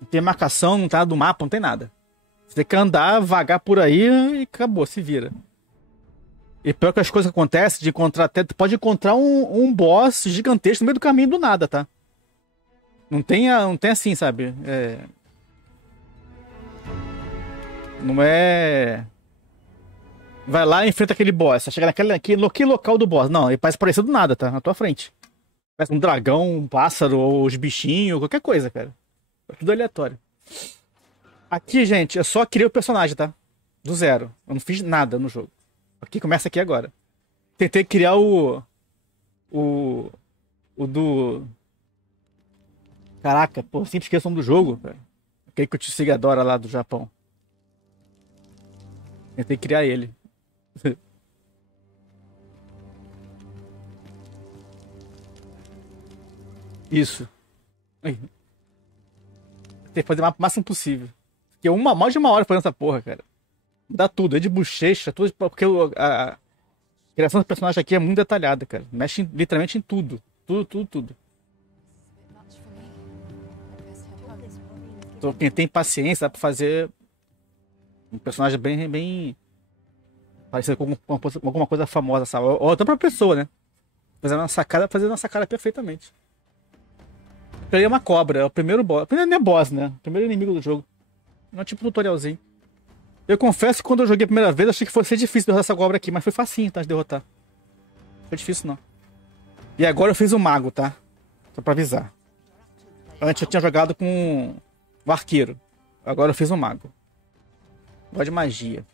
Não tem marcação, não tá do mapa, não tem nada. Você tem que andar, vagar por aí e acabou, se vira. E pior que as coisas que acontecem, de encontrar até. Tu pode encontrar um boss gigantesco no meio do caminho do nada, tá? Não tem assim, sabe? Não é. Vai lá e enfrenta aquele boss. Você chega naquele local do boss. Não, ele parece aparecer do nada, tá? Na tua frente. Parece um dragão, um pássaro, ou os bichinhos, qualquer coisa, cara. É tudo aleatório. Aqui, gente, eu só criei o personagem, tá? Do zero. Eu não fiz nada no jogo. Aqui começa aqui agora. Tentei criar O. O do. Caraca, pô, sempre esqueço o nome do jogo, cara. Aquele que o Tsuga adora lá do Japão. Tentei criar ele. Isso. Ai, tem que fazer o máximo possível. Porque mais de uma hora fazendo essa porra, cara. Dá tudo, é de bochecha, tudo. Porque a criação do personagem aqui é muito detalhada, cara. Mexe literalmente em tudo. Tudo, tudo, tudo. Então, quem tem paciência dá pra fazer um personagem bem parecido com alguma coisa famosa, sabe? Ou outra pra pessoa, né? Fazendo uma sacada perfeitamente. Ele é uma cobra, é o primeiro boss. O primeiro não é boss, né? O primeiro inimigo do jogo. Não é tipo um tutorialzinho. Eu confesso que quando eu joguei a primeira vez, achei que fosse ser difícil derrotar essa cobra aqui, mas foi facinho, tá? De derrotar. Não foi difícil, não. E agora eu fiz o mago, tá? Só pra avisar. Antes eu tinha jogado com o arqueiro. Agora eu fiz o mago. Gosto de magia.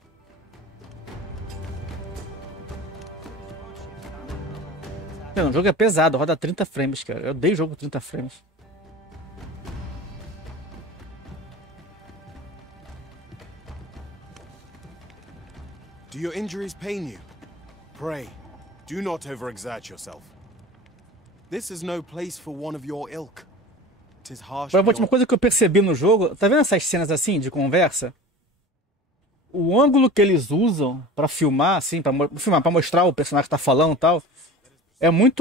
Não, o jogo é pesado, roda 30 frames, cara. Eu odeio jogo 30 frames. Do your injuries pain you? Pray, do not overexert yourself. This is no place for one of your ilk. It is harsh. Agora, a última coisa que eu percebi no jogo, tá vendo essas cenas assim de conversa? O ângulo que eles usam pra filmar, assim, pra mostrar o personagem que tá falando e tal,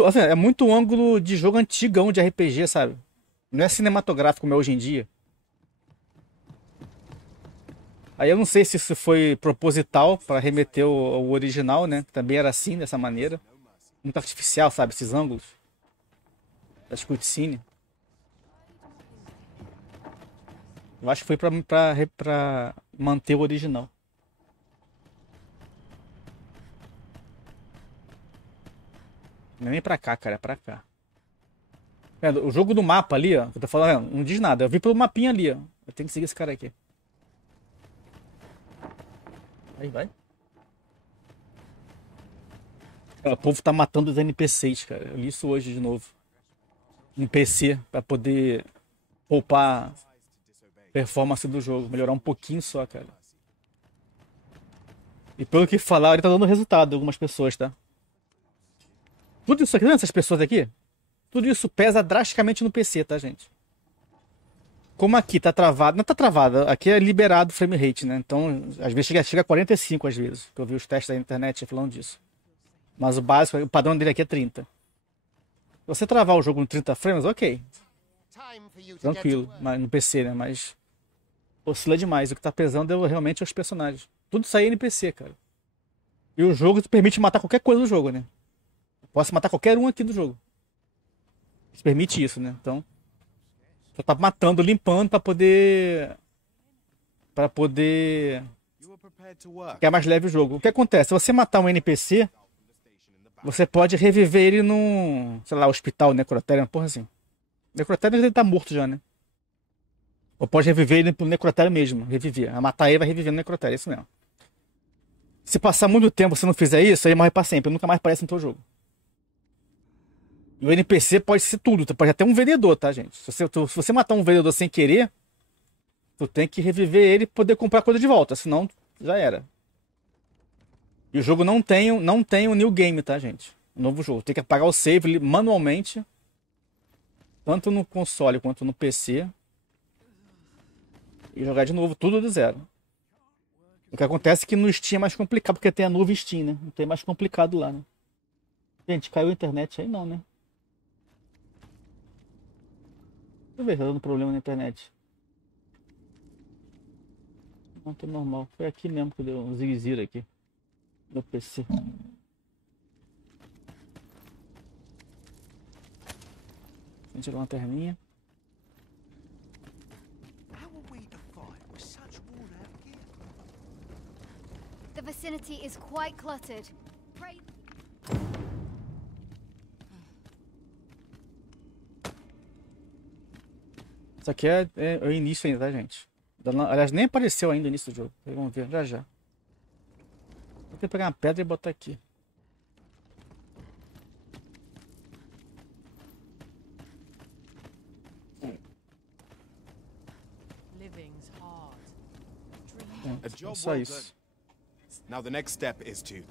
assim, é muito ângulo de jogo antigão de RPG, sabe? Não é cinematográfico como é hoje em dia. Aí eu não sei se isso foi proposital para remeter ao original, né? Que também era assim, dessa maneira. Muito artificial, sabe? Esses ângulos. Das cutscenes. Eu acho que foi pra manter o original. Não é nem pra cá, cara. É pra cá. O jogo do mapa ali, ó. Que eu tô falando, não diz nada. Eu vi pelo mapinha ali, ó. Eu tenho que seguir esse cara aqui. Aí vai. O povo tá matando os NPCs, cara. Eu li isso hoje de novo. Um PC pra poder poupar a performance do jogo. Melhorar um pouquinho só, cara. E pelo que falaram, ele tá dando resultado em algumas pessoas, tá? Tudo isso aqui, vendo essas pessoas aqui? Tudo isso pesa drasticamente no PC, tá, gente? Como aqui tá travado, não tá travado, aqui é liberado frame rate, né? Então, às vezes chega a 45 às vezes, que eu vi os testes da internet falando disso. Mas o básico, o padrão dele aqui é 30. Se você travar o jogo no 30 frames, ok. Tranquilo, no PC, né? Mas oscila demais. O que tá pesando realmente os personagens. Tudo isso aí é NPC, cara. E o jogo te permite matar qualquer coisa do jogo, né? Posso matar qualquer um aqui do jogo. Isso permite isso, né? Então, só tá matando, limpando pra poder ficar mais leve o jogo. O que acontece? Se você matar um NPC, você pode reviver ele num, sei lá, hospital, necrotério, uma porra assim. Necrotério ele tá morto já, né? Ou pode reviver ele pro necrotério mesmo, reviver. A matar ele vai reviver no necrotério, é isso mesmo. Se passar muito tempo e você não fizer isso, ele morre pra sempre, nunca mais aparece no teu jogo. E o NPC pode ser tudo, pode até um vendedor, tá, gente? Se você matar um vendedor sem querer, tu tem que reviver ele e poder comprar coisa de volta, senão já era. E o jogo não tem o new game, tá, gente? O novo jogo. Tem que apagar o save manualmente, tanto no console quanto no PC, e jogar de novo tudo do zero. O que acontece é que no Steam é mais complicado, porque tem a nuvem Steam, né? Não tem mais complicado lá, né? Gente, caiu a internet aí não, né? Deixa eu ver se tá dando problema na internet. Não, tô normal. Foi aqui mesmo que deu um zigue-zira aqui. No PC. Acende a lanterninha. The vicinity is quite cluttered. Pray. Isso aqui é o início ainda, tá, gente? Aliás, nem apareceu ainda o início do jogo. Vamos ver já já. Vou ter que pegar uma pedra e botar aqui. É só isso. Now the next step is to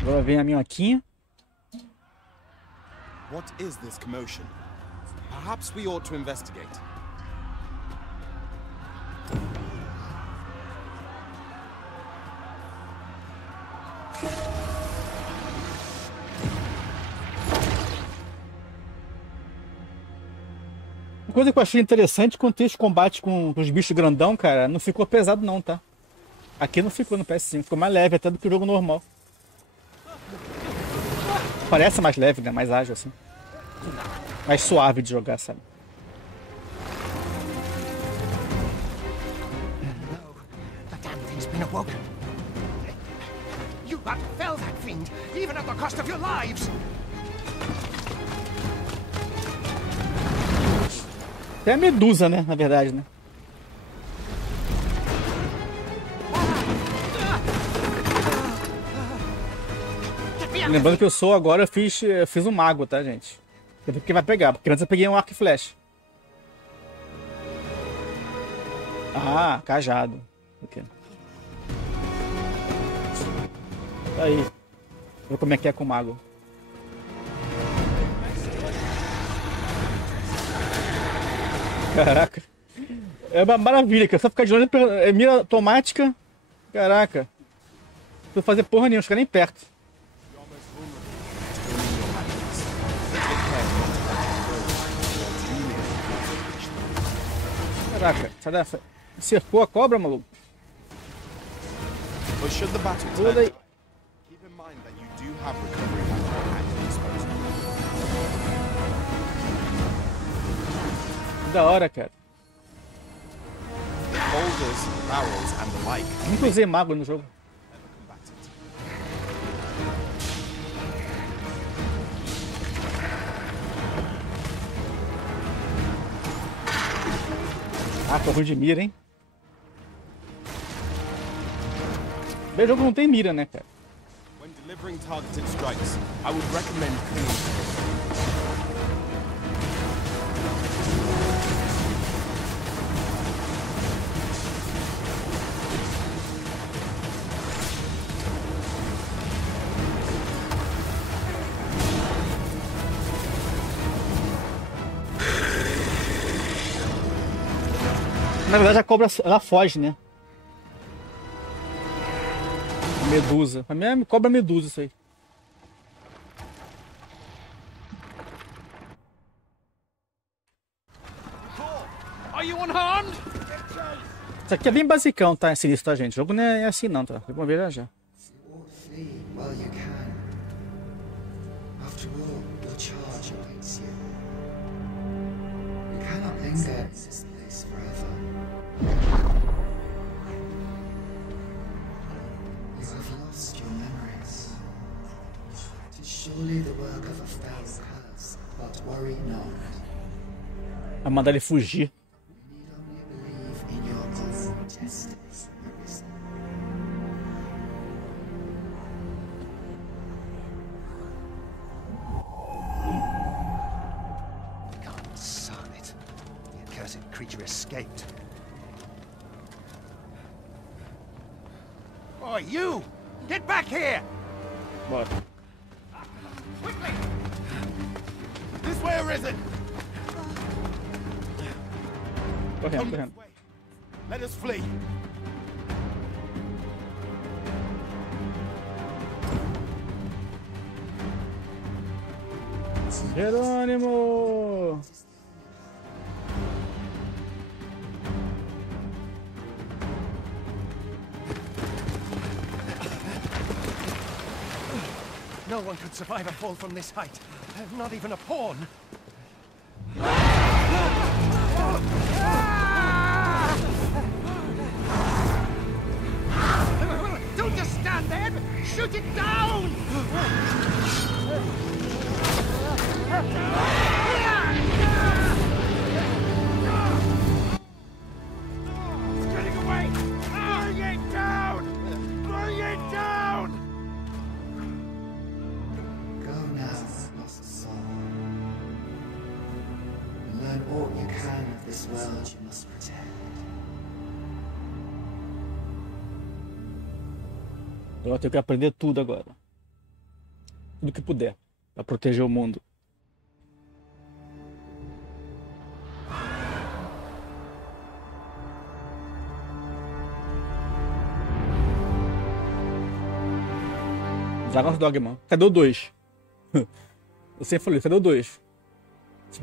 Agora vem a minhoquinha. What is this commotion? Perhaps we ought to investigate. Uma coisa que eu achei interessante, quando tem esse combate com os bichos grandão, cara, não ficou pesado não, tá? Aqui não ficou no PS5, ficou mais leve até do que o jogo normal. Parece mais leve, né? Mais ágil assim. Mais suave de jogar, sabe? The damn thing's been awoken. You but fell that fiend, even at the cost of your lives. É a medusa, né? Na verdade, né? Lembrando que eu sou agora, eu fiz um mago, tá, gente? Porque vai pegar, porque antes eu peguei um arco e flecha. Ah, cajado. Okay. Aí. Vê como é que é com o mago. Caraca. É uma maravilha, cara. Só ficar de longe, é mira automática. Caraca. Não vou fazer porra nenhuma, não chegar nem perto. Caraca, sai dessa. Cercou a cobra, maluco. Tudo aí. Que da hora, cara. Nunca usei mago no jogo. Ah, tô ruim de mira, hein? Bem, jogo não tem mira, né, cara? When delivering targeted strikes, I would recommend cleaning. Na verdade, a cobra, ela foge, né? Medusa. Pra mim é cobra medusa isso aí. Isso aqui é bem basicão, tá? Esse início, tá, gente? O jogo não é assim não, tá? Vamos ver já. Vai mandar ele fugir. Creature escaped. Oh, you! Get back here! Bora. Quickly! This way or is it? Correndo, correndo. Let us flee. Jerônimo! No one could survive a fall from this height. Not even a pawn. Don't just stand there! Shoot it down! It's getting away! Bring it down! Bring it down! Go now, lost soul. Learn all you can of this world you must protect. Eu tenho que aprender tudo agora. Tudo que puder. Pra proteger o mundo. Dragon's Dogma. Cadê o 2? Eu sempre falei, cadê o 2?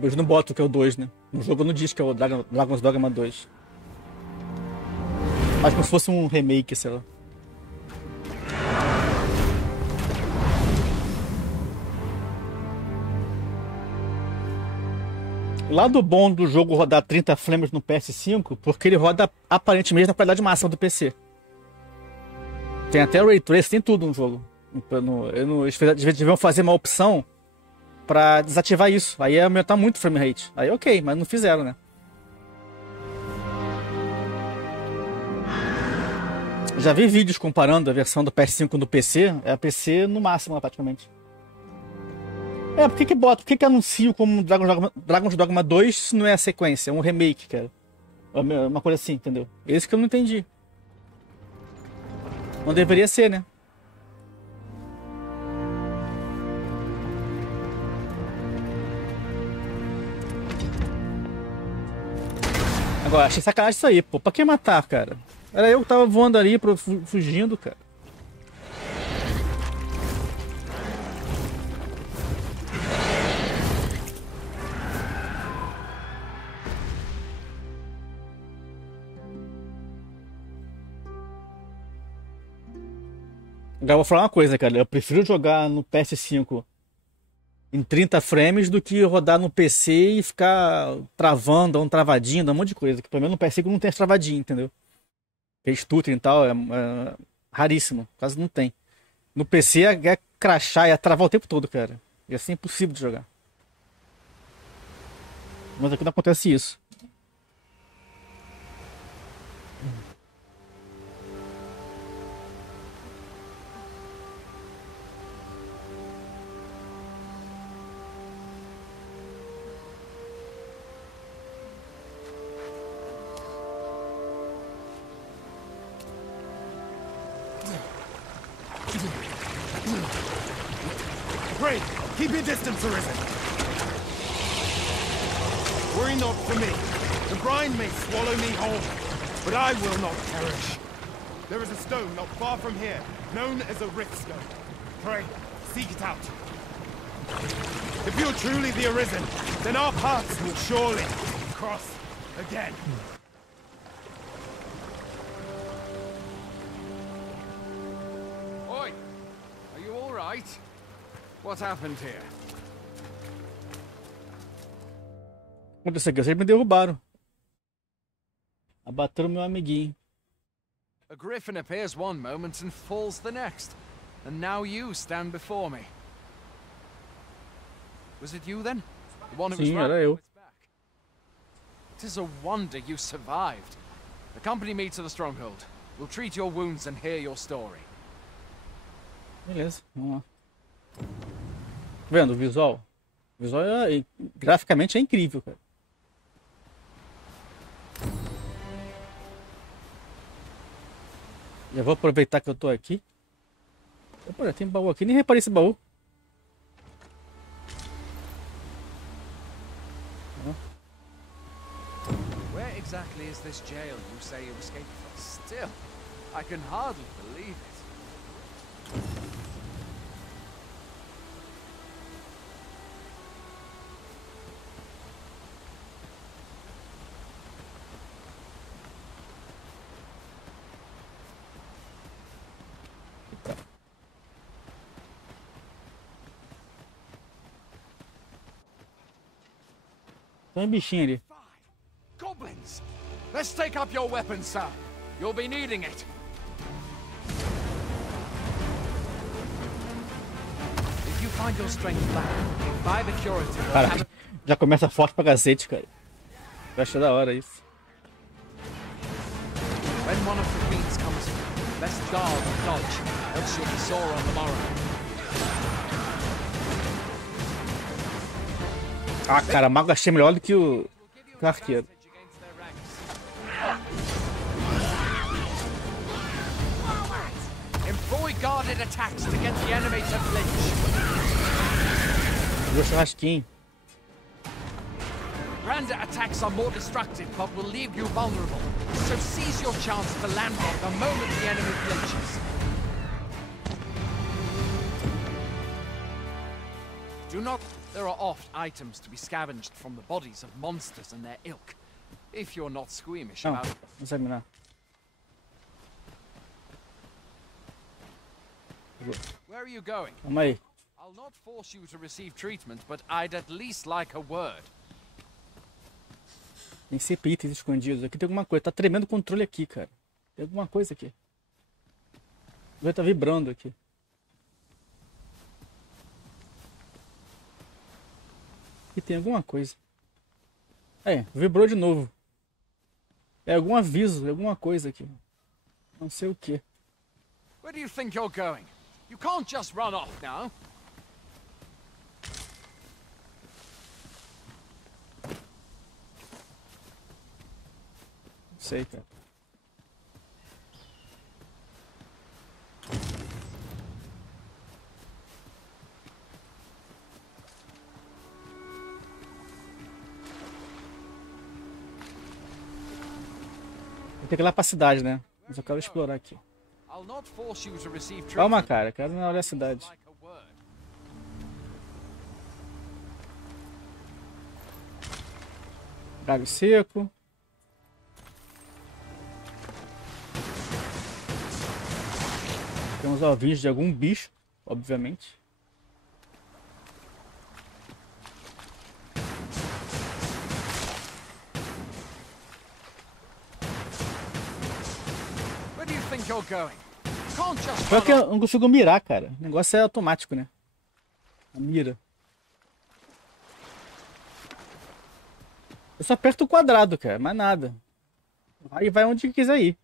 Eu não boto que é o 2, né? No jogo não diz que é o Dragon's Dogma 2. Mas como se fosse um remake, sei lá. O lado bom do jogo rodar 30 frames no PS5, porque ele roda aparentemente na qualidade máxima do PC. Tem até Ray Tracing, tem tudo no jogo. Eles deviam fazer uma opção pra desativar isso. Aí ia aumentar muito o frame rate. Aí ok, mas não fizeram, né? Já vi vídeos comparando a versão do PS5 no PC. É a PC no máximo, praticamente. Por que que anunciam como Dragon's Dogma 2 se não é a sequência? É um remake, cara. Uma coisa assim, entendeu? Esse que eu não entendi. Não deveria ser, né? Agora, achei sacanagem isso aí, pô. Pra que matar, cara? Era eu que tava voando ali, fugindo, cara. Agora eu vou falar uma coisa, cara. Eu prefiro jogar no PS5 em 30 frames do que rodar no PC e ficar travando, dando um travadinho, dando um monte de coisa. Que pelo menos no PS5 não tem esse travadinho, entendeu? Aquele stuttering e tal, é raríssimo. Quase não tem. No PC é crashar, é travar o tempo todo, cara. E assim é impossível de jogar. Mas aqui não acontece isso. Pray, keep your distance, Arisen. Worry not for me. The brine may swallow me whole, but I will not perish. There is a stone not far from here, known as a rift stone. Pray, seek it out. If you're truly the Arisen, then our paths will surely cross again. Oi! Are you all right? What happened here? Aconteceu aqui, vocês me derrubaram. Abateram meu amiguinho. A griffin appears one moment and falls the next. And now you stand before me. Was it you then? The one who was Sim, wrapped era eu. on its back? It is a wonder you survived. Accompany me to the stronghold. We'll treat your wounds and hear your story. Beleza, vamos lá. Tá vendo o visual? O visual graficamente é incrível, cara. Já vou aproveitar que eu tô aqui. Opa, já tem baú aqui, nem reparei esse baú. Where exactly is this jail you say you escaped from? Still, I can hardly believe it. Tem um bichinho ali. Goblins! Let's take up your weapons, sir. You'll be needing it. If you find your strength back, by the curative will Cara, have já começa forte pra cacete, cara. Eu achei da hora isso. when one of the fiends comes in, best guard and dodge, else you'll be sore on the morrow. Ah, cara, mago achei melhor do que o arqueiro. Against their ranks. Employ guarded attacks to get the enemy to flinch. Meu churrasquinho. Random attacks are more destructive but will leave you vulnerable. So seize your chance to land them the moment the enemy flinches. Do not... There are oft items to be scavenged from the bodies of monsters and their ilk. If you're not squeamish Não, about... vou examinar. Where are you going? Calma aí. I'll not force you to receive treatment, but I'd at least like a word. Tem sempre itens escondidos. Aqui tem alguma coisa. Tá tremendo o controle aqui, cara. Tem alguma coisa aqui. O jogo tá vibrando aqui. Aqui tem alguma coisa. É, vibrou de novo. É algum aviso, alguma coisa aqui. Não sei o que. Where do you think you're going? You can't just run off now. Não sei, cara. Tem que ir lá pra cidade, né? Mas eu quero explorar aqui. I'll not force you to receive treatment. Calma, cara. Eu quero olhar a cidade. Like a word. Galho seco. Tem uns ovinhos de algum bicho, obviamente. Where do you think you're going? You can't just Só run que off. eu não consigo mirar, cara. O negócio é automático, né? A mira. Eu só aperto o quadrado, cara. Mais nada. Aí vai onde quiser ir.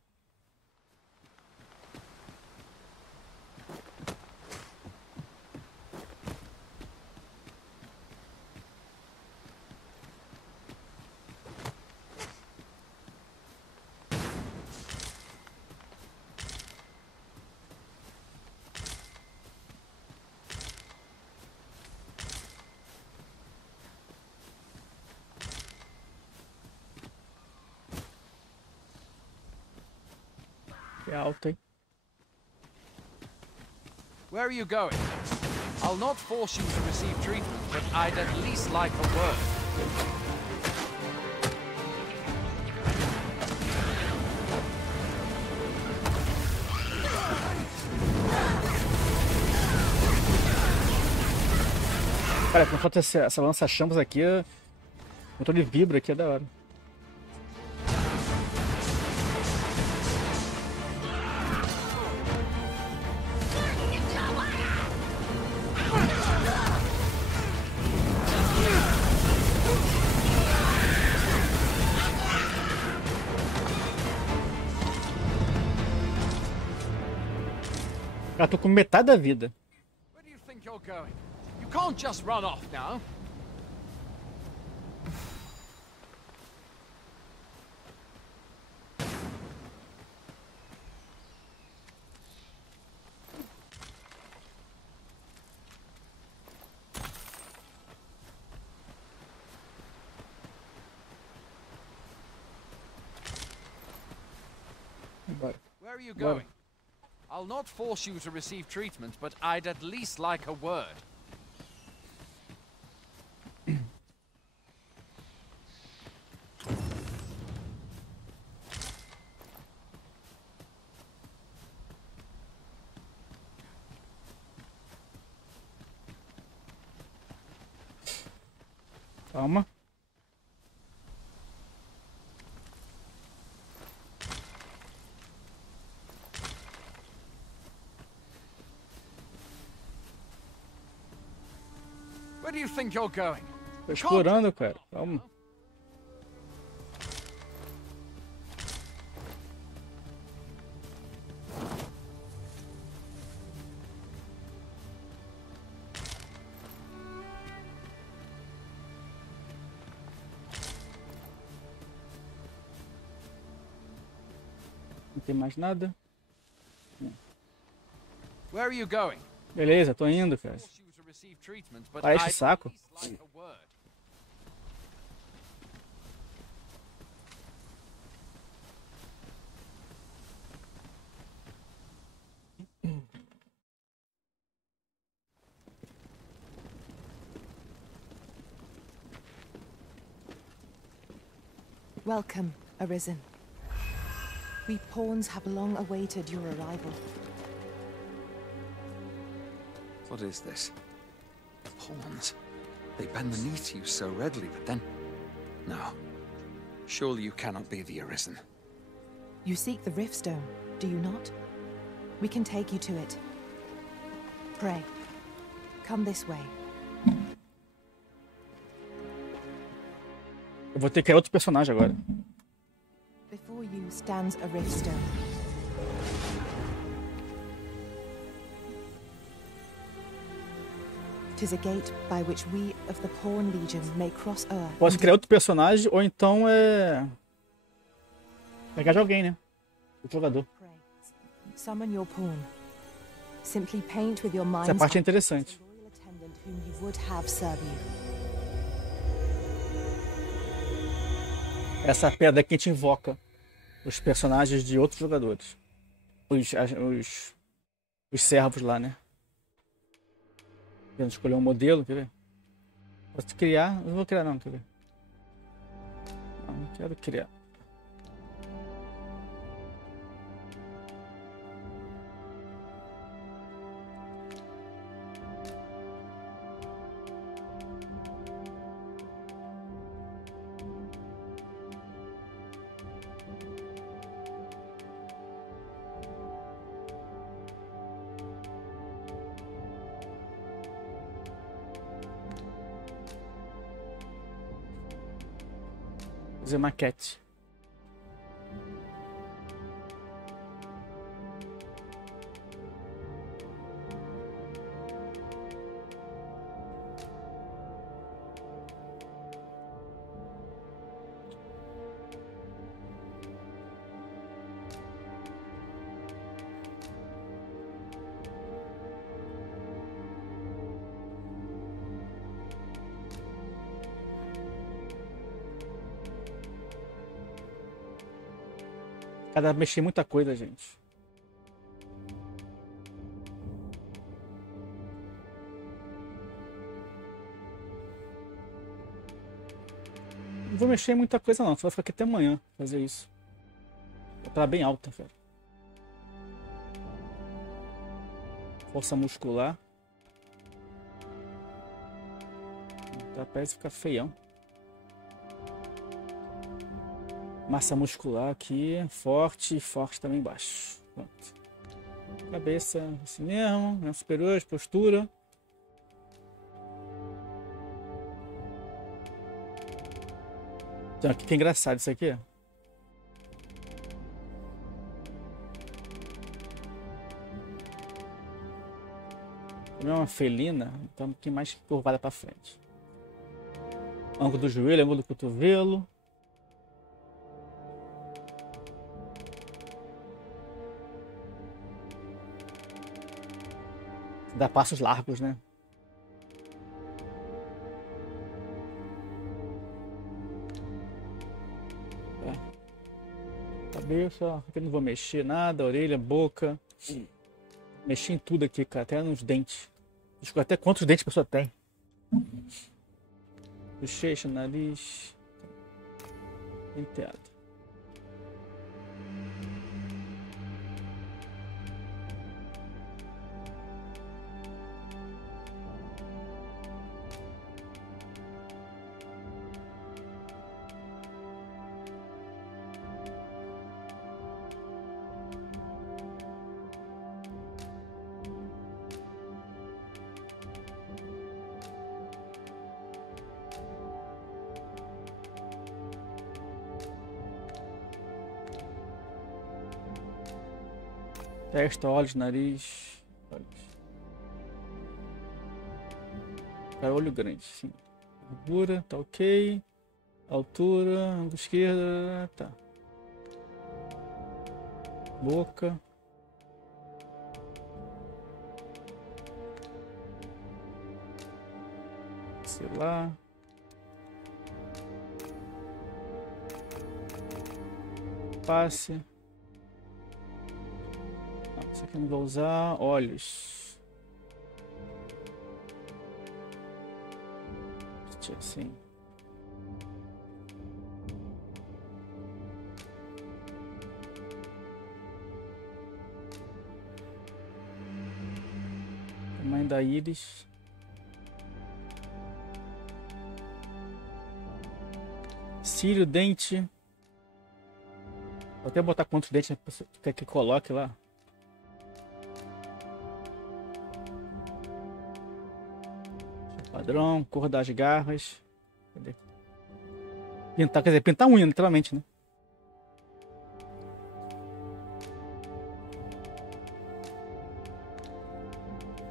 É alto, hein? Where are you going? I'll not force you to receive treatment, but I'd at least like a word. Cara, quando falta essa lança-chamas aqui, o controle vibra aqui, é da hora. Cara, tô com metade da vida. Where do you think you're going? You can't just run off now. Bora. Where are you Well- going? I'll not force you to receive treatment, but I'd at least like a word. Calma. do you think you're going? Tô explorando, cara. Calma. Não tem mais nada. Where are you going? Beleza, tô indo, cara. Force you to receive treatment, but Parece I'd saco. at least like a word. Welcome, Arisen. We pawns have long awaited your arrival. What is this? Pawns. They bend the knee to you so readily, but then... No. Surely you cannot be the Arisen. You seek the Riftstone, do you not? We can take you to it. Pray. Come this way. Eu vou ter que criar outro personagem agora. Before you stands a Riftstone. Tis a gate by which we of the Pawn Legion may cross Earth. Posso criar outro personagem ou então pegar de alguém, né? O jogador. Pray. Summon your pawn. Simply paint with your mind's Essa parte é eye interessante. the royal attendant whom you would have serve you. Essa pedra que a gente invoca os personagens de outros jogadores. Os servos lá, né? Vamos escolher um modelo, quer ver? Posso criar? Não vou criar não, quer ver? Não quero criar. Fazer maquete. Cada mexer muita coisa, gente. Não vou mexer em muita coisa não, só vai ficar aqui até amanhã fazer isso. Tá bem alta, cara. Força muscular. O trapézio fica feião. Massa muscular aqui, forte e forte também embaixo. Pronto. Cabeça assim mesmo, né? Superior, postura. Então, aqui que é engraçado isso aqui. Como é uma felina, então um pouquinho mais curvada para frente. Ângulo do joelho, ângulo do cotovelo. Dá passos largos, né? Cabeça, aqui não vou mexer nada, orelha, boca. Mexi em tudo aqui, cara, até nos dentes. Desculpa até quantos dentes a pessoa tem. Bochecha, nariz. Penteado. Testa, olhos, nariz. Olhos. Cara, olho grande, sim. Altura, tá ok. Altura, ângulo esquerda, tá. Boca. Sei lá. Passe. Não, isso aqui eu não vou usar. Olhos. Assim. Tamanho da íris. Cílio, dente. Vou até botar quantos dentes quer que coloque lá. Padrão, cor das garras. Cadê? Pintar, quer dizer, pintar unha, literalmente, né?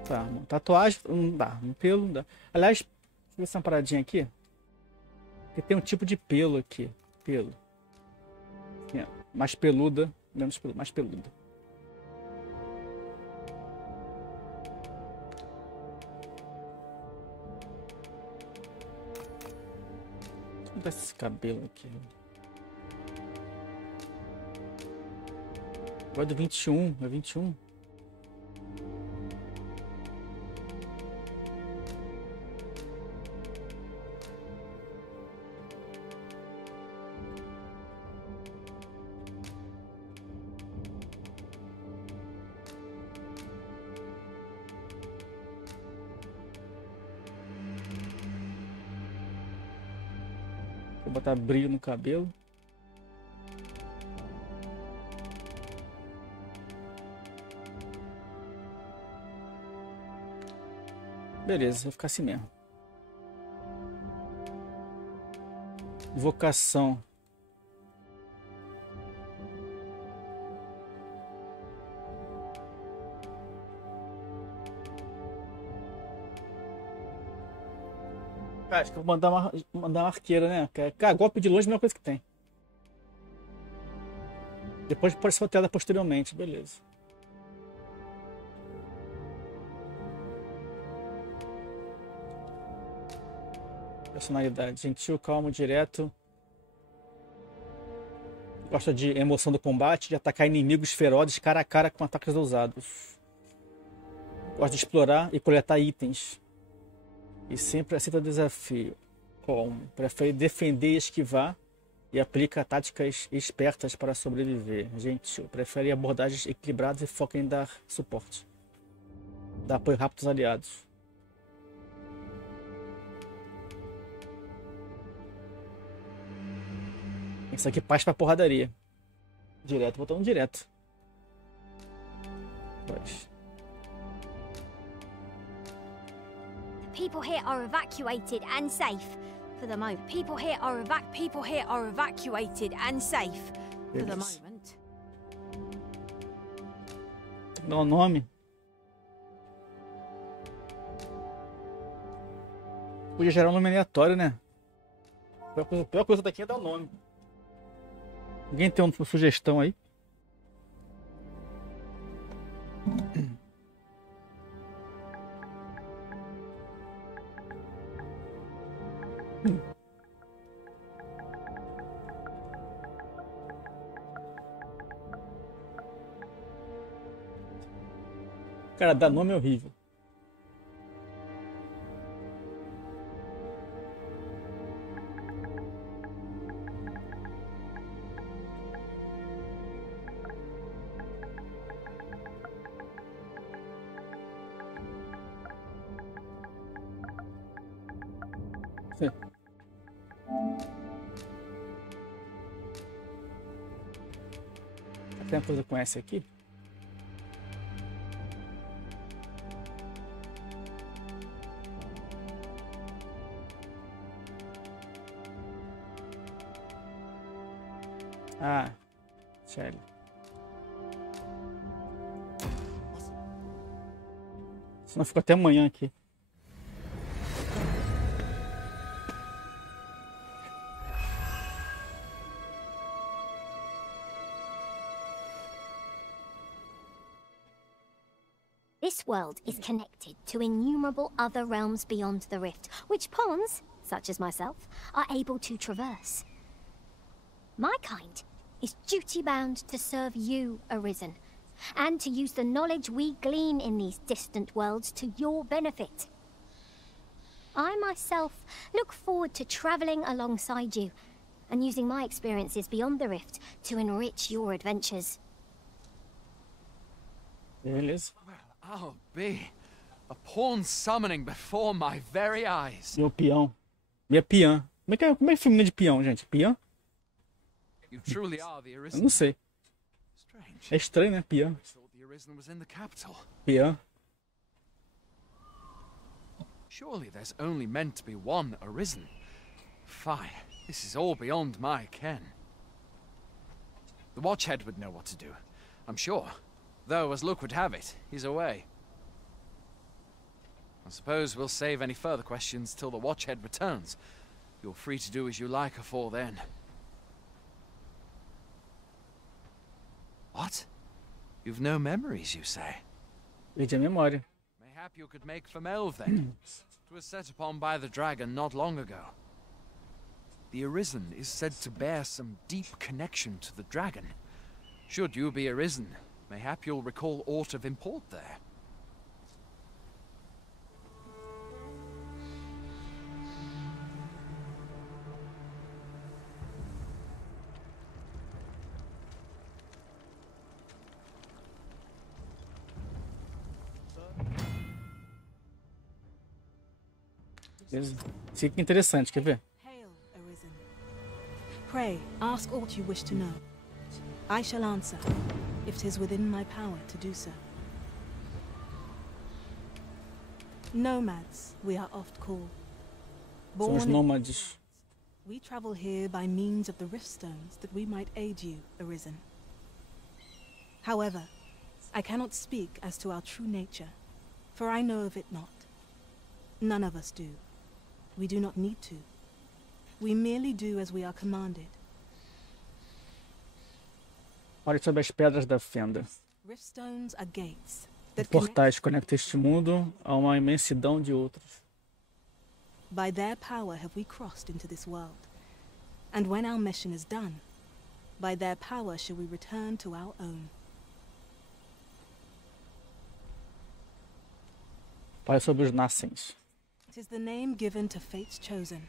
Tá, tatuagem, não dá, um pelo não dá. Aliás, deixa eu ver essa paradinha aqui. Porque tem um tipo de pelo aqui. Pelo. Assim, ó, mais peluda, menos peluda, mais peluda. Como tá esse cabelo aqui? Agora do 21, é 21. Vou botar brilho no cabelo. Beleza, vai ficar assim mesmo. Vocação. Cara, acho que eu vou mandar uma arqueira, né? Cara, golpe de longe é a melhor coisa que tem. Depois pode ser alterada posteriormente, beleza. Personalidade, gentil, calmo, direto. Gosta de emoção do combate, de atacar inimigos ferozes cara a cara com ataques ousados. Gosta de explorar e coletar itens. E sempre aceita desafio. Prefere defender e esquivar. E aplica táticas espertas para sobreviver. Gentil. Prefere abordagens equilibradas e foca em dar suporte. Dá apoio rápido aos aliados. Isso aqui paz pra porradaria. Direto, botando direto. Pois. People here are evacuated and safe for the moment. People here are evacuated and safe for the moment. Dá um nome. Podia gerar um nome aleatório, né? A pior coisa daqui é dar o nome. Alguém tem uma sugestão aí? Cara, dar nome é horrível. Tem uma coisa com essa aqui? Ah, sério. Senão fico até amanhã aqui. This world is connected to innumerable other realms beyond the rift, which pawns, such as myself, are able to traverse. My kind is duty-bound to serve you, Arisen, and to use the knowledge we glean in these distant worlds to your benefit. I myself look forward to traveling alongside you, and using my experiences beyond the rift to enrich your adventures. Beleza. I'll be a pawn summoning before my very eyes. Meu peão. Minha peã. Como é feminino de peão, gente? Peã? You truly are the Eu Arisen. não sei. Strange. É estranho, né? Peã. I thought the Arisen was in the capital. Peã. Surely there's only meant to be one Arisen. Fine. This is all beyond my ken. The Watchhead would know what to do, I'm sure. Though, as luck would have it, he's away. I suppose we'll save any further questions till the Watchhead returns. You're free to do as you like afore then. What? You've no memories, you say? Perdi a memória. Mayhap you could make for Melve then. It was set upon by the dragon not long ago. The Arisen is said to bear some deep connection to the dragon. Should you be Arisen, mayhap you'll recall aught of import there. Beleza. Fica interessante, quer ver? Hail, Arisen. Pray, ask aught you wish to know. I shall answer, if 'tis within my power to do so. Nomads, we are oft called. São os nômades. We travel here by means of the riftstones that we might aid you, Arisen. However, I cannot speak as to our true nature, for I know of it not. None of us do. We do not need to. We merely do as we are commanded. Olhe sobre as pedras da fenda. Riftstones are gates that Portais conectam este mundo a uma imensidão de outros. by their power have we crossed into this world. And when our mission is done, by their power shall we return to our own. Fale sobre os Nascens. It is the name given to fate's chosen,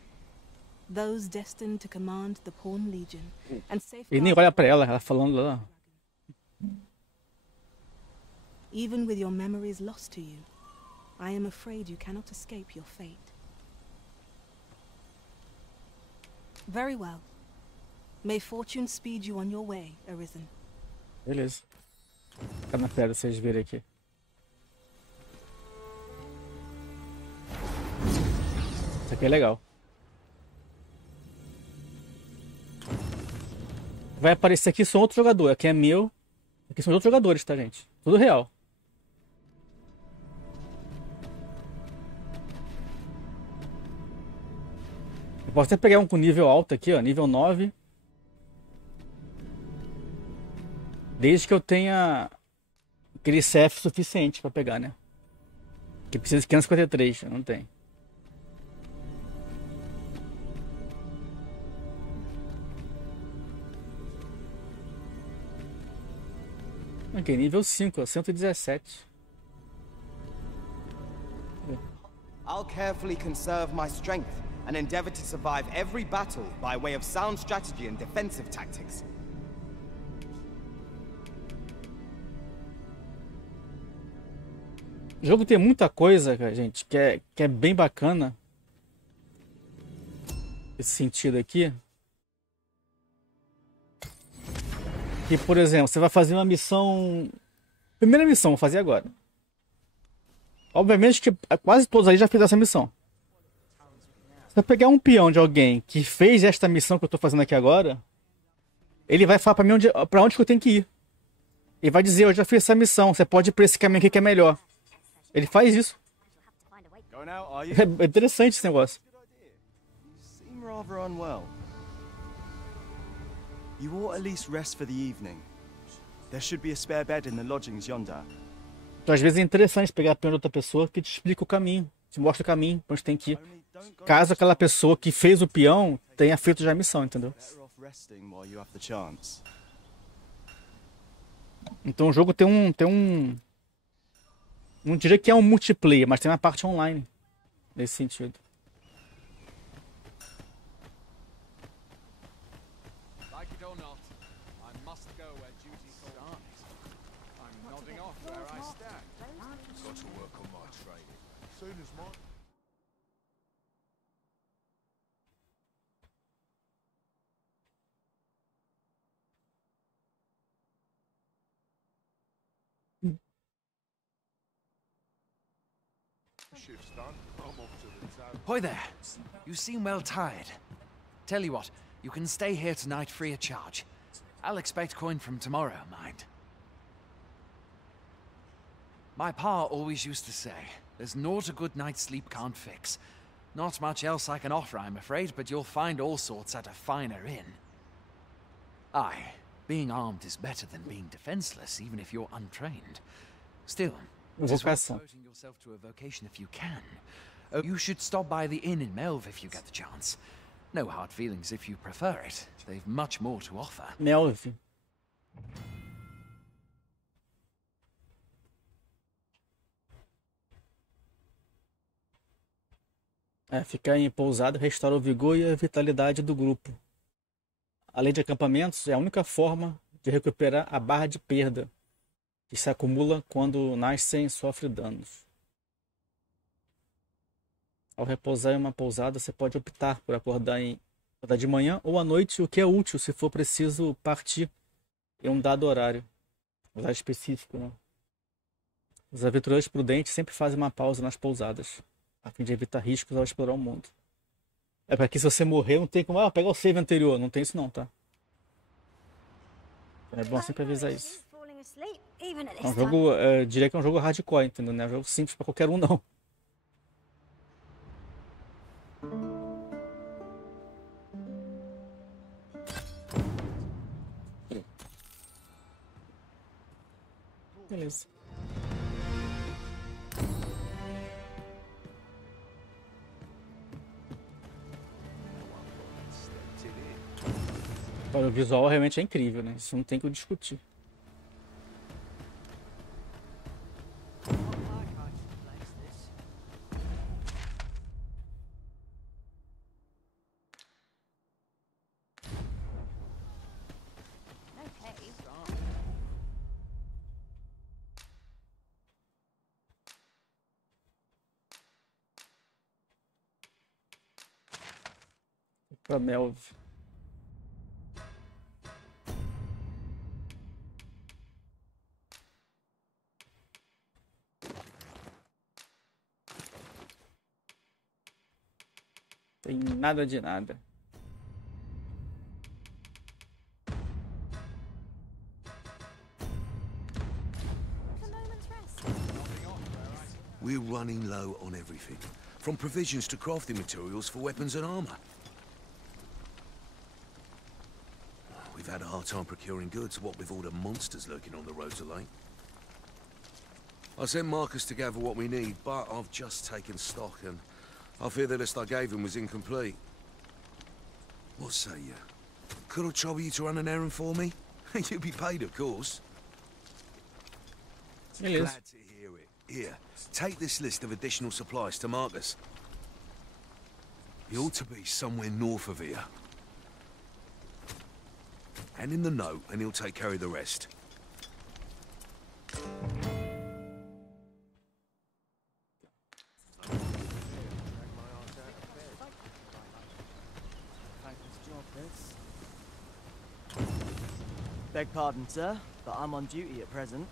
those destined to command the Pawn Legion and Ele nem safeguard. olha pra ela falando lá. Even with your memories lost to you, I am afraid you cannot escape your fate. Very well. May fortune speed you on your way, Arisen. Beleza. Fica na pedra, vocês verem aqui. Isso aqui é legal. Vai aparecer aqui só outro jogador. Aqui é meu. Aqui são outros jogadores, tá, gente? Tudo real. Eu posso até pegar um com nível alto aqui, ó. Nível 9. Desde que eu tenha aquele CF suficiente pra pegar, né? Que precisa de 553, eu não tenho. Ok, nível 5, ó, 117. I'll carefully conserve my strength and endeavor to survive every battle by way of sound strategy and defensive tactics. O jogo tem muita coisa, gente, que é bem bacana. Esse sentido aqui. Que, por exemplo, você vai fazer uma missão... Primeira missão, vou fazer agora. Obviamente que quase todos aí já fizeram essa missão. Se eu pegar um peão de alguém que fez esta missão que eu tô fazendo aqui agora, ele vai falar pra mim pra onde que eu tenho que ir. Ele vai dizer, eu já fiz essa missão, você pode ir pra esse caminho aqui que é melhor. Ele faz isso. Going out, are you? É interessante esse negócio. You seem rather unwell. You ought at least rest for the evening. There should be a spare bed in the lodgings yonder. Então, às vezes é interessante pegar a opinião de outra pessoa que te explica o caminho, te mostra o caminho, pra onde tem que ir. Caso aquela pessoa que fez o peão tenha feito já a missão, entendeu? Então o jogo tem um... Não diria que é um multiplayer, mas tem uma parte online. Nesse sentido. Hoy there. You seem well tired. Tell you what, you can stay here tonight free of charge. I'll expect coin from tomorrow, mind. My pa always used to say, there's naught a good night's sleep can't fix. Not much else I can offer, I'm afraid, but you'll find all sorts at a finer inn. Aye, being armed is better than being defenseless, even if you're untrained. Still, Vocação. devoting yourself to a vocation if you can. You should stop by the inn in Melv if you get the chance. No hard feelings if you prefer it. They've much more to offer. Melv. Ficar em pousada restaura o vigor e a vitalidade do grupo. Além de acampamentos, é a única forma de recuperar a barra de perda, que se acumula quando Nascen sofre danos. Ao repousar em uma pousada, você pode optar por acordar de manhã ou à noite, o que é útil se for preciso partir em um dado horário específico, né? Os aventureiros prudentes sempre fazem uma pausa nas pousadas, a fim de evitar riscos ao explorar o mundo. É para que se você morrer, não tem como pegar o save anterior. Não tem isso não, tá? É bom sempre avisar isso. É um jogo, diria que é um jogo hardcore, entendeu? Não é um jogo simples para qualquer um, não. Beleza. Olha, o visual realmente é incrível, né? Isso não tem o que discutir. Pra Melv. Tem nada de nada. We're running low on everything, from provisions to crafting materials for weapons and armor. We've had a hard time procuring goods, what with all the monsters lurking on the roads of late. I sent Marcus to gather what we need, but I've just taken stock and I fear the list I gave him was incomplete. What say you? Could I trouble you to run an errand for me? You'll be paid, of course. Beleza. Glad to hear it. Here, take this list of additional supplies to Marcus. He ought to be somewhere north of here. Hand in the note and he'll take care of the rest. Beg pardon, sir, but I'm on duty at present.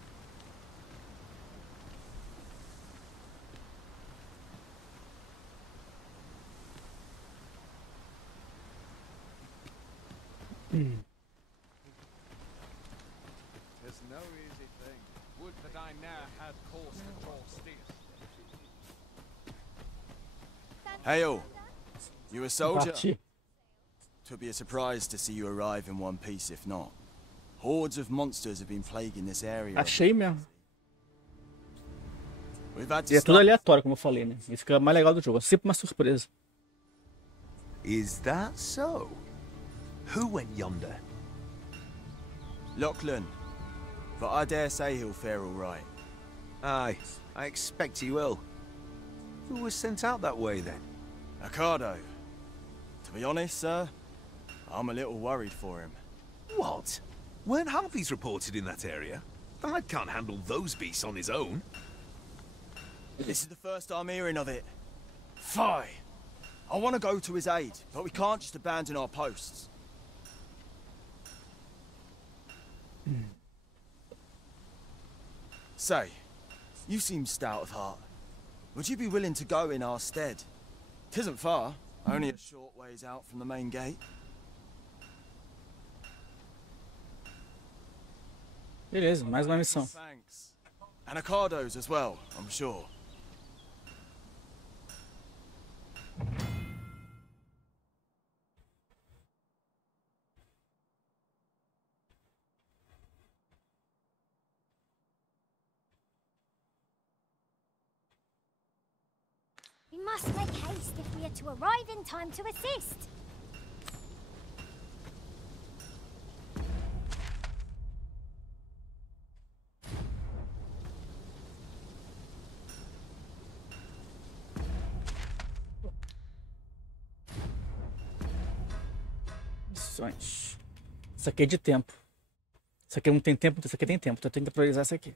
There's no easy thing. Would that I ne'er had cause to draw steer. Hail. You a soldier? Partir. Twould be a surprise to see you arrive in one piece if not. Hordes of monsters have been plaguing this area. Achei mesmo. We've had E é to tudo start. aleatório, como eu falei, né? Isso que é o mais legal do jogo. É sempre uma surpresa. Is that so? Who went yonder? Lachlan. But I dare say he'll fare all right. Aye, I expect he will. Who was sent out that way then? Ricardo. To be honest, sir, I'm a little worried for him. What? Weren't harpies reported in that area? The lad can't handle those beasts on his own. This is the first I'm hearing of it. Fie! I want to go to his aid, but we can't just abandon our posts. Say, you seem stout of heart. Would you be willing to go in our stead? 'Tisn't far, only a short ways out from the main gate. Beleza, mais uma missão. Thanks. And Ricardo's as well, I'm sure. We must make haste if we are to arrive in time to assist. Missões. Isso aqui é de tempo. Isso aqui não tem tempo, isso aqui tem tempo. Então eu tenho que priorizar isso aqui.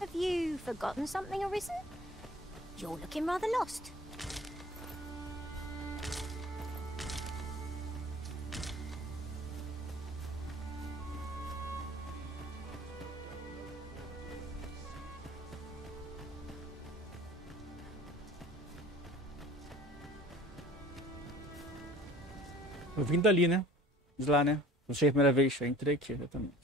Have you forgotten something, Arisen? You're looking rather lost. Eu vim dali, né? De lá, né? Não cheguei a primeira vez, eu entrei aqui, exatamente.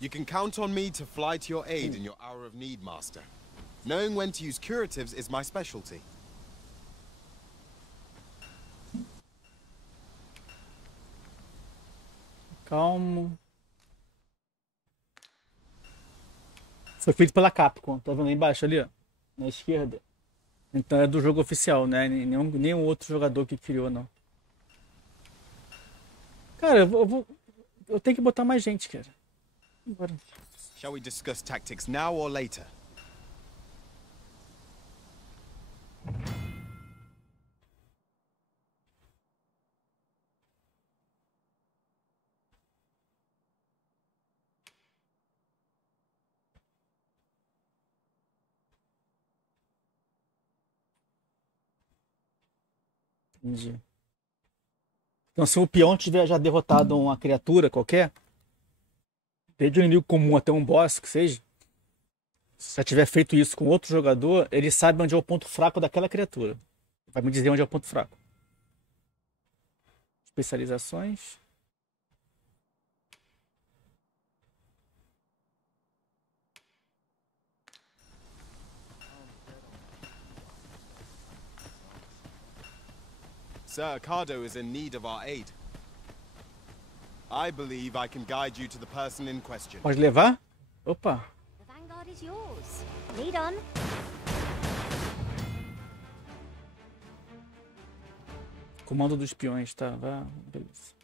You can count on me to fly to your aid in your hour of need, Master. Knowing when to use curatives is my specialty. Calmo. Foi feito pela Capcom, tá vendo aí embaixo ali, ó? Na esquerda. Então é do jogo oficial, né? Nenhum outro jogador que criou, não. Cara, eu tenho que botar mais gente, cara. Bora. Shall we discuss tactics now or later? Entendi. Então, se o peão tiver já derrotado uma criatura qualquer, desde um inimigo comum até um boss que seja, se já tiver feito isso com outro jogador, ele sabe onde é o ponto fraco daquela criatura. Vai me dizer onde é o ponto fraco. Especializações. Sir Ricardo is in need of our aid. I believe I can guide you to the person in question. Pode levar? Opa. The vanguard is yours. Lead on. Comando dos espiões, tá? Vai, beleza.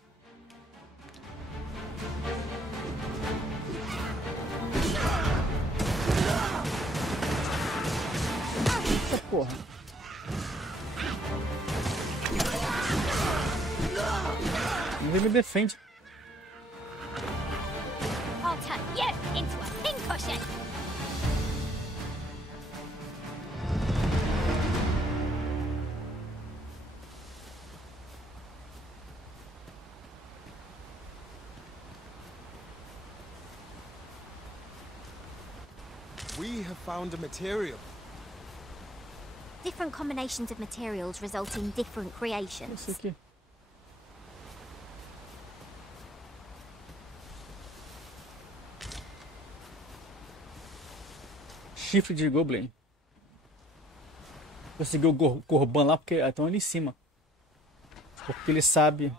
Eita porra. Ninguém me defende. I'll turn you into a pincushion. We have found a material. Different combinations of materials result in different creations. Isso aqui. Chifre de Goblin. Conseguiu o Corban lá porque estão ali em cima. Porque ele sabe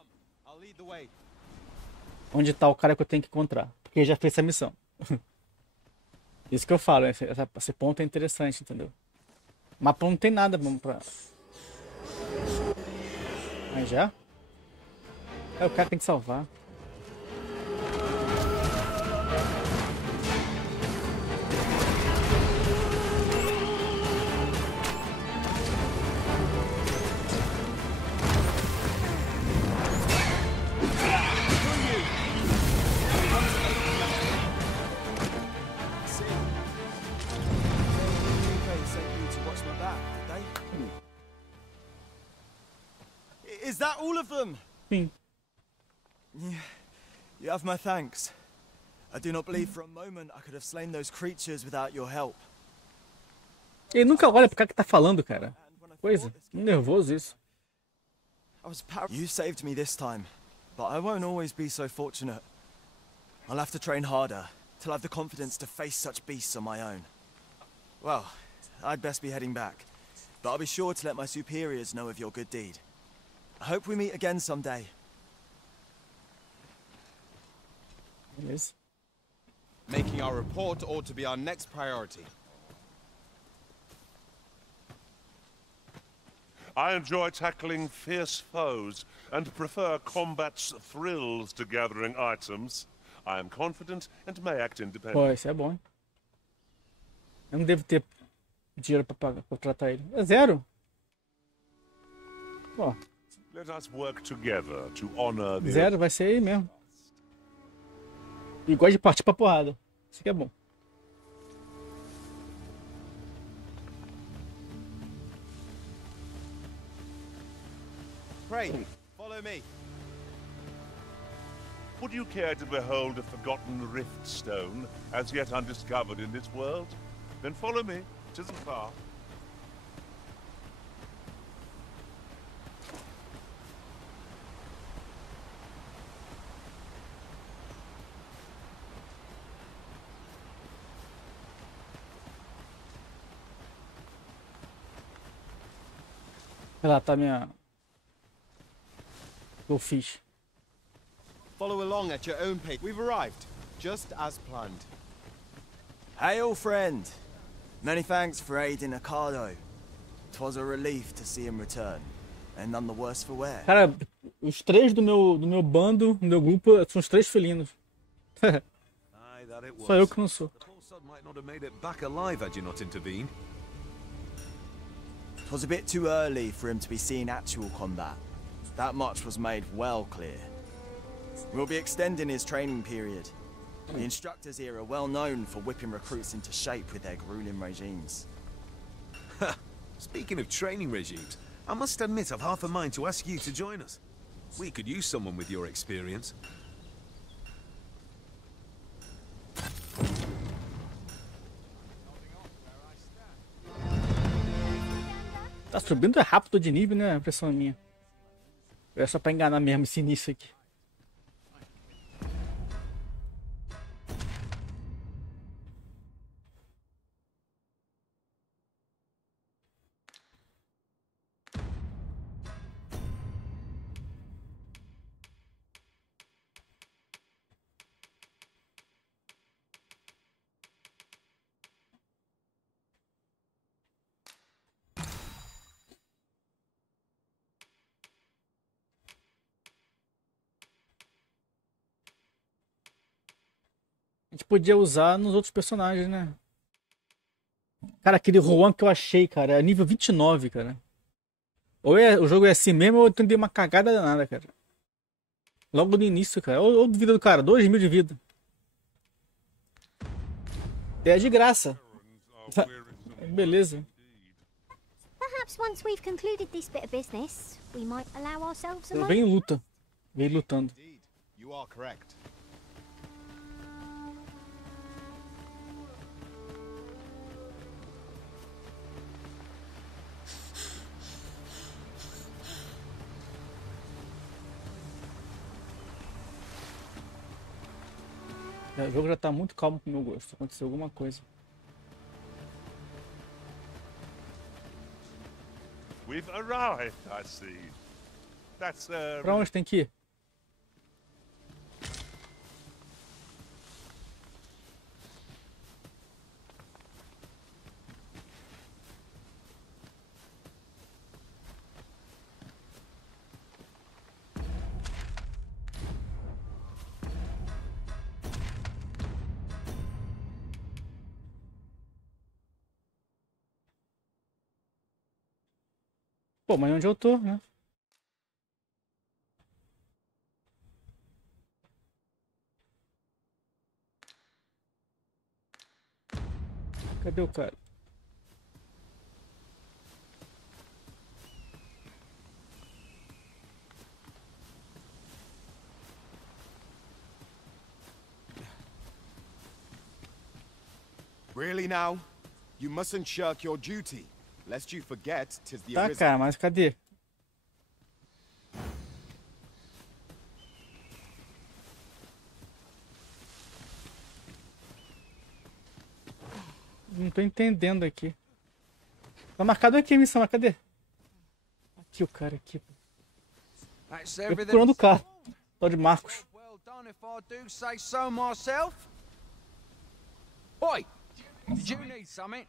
onde tá o cara que eu tenho que encontrar. Porque ele já fez essa missão. Isso que eu falo, esse ponto é interessante, entendeu? O mapa não tem nada pra... Mas já? É, o cara tem que salvar. Is that all of them? Sim. You have my thanks. I do not believe for a moment I could have slain those creatures without your help. Ele nunca olha pro cara que tá falando, cara. Coisa. Nervoso isso. You saved me this time, but I won't always be so fortunate. I'll have to train harder till I have the confidence to face such beasts on my own. Well, I'd best be heading back, but I'll be sure to let my superiors know of your good deed. I hope we meet again someday. Beleza. Making our report ought to be our next priority. I enjoy tackling fierce foes and prefer combat's thrills to gathering items. I am confident and may act independently. Pô, isso é bom, hein? Eu não devo ter dinheiro pra pagar, pra tratar ele. É zero. Pô. Let us work together to honor the... Zero, vai ser aí mesmo. E gosta de partir pra porrada. Isso aqui é bom. Pray, follow me. Would you care to behold a forgotten rift stone, as yet undiscovered in this world? Then follow me. It isn't far. Olha lá, tá minha... Eu fiz. Follow along at your own pace. We've arrived, just as planned. Hail, friend. Many thanks for aiding Ricardo. 'Twas a relief to see him return, and none the worse for wear. Cara, os três do meu bando, do meu grupo, são os três felinos. Só eu que não sou. 'Twas a bit too early for him to be seeing actual combat. That much was made well clear. We'll be extending his training period. The instructors here are well known for whipping recruits into shape with their grueling regimes. Speaking of training regimes, I must admit I've half a mind to ask you to join us. We could use someone with your experience. Tá subindo rápido de nível, né? A impressão minha. É só pra enganar mesmo esse início aqui. A gente podia usar nos outros personagens, né? Cara, aquele Juan que eu achei, cara, é nível 29, cara. Ou o jogo é assim mesmo, ou eu tentei uma cagada danada, cara. Logo no início, cara. Ou vida do cara, 2.000 de vida. É de graça. Beleza. Perhaps once we've concluded this bit of business, we might allow ourselves a Vem em moment. luta. Vem lutando. You are correct. O jogo já tá muito calmo pro meu gosto. Aconteceu alguma coisa. We've arrived, I see. That's Pra onde tem que ir? Pô, mas onde eu tô, né? Cadê o cara? Really now? You mustn't shirk your duty, lest you forget 'tis the Tá, arisen. cara, mas cadê? Não tô entendendo aqui. Tá marcado aqui a missão, mas cadê? Aqui o cara aqui. Eu procurando o carro. Tô de Marcos. Well done if I do say so myself. Oi! Did you need something?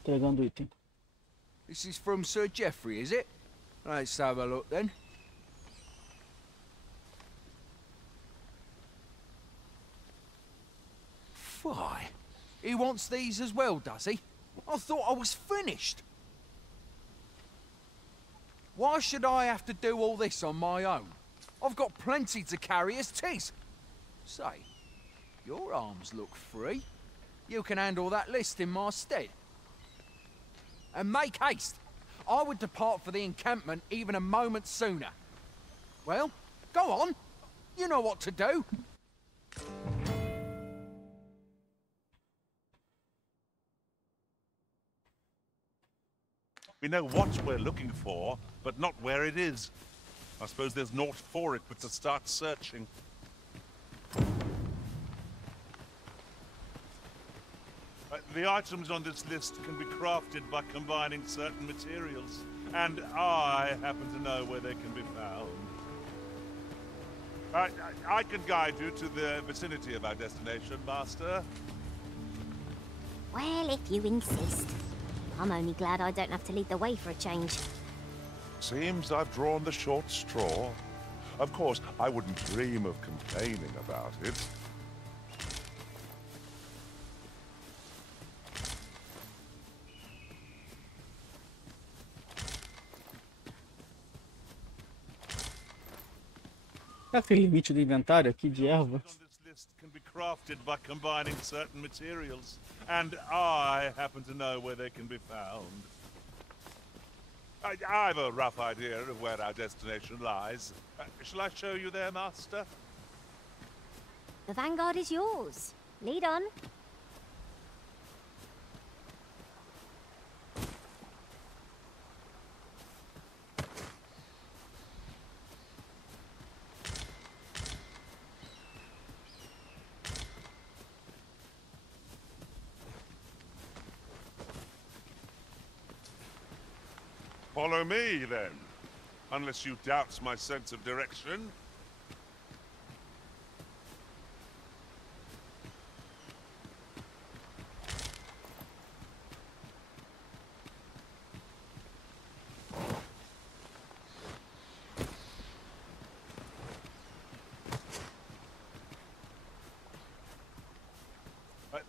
Entregando o item. This is from Sir Geoffrey, is it? Let's have a look then. Why? He wants these as well, does he? I thought I was finished. Why should I have to do all this on my own? I've got plenty to carry as tis. Say, your arms look free. You can handle that list in my stead. And make haste. I would depart for the encampment even a moment sooner. Well, go on. You know what to do. We know what we're looking for, but not where it is. I suppose there's naught for it but to start searching. The items on this list can be crafted by combining certain materials, and I happen to know where they can be found. I can guide you to the vicinity of our destination, Master. Well, if you insist. I'm only glad I don't have to lead the way for a change. Seems I've drawn the short straw. Of course, I wouldn't dream of complaining about it. Será que tem limite do inventário aqui de erva? Can be crafted by combining certain materials, and I happen to know where they can be found. I've a rough idea of where our destination lies. Shall I show you there, Master? The vanguard is yours. Lead on. Follow me, then. Unless you doubt my sense of direction.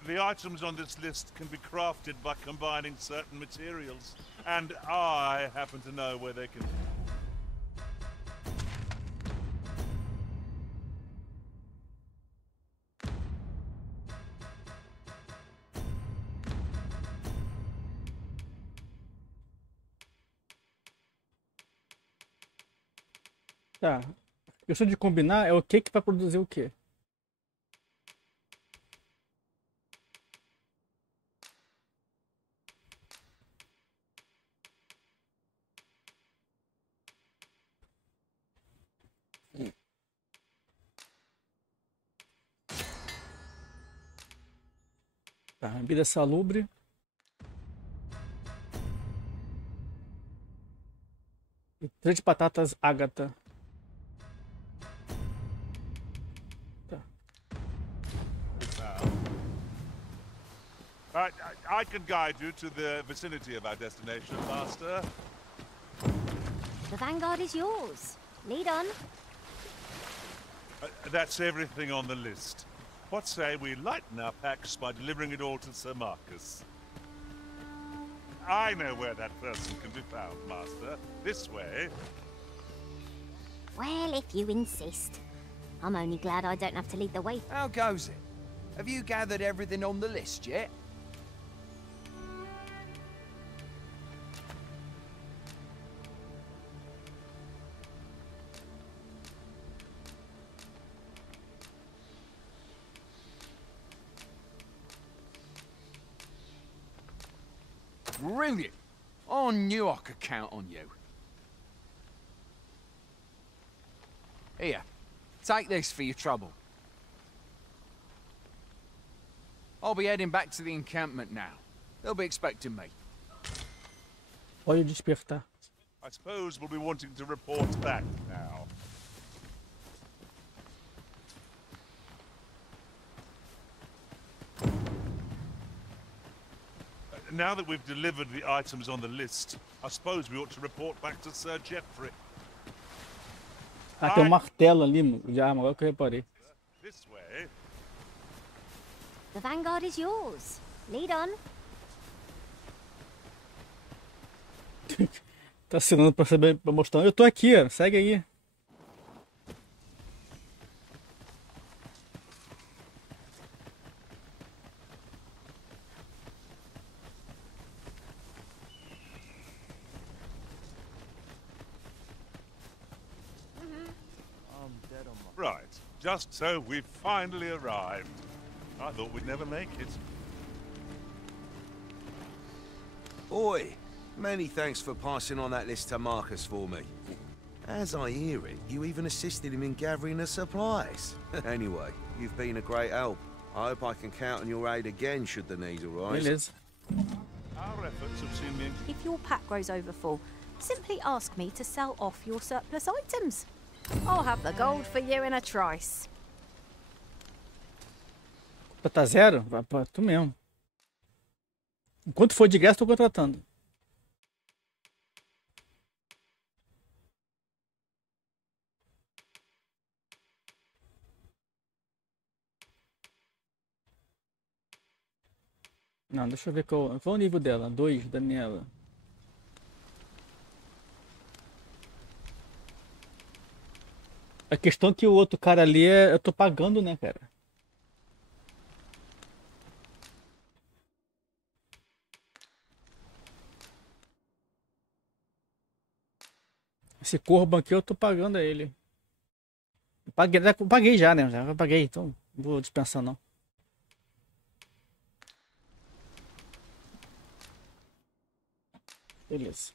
The items on this list can be crafted by combining certain materials, and I happen to know where they can... Tá. A questão de combinar é o que vai produzir o quê? Tá, bebida salubre. E 3 de batatas ágata. Tá. I can guide you to the vicinity of our destination, Master. The vanguard is yours. Lead on. That's everything on the list. What say we lighten our packs by delivering it all to Sir Marcus? I know where that person can be found, Master. This way. Well, if you insist. I'm only glad I don't have to lead the way. How goes it? Have you gathered everything on the list yet? Brilliant! I knew I could count on you. Here, take this for your trouble. I'll be heading back to the encampment now. They'll be expecting me. Pode despertar. I suppose we'll be wanting to report back now. Now that we've delivered the items on the list, I suppose we ought to report back to Sir Geoffrey. Ah, tem um martelo ali de arma, agora que eu reparei. This way. The vanguard is yours. Lead on. Tá assinando pra saber, pra mostrar. Eu tô aqui, ó. Segue aí. Right, just so we've finally arrived. I thought we'd never make it. Oi, many thanks for passing on that list to Marcus for me. As I hear it, you even assisted him in gathering the supplies. Anyway, you've been a great help. I hope I can count on your aid again should the need arise. Beleza. Our efforts have seen me. If your pack grows over full, simply ask me to sell off your surplus items. I'll have the gold for you in a trice. Tá zero? Vai pra tu mesmo. Enquanto for de graça, tô contratando. Não, deixa eu ver qual é o nível dela. 2, Daniela. A questão é que o outro cara ali eu tô pagando, né, cara? Esse corvo aqui eu tô pagando a ele. Paguei já, né? Já paguei, então não vou dispensar não. Beleza.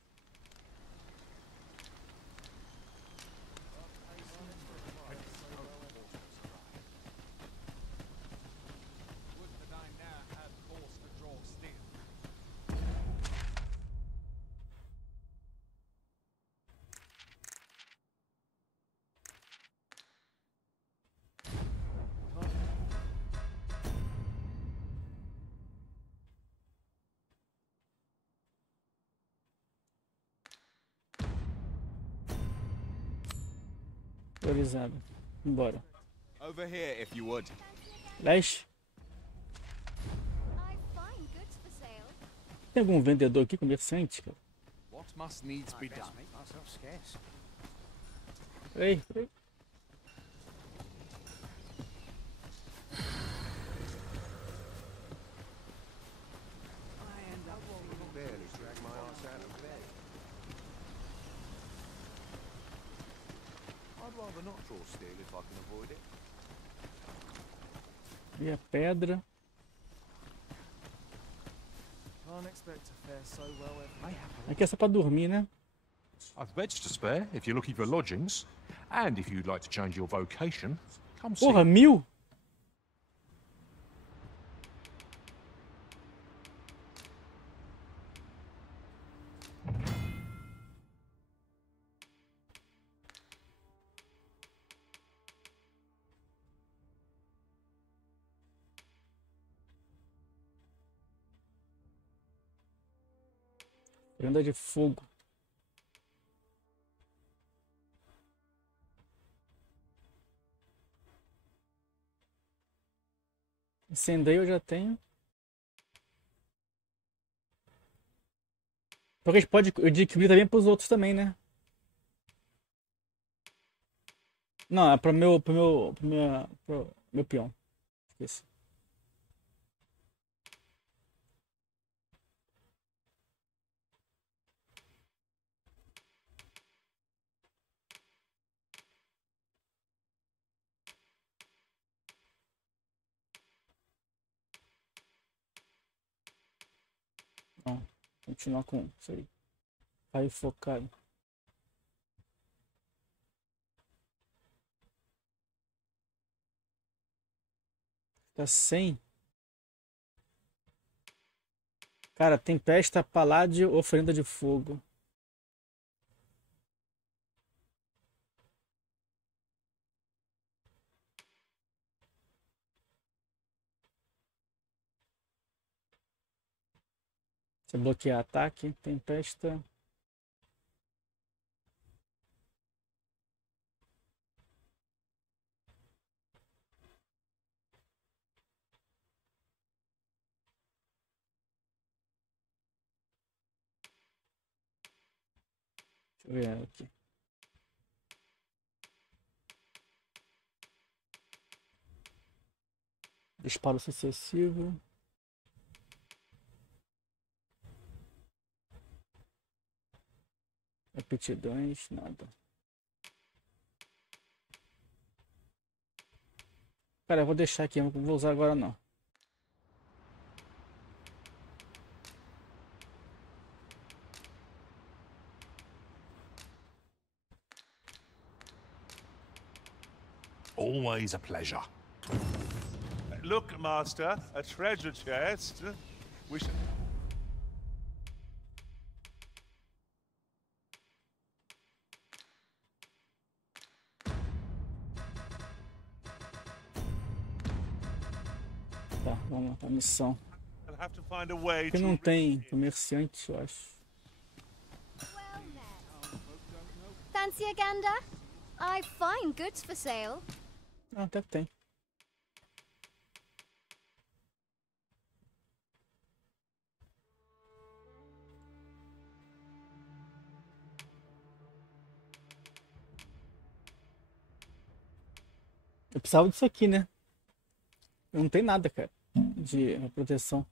Autorizado. Bora. Over here, if you would. 10. Tem algum vendedor aqui, comerciante, cara? What must needs be done? Ei. E a pedra. Aqui é só pra dormir, né? I've beds to spare if you're looking for lodgings, and if you'd like to change your vocation, come see. Porra, 1000? Prenda de fogo. Incendeio eu já tenho. Porque a gente pode adquirir também pros outros também, né? Não, é pro meu peão. Esqueci. Não, continuar com isso aí. Aí focado. Tá 100. Cara, tempesta, paládio, oferenda de fogo. Você bloquear ataque, tempesta. Deixa eu ver aqui. Disparo sucessivo. Repetidões, nada. Cara, eu vou deixar aqui, não vou usar agora não. Always a pleasure. Look, Master, a treasure chest. We should... Tá, vamos lá, a missão. I'll have to find a way Porque não tem comerciante, eu acho. Fancy a gander? I've fine goods for sale. Ah, até que tem. Eu precisava disso aqui, né? Eu não tenho nada, cara, de proteção.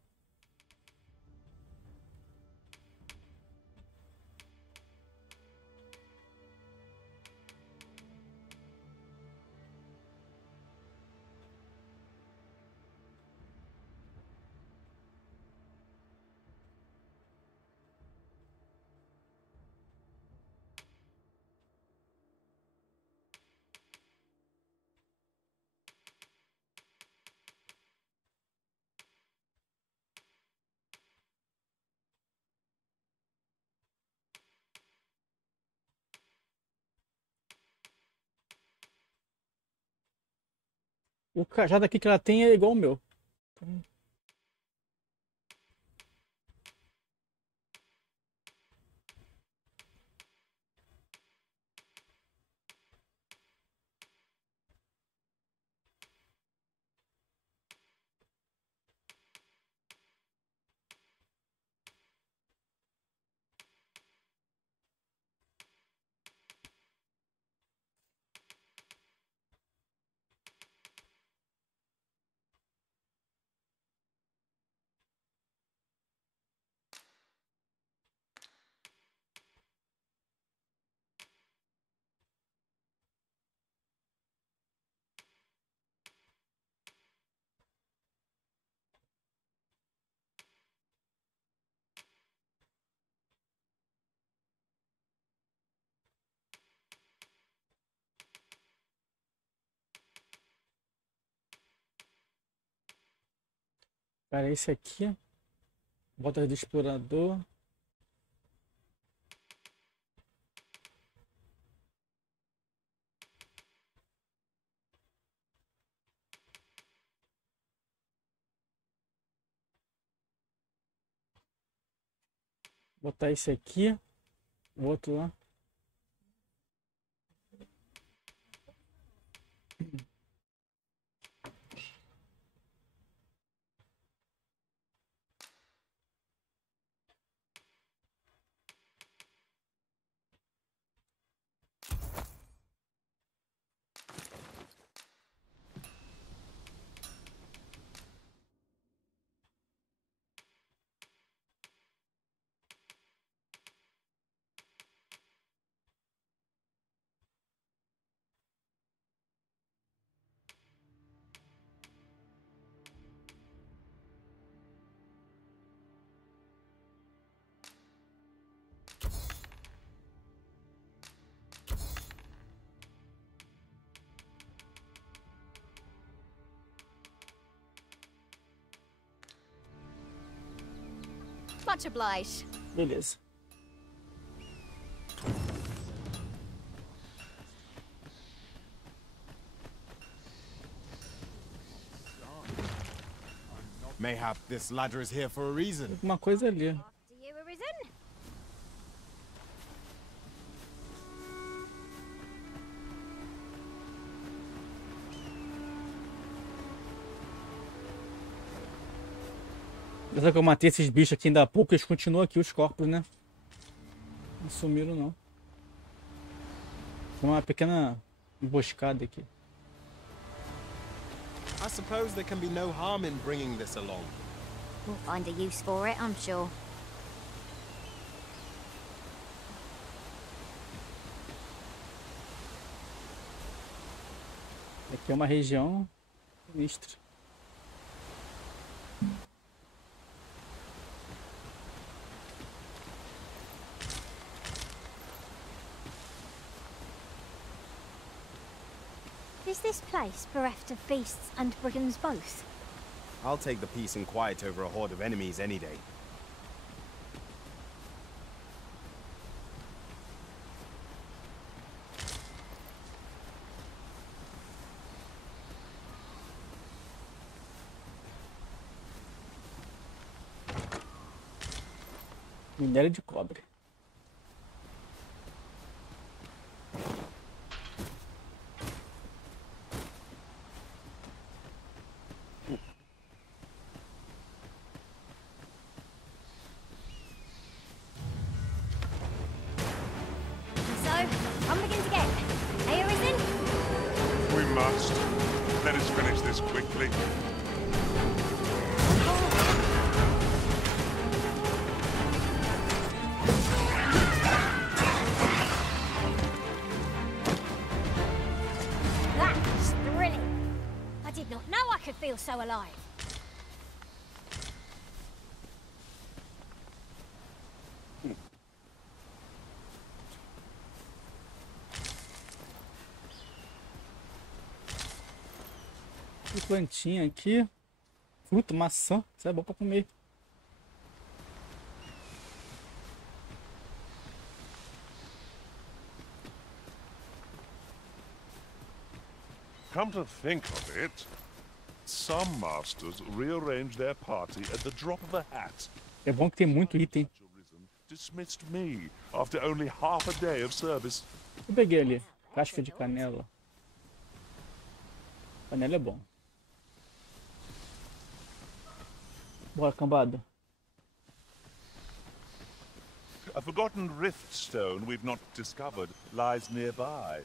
O cajado aqui que ela tem é igual o meu. Cara, esse aqui. Bota de explorador. Vou botar esse aqui. O outro lá. Much obliged. Beleza. Mayhap this ladder is here for a reason. Uma coisa ali. After you, Arisen. Apesar que eu matei esses bichos aqui ainda há pouco, eles continuam aqui, os corpos, né? Não sumiram, não. Foi uma pequena emboscada aqui. I suppose there can be no harm in bringing this along. We'll find a use for it, I'm sure. Aqui é uma região sinistra. Is this place bereft of beasts and brigands both? I'll take the peace and quiet over a horde of enemies any day. Minério de cobre. Quickly. That's thrilling. I did not know I could feel so alive. Plantinha aqui, fruta, maçã, isso é bom pra comer. Come to think of it, some masters rearrange their party at the drop of a hat. É bom que tem muito item. Dismissed me after only half a day of service. Eu peguei ali, casca de canela. Canela é bom. Bora, cambada. A forgotten rift stone we've not discovered lies nearby.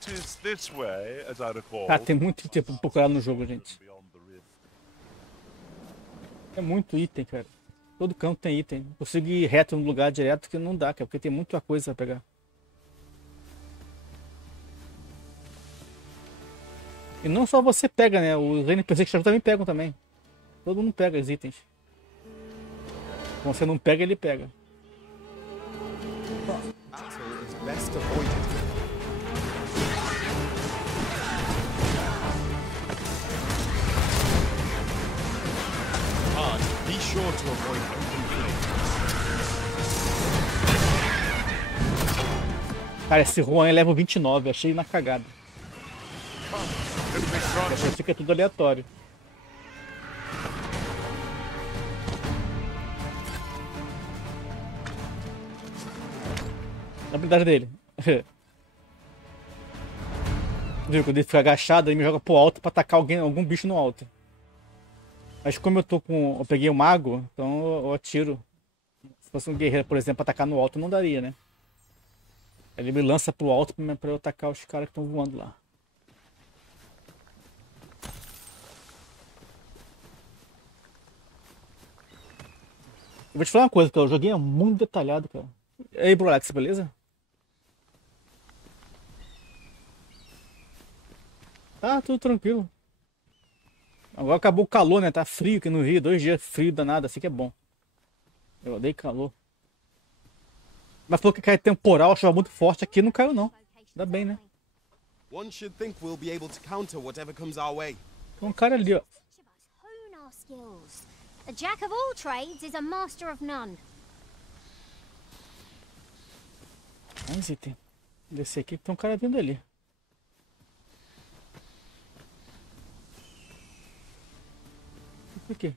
'Tis this way, as I recall. Cara, tem muito item pra procurar no jogo, gente. É muito item, cara. Todo canto tem item. Consigo ir reto no lugar direto que não dá, cara, porque tem muita coisa pra pegar. E não só você pega, né? Os NPCs que também pegam também. Todo mundo pega os itens. Quando você não pega, ele pega. Be sure to avoid open flame. Cara, esse Juan é level 29, achei na cagada. Achei que é tudo aleatório. A habilidade dele. Viu? Quando ele fica agachado, ele me joga pro alto pra atacar algum bicho no alto. Mas como eu peguei o mago, então eu atiro. Se fosse um guerreiro, por exemplo, atacar no alto, não daria, né? Ele me lança pro alto pra eu atacar os caras que estão voando lá. Eu vou te falar uma coisa, cara. O joguinho é muito detalhado, cara. E aí, Brolex, beleza? Tá, tudo tranquilo. Agora acabou o calor, né? Tá frio aqui no Rio. 2 dias frio danado, assim que é bom. Eu odeio calor. Mas falou que cai temporal, chuva muito forte. Aqui não caiu, não. Ainda bem, né? One should think we'll be able to counter whatever comes our way. Tem um cara ali, ó. Hone our skills. A jack of all trades is a master of none. Mais item. Descer aqui, tem um cara vindo ali. O que?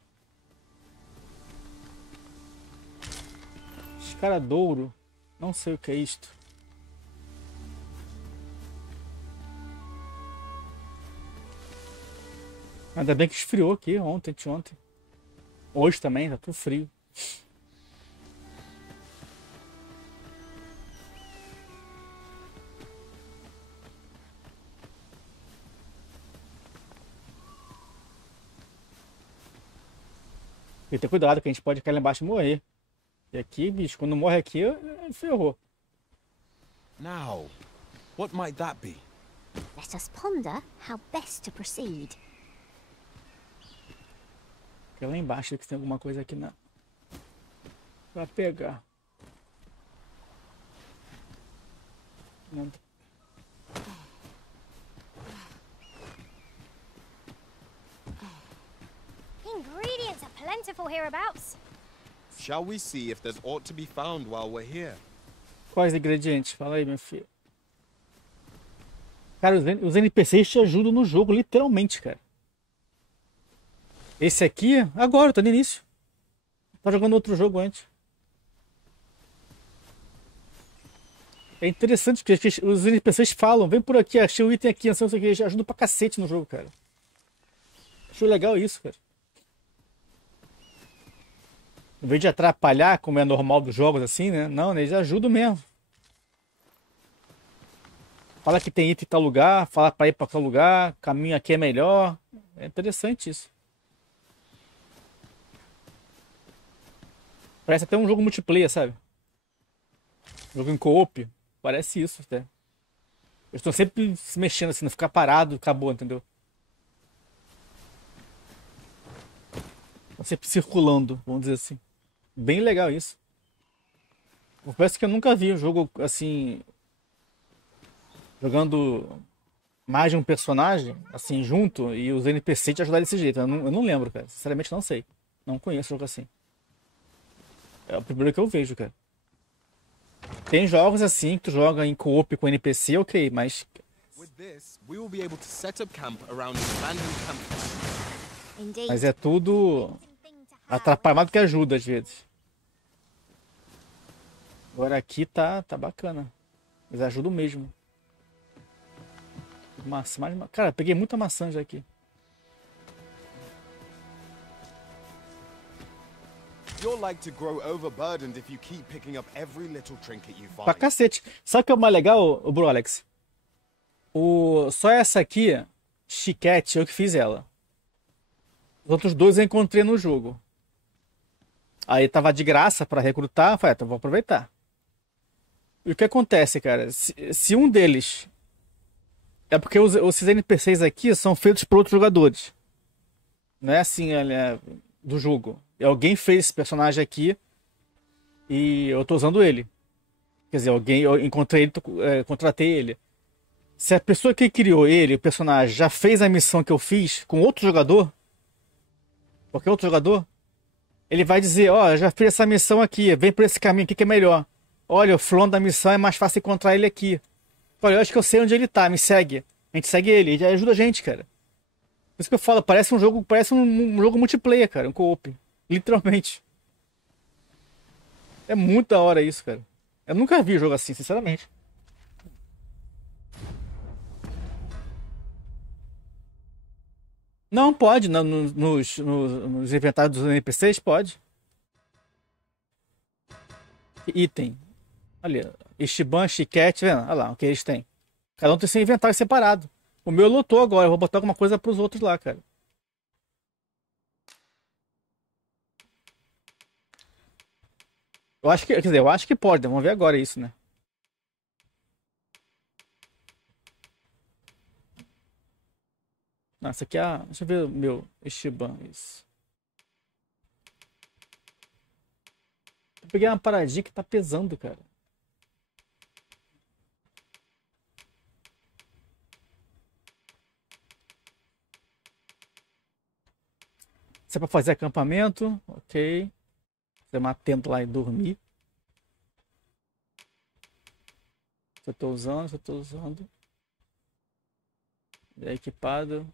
Escaradouro. Não sei o que é isto. Ainda bem que esfriou aqui ontem, anteontem. Hoje também, tá tudo frio. Tem que ter cuidado que a gente pode cair lá embaixo e morrer. E aqui, bicho, quando morre aqui, ferrou. Now, what might that be? Let us ponder how best to proceed. Porque lá embaixo que tem alguma coisa aqui na... pra pegar. Não. Ingredients are plentiful hereabouts. Shall we see if there's aught to be found while we're here? Quais ingredientes? Fala aí, meu filho. Cara, os NPCs te ajudam no jogo, literalmente, cara. Esse aqui, agora, tá no início. Tá jogando outro jogo antes. É interessante porque os NPCs falam, vem por aqui, achei o item aqui, não sei o que, ajuda pra cacete no jogo, cara. Achei legal isso, cara. Em vez de atrapalhar, como é normal dos jogos assim, né? Não, eles ajudam mesmo. Fala que tem item em tal lugar, fala pra ir pra tal lugar, caminho aqui é melhor. É interessante isso. Parece até um jogo multiplayer, sabe? Jogo em co-op. Parece isso até. Eles estão sempre se mexendo assim, não ficar parado, acabou, entendeu? Estão sempre circulando, vamos dizer assim. Bem legal isso. Confesso que eu nunca vi um jogo assim... jogando mais de um personagem, assim, junto, e os NPCs te ajudar desse jeito. Eu não lembro, cara. Sinceramente não sei. Não conheço jogo assim. É o primeiro que eu vejo, cara. Tem jogos assim que tu joga em co-op com NPC, ok, mas... Mas é tudo atrapalha mais do que ajuda às vezes. Agora aqui tá bacana. Mas ajuda mesmo. Maçã, cara, peguei muita maçã já aqui. Pra cacete. Sabe o que é o mais legal, o Bro Alex? Só essa aqui, chiquete, eu que fiz ela. Os outros dois eu encontrei no jogo. Aí tava de graça pra recrutar, falei, então vou aproveitar. E o que acontece, cara? Se um deles... É porque esses NPCs aqui são feitos por outros jogadores. Não é assim, do jogo. Alguém fez esse personagem aqui e eu tô usando ele. Quer dizer, eu encontrei ele, contratei ele. Se a pessoa que criou ele, o personagem, já fez a missão que eu fiz com outro jogador, qualquer outro jogador, ele vai dizer, ó, eu já fiz essa missão aqui, vem por esse caminho aqui que é melhor. Olha, o fulano da missão é mais fácil encontrar ele aqui. Olha, eu acho que eu sei onde ele tá, me segue. A gente segue ele já ajuda a gente, cara. Por isso que eu falo, parece um jogo multiplayer, cara, um co-op. Literalmente. É muito da hora isso, cara. Eu nunca vi jogo assim, sinceramente. Não, pode. Nos inventários dos NPCs, pode. Item. Ali, Ichiban, Chiquete, vendo? Olha lá o que eles têm. Cada um tem seu inventário separado. O meu lotou agora, eu vou botar alguma coisa pros outros lá, cara. Eu acho que, quer dizer, eu acho que pode, vamos ver agora isso, né? Nossa, aqui é a... Deixa eu ver o meu Ichiban, isso. Eu peguei uma paradinha que tá pesando, cara. Isso é pra fazer acampamento, ok. Fazer uma tenda lá e dormir. Se eu tô usando, se eu tô usando. É equipado.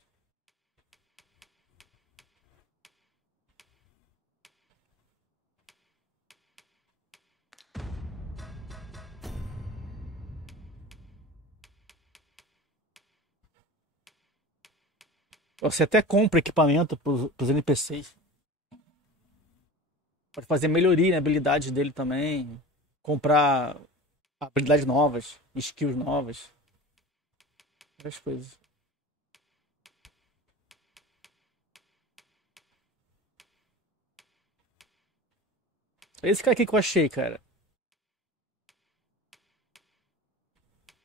Você até compra equipamento pros NPCs. Pode fazer melhoria na habilidade dele também. Comprar habilidades novas, skills novas. Várias coisas. Esse cara aqui que eu achei, cara.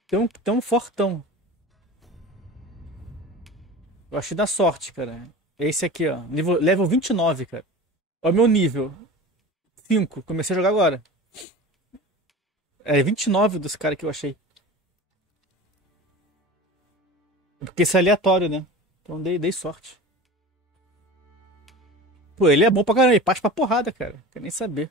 Tem um fortão. Eu achei da sorte, cara. É esse aqui, ó. Level 29, cara. Olha o meu nível. 5. Comecei a jogar agora. É 29 dos caras que eu achei. Porque isso é aleatório, né? Então dei sorte. Pô, ele é bom pra caramba. Ele parte pra porrada, cara. Quer nem saber.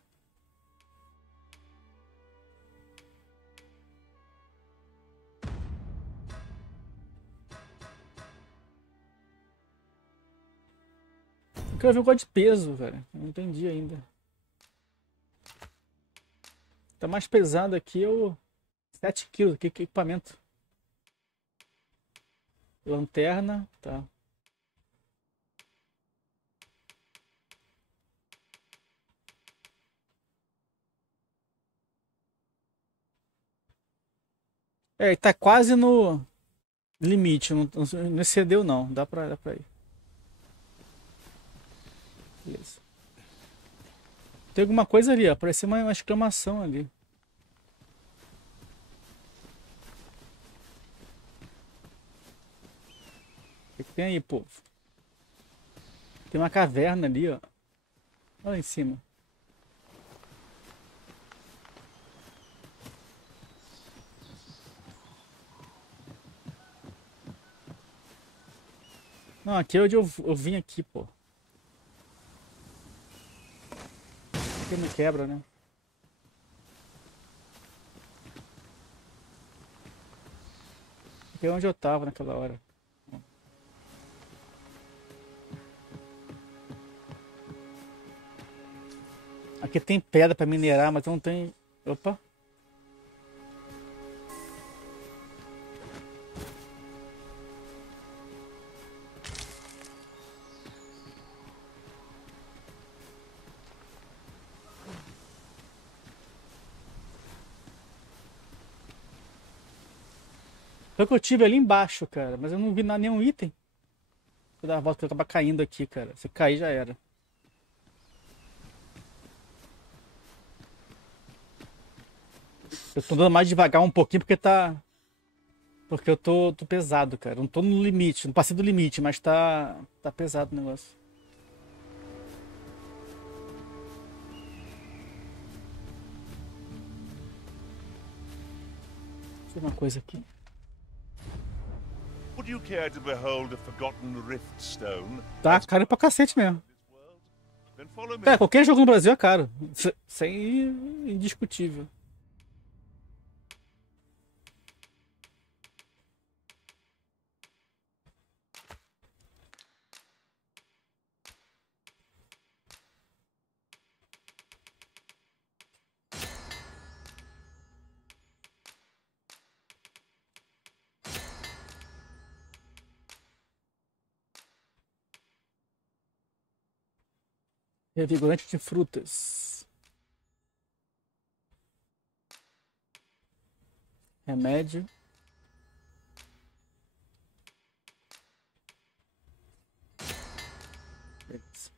Eu quero ver o negócio de peso, cara. Não entendi ainda. Tá mais pesado aqui o 7 kg. Que equipamento? Lanterna, tá. É, ele tá quase no limite. Não excedeu, não. Dá pra ir. Beleza. Tem alguma coisa ali, ó. Parecia uma exclamação ali. O que tem aí, povo? Tem uma caverna ali, ó. Olha lá em cima. Não, aqui é onde eu vim aqui, pô. Aqui me quebra, né? Aqui é onde eu tava naquela hora. Aqui tem pedra pra minerar, mas não tem... Opa! Foi o que eu tive ali embaixo, cara. Mas eu não vi nenhum item. Vou dar a volta que eu acaba caindo aqui, cara. Se cair já era. Eu tô andando mais devagar um pouquinho porque tá... Porque eu tô pesado, cara. Não tô no limite. Não passei do limite, mas tá pesado o negócio. Deixa eu ver uma coisa aqui. Would you care to behold a forgotten rift stone? Tá caro pra cacete mesmo. Cara, qualquer jogo no Brasil é caro. Sem indiscutível. Revigorante de frutas. Remédio. Beleza.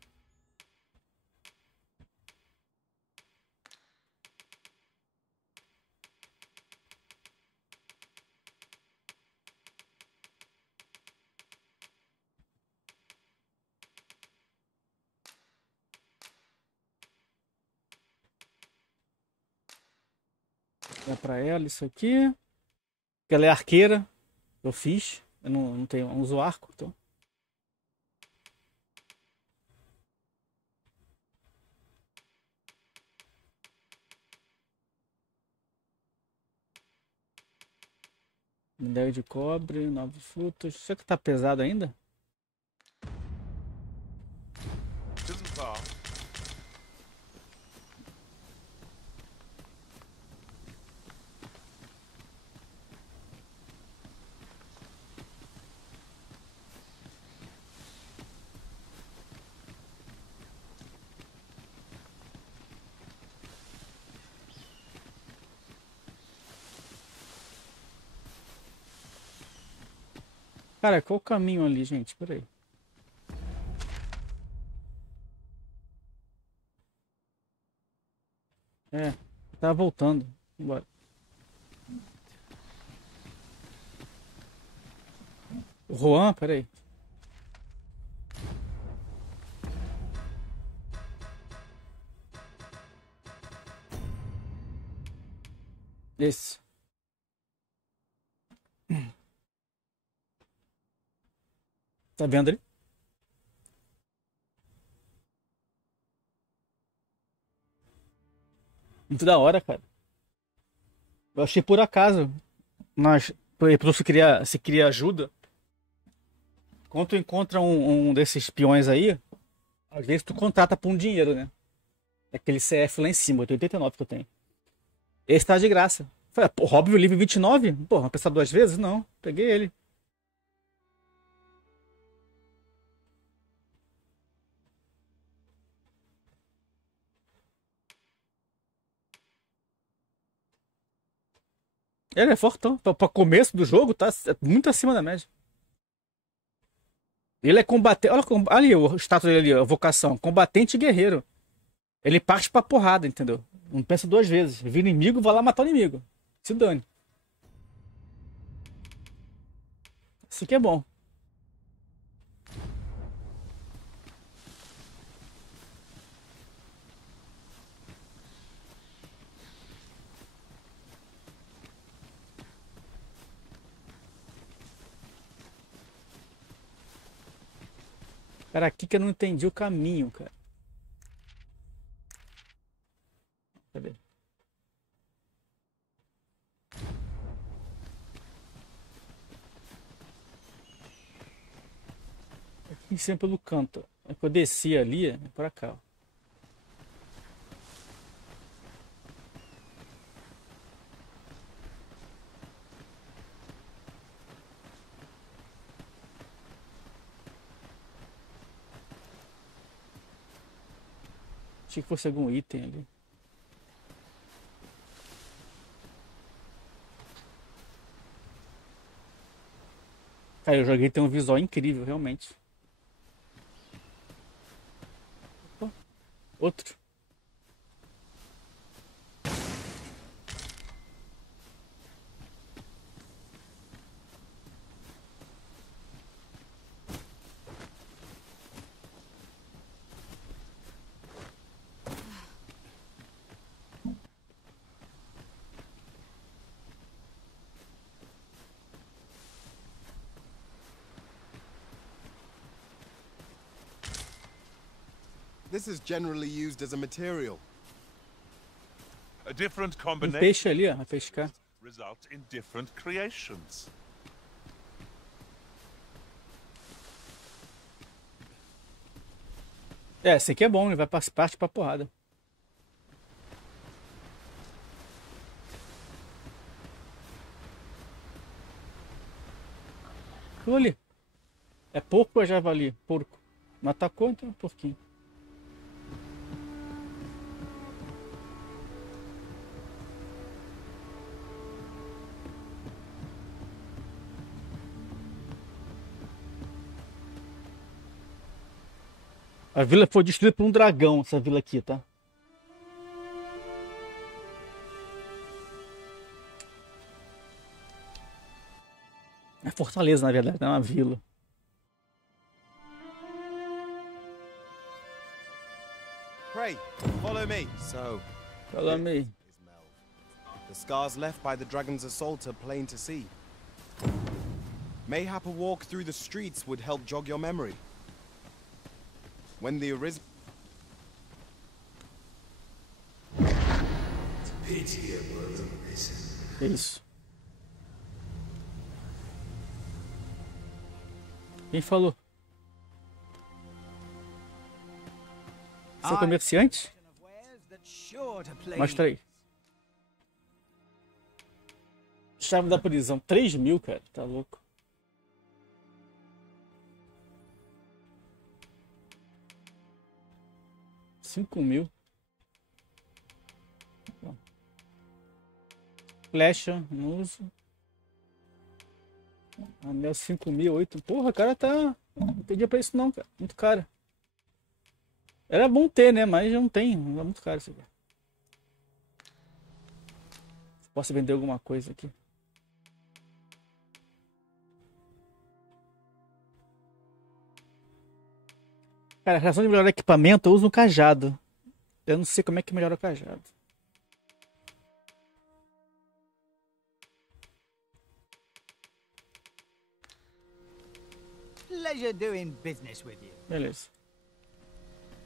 Dá pra ela isso aqui. Porque ela é arqueira. Eu fiz. Eu não tenho, não uso arco, então. Minério de cobre, 9 frutas. Será que tá pesado ainda? Isn't far. Cara, qual o caminho ali, gente? Pera aí. É, tá voltando. Bora. Juan, pera aí. Esse. Tá vendo ali? Muito da hora, cara. Eu achei por acaso. Mas, por exemplo, se queria ajuda, quando tu encontra um desses peões aí, às vezes tu contrata por um dinheiro, né? Aquele CF lá em cima, 89 que eu tenho. Esse tá de graça. Falei, pô, óbvio, livre 29? Pô, vai pensar duas vezes? Não, peguei ele. Ele é fortão. Pra começo do jogo, tá muito acima da média. Ele é combatente. Olha ali o status dele ali, a vocação. Combatente e guerreiro. Ele parte pra porrada, entendeu? Não pensa duas vezes. Vira inimigo, vai lá matar o inimigo. Se dane. Isso que é bom. Cara, aqui que eu não entendi o caminho, cara. Cadê? Aqui sempre pelo canto. É que eu desci ali, é pra cá, ó. Achei que fosse algum item ali. Cara, eu joguei tem um visual incrível, realmente. Opa, outro. This is generally used as a material. A different Um combination peixe ali, ó, a pescar. result in different creations. É, esse aqui é bom, ele vai parte pra porrada. Aquilo ali. É porco ou é javali? Porco. Não atacou, então é porquinho. A vila foi destruída por um dragão, essa vila aqui, tá? É fortaleza, na verdade, não é uma vila. Pray, follow me. So, follow me. The scars left by the dragon's assault are plain to see. Mayhap a walk through the streets would help jog your memory. When the arisen... Isso. Quem falou? Você é comerciante? Mostra aí. Chave da prisão. 3.000, cara. Tá louco. $5.000. Flecha, não uso. Anel 5.000, 8. Porra, o cara tá... Não pedia pra isso não, cara. Muito caro. Era bom ter, né? Mas não tem. Não é muito caro isso aqui. Posso vender alguma coisa aqui? Cara, a razão de melhorar equipamento, eu uso um cajado. Eu não sei como é que melhora o cajado. Pleasure doing business with you. Beleza.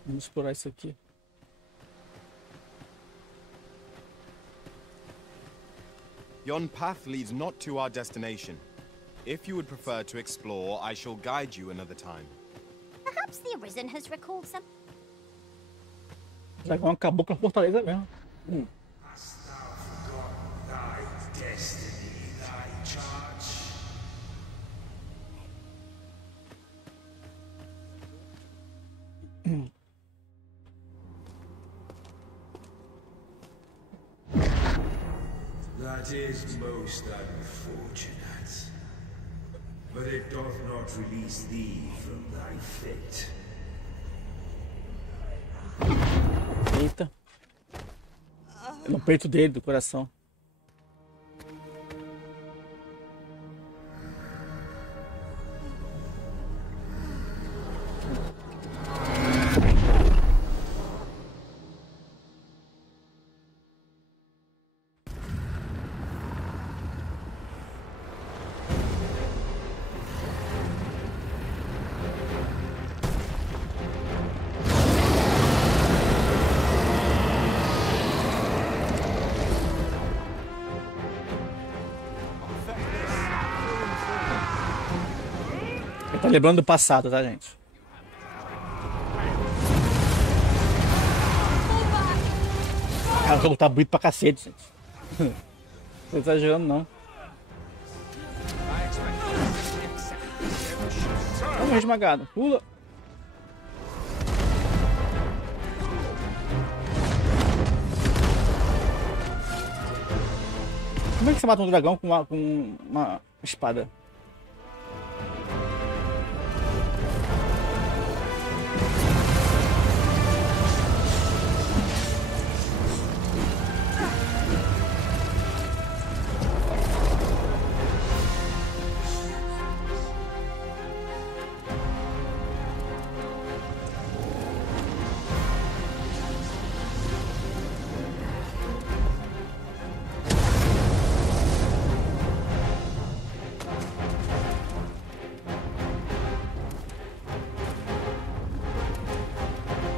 Vamos explorar isso aqui. Yon path leads not to our destination. If you would prefer to explore, I shall guide you another time. Perhaps the Arisen has recalled some. O dragão acabou com a fortaleza mesmo. That is most unfortunate, but it doth not release thee from thy fate. Eita. É no peito dele, do coração. Tá lembrando do passado, tá, gente? O jogo tá bonito pra cacete, gente. Não tá exagerando, não. Vamos, esmagado. Pula. Como é que você mata um dragão com uma espada?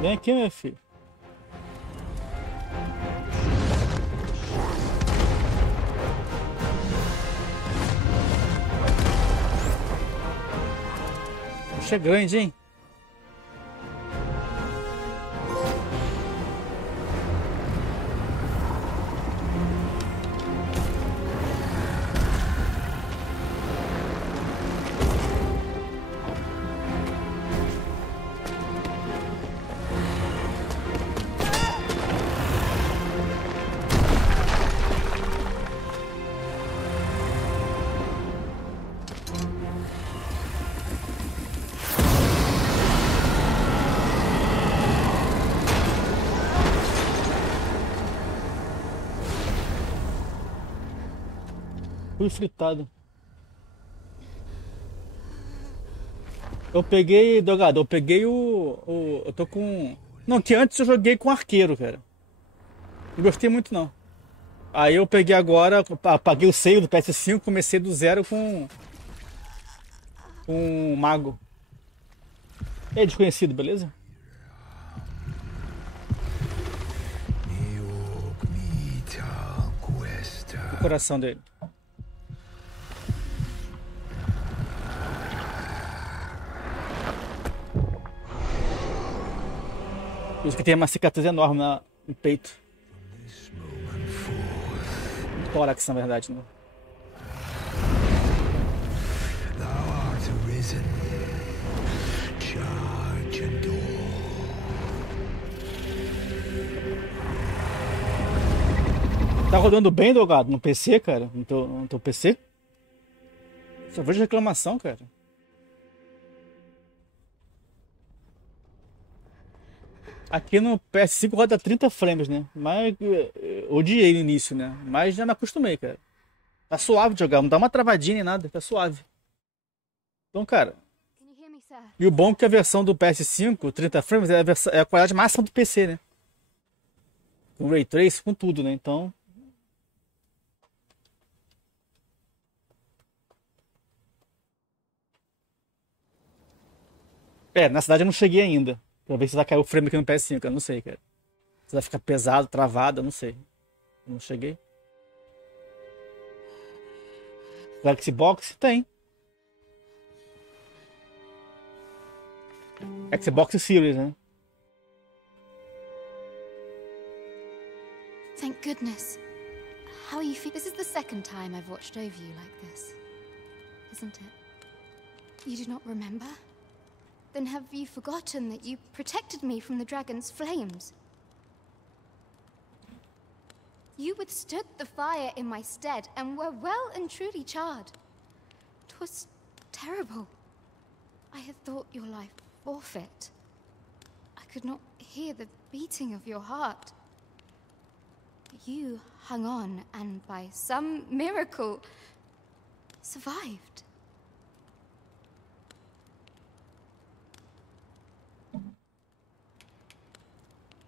Vem aqui, meu filho. Puxa, é grande, hein? Fui fritado. Eu peguei, Dogado, eu peguei eu tô com... Não, que antes eu joguei com arqueiro, cara. Não gostei muito, não. Aí eu peguei agora, apaguei o save do PS5, comecei do zero com um mago. É desconhecido, beleza? O coração dele. Por isso que tem uma cicatriz enorme no peito. No tórax, na verdade, né? Tá rodando bem, Dogado, no PC, cara? No teu PC? Só vejo reclamação, cara. Aqui no PS5 roda 30 frames, né? Mas odiei no início, né? Mas já me acostumei, cara. Tá suave de jogar, não dá uma travadinha nem nada, tá suave. Então, cara... E o bom é que a versão do PS5, 30 frames, é a qualidade máxima do PC, né? Com Ray Trace, com tudo, né? Então... na cidade eu não cheguei ainda. Pra ver se vai cair o frame aqui no PS5, eu não sei, cara. Se vai ficar pesado, travado, eu não sei. Eu não cheguei. Xbox tem. Xbox Series, né? Thank goodness. How are you feeling? This is the second time I've watched over you like this, isn't it? You do not remember? Then have you forgotten that you protected me from the dragon's flames? You withstood the fire in my stead and were well and truly charred. 'Twas terrible. I had thought your life forfeit. I could not hear the beating of your heart. You hung on and by some miracle survived.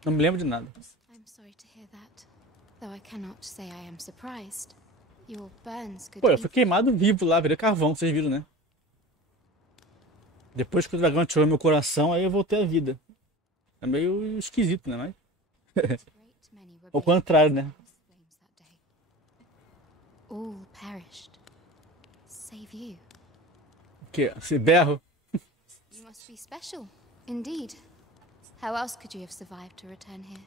Não me lembro de nada. I'm sorry to hear that, though I cannot say I am surprised. Your burns could... Pô, eu fui queimado vivo lá, virei carvão, vocês viram, né? Depois que o dragão atirou meu coração, aí eu voltei à vida. É meio esquisito, né? Mas... Ao contrário, né? All perished, save you. O quê? Se berro? You must be special, indeed. How else could you have survived to return here?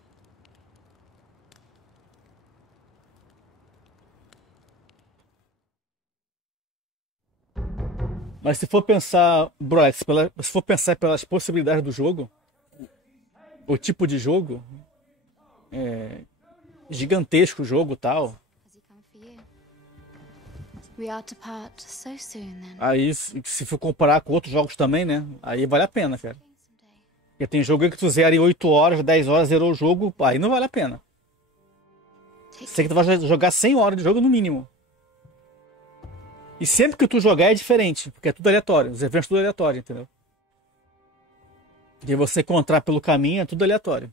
Mas se for pensar, bro, se for pensar pelas possibilidades do jogo, o tipo de jogo, gigantesco o jogo e tal. We are to part so soon, then. Aí, se for comparar com outros jogos também, né? Aí vale a pena, cara. Porque tem jogo aí que tu zera em 8 horas, 10 horas, zerou o jogo, aí não vale a pena. Sei que tu vai jogar 100 horas de jogo no mínimo. E sempre que tu jogar é diferente, porque é tudo aleatório, os eventos tudo aleatório, entendeu? E você encontrar pelo caminho é tudo aleatório.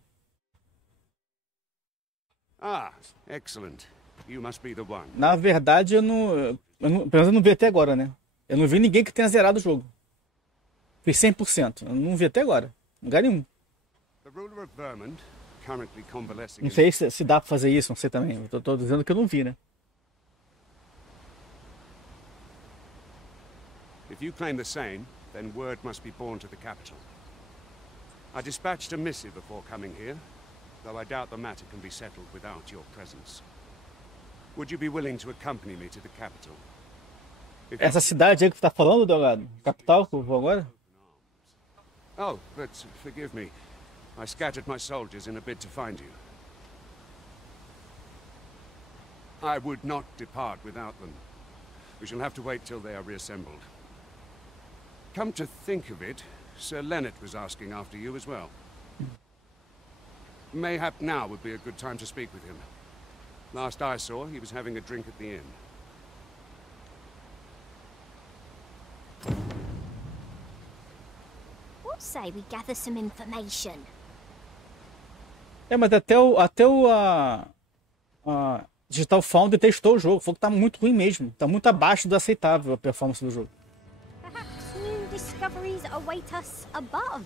Ah, excellent. You must be the one. Na verdade, pelo menos eu não vi até agora, né? Eu não vi ninguém que tenha zerado o jogo. Fiz 100%, eu não vi até agora. Lugar nenhum. Não sei se dá pra fazer isso, não sei também. Eu tô dizendo que eu não vi, né? If you claim the same, then word must be borne to the capital. I dispatched a missive before coming here, though I doubt the matter can be settled without your presence. Would you be willing to accompany me to the capital? Essa cidade aí que tu tá falando, Delgado? Capital que eu vou agora? Oh, but forgive me. I scattered my soldiers in a bid to find you. I would not depart without them. We shall have to wait till they are reassembled. Come to think of it, Sir Leonard was asking after you as well. Mayhap now would be a good time to speak with him. Last I saw, he was having a drink at the inn. say we gather some information? É, mas até a Digital Foundry testou o jogo. Falou que tá muito ruim mesmo. Tá muito abaixo do aceitável a performance do jogo. Perhaps new discoveries await us above.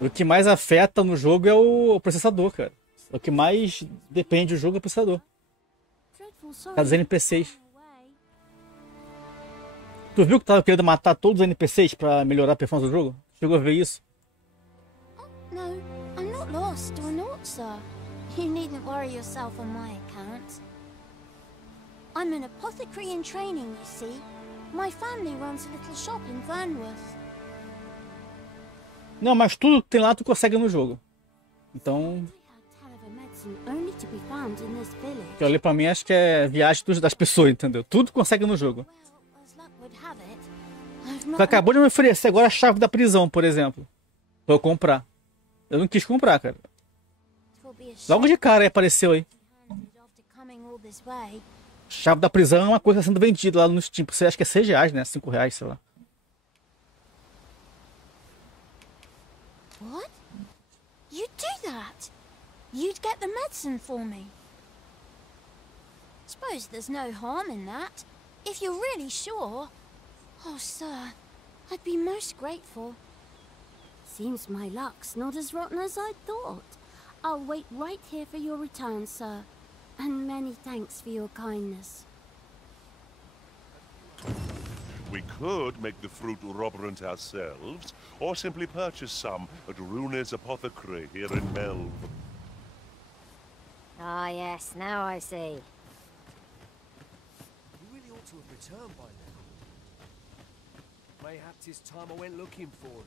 O que mais afeta no jogo é o processador, cara. O que mais depende do jogo é o processador. Dos NPCs. Tu viu que tava querendo matar todos os NPCs pra melhorar a performance do jogo? Chegou a ver isso? No, I'm not lost or naught, sir. You needn't worry yourself on my account. I'm an apothecary in training, you see. My family runs a little shop in Vernworth. Não, mas tudo que tem lá tu consegue no jogo. Então... que eu olhei pra mim, acho que é viagem das pessoas, entendeu? Tudo consegue no jogo. Tu acabou de me oferecer agora a chave da prisão, por exemplo. Pra eu comprar. Eu não quis comprar, cara. Logo de cara aí apareceu aí. Chave da prisão é uma coisa sendo vendida lá no Steam. Você acha que é R$6, né? R$5, sei lá. What? You'd do that? You'd get the medicine for me? Suppose there's no harm in that. If you're really sure. Oh, sir, I'd be most grateful. Seems my luck's not as rotten as I thought. I'll wait right here for your return, sir. And many thanks for your kindness. We could make the fruit robberant ourselves, or simply purchase some at Rune's Apothecary here in Melve. Ah, yes, now I see. You really ought to have returned by now. Mayhaps it's time I went looking for it.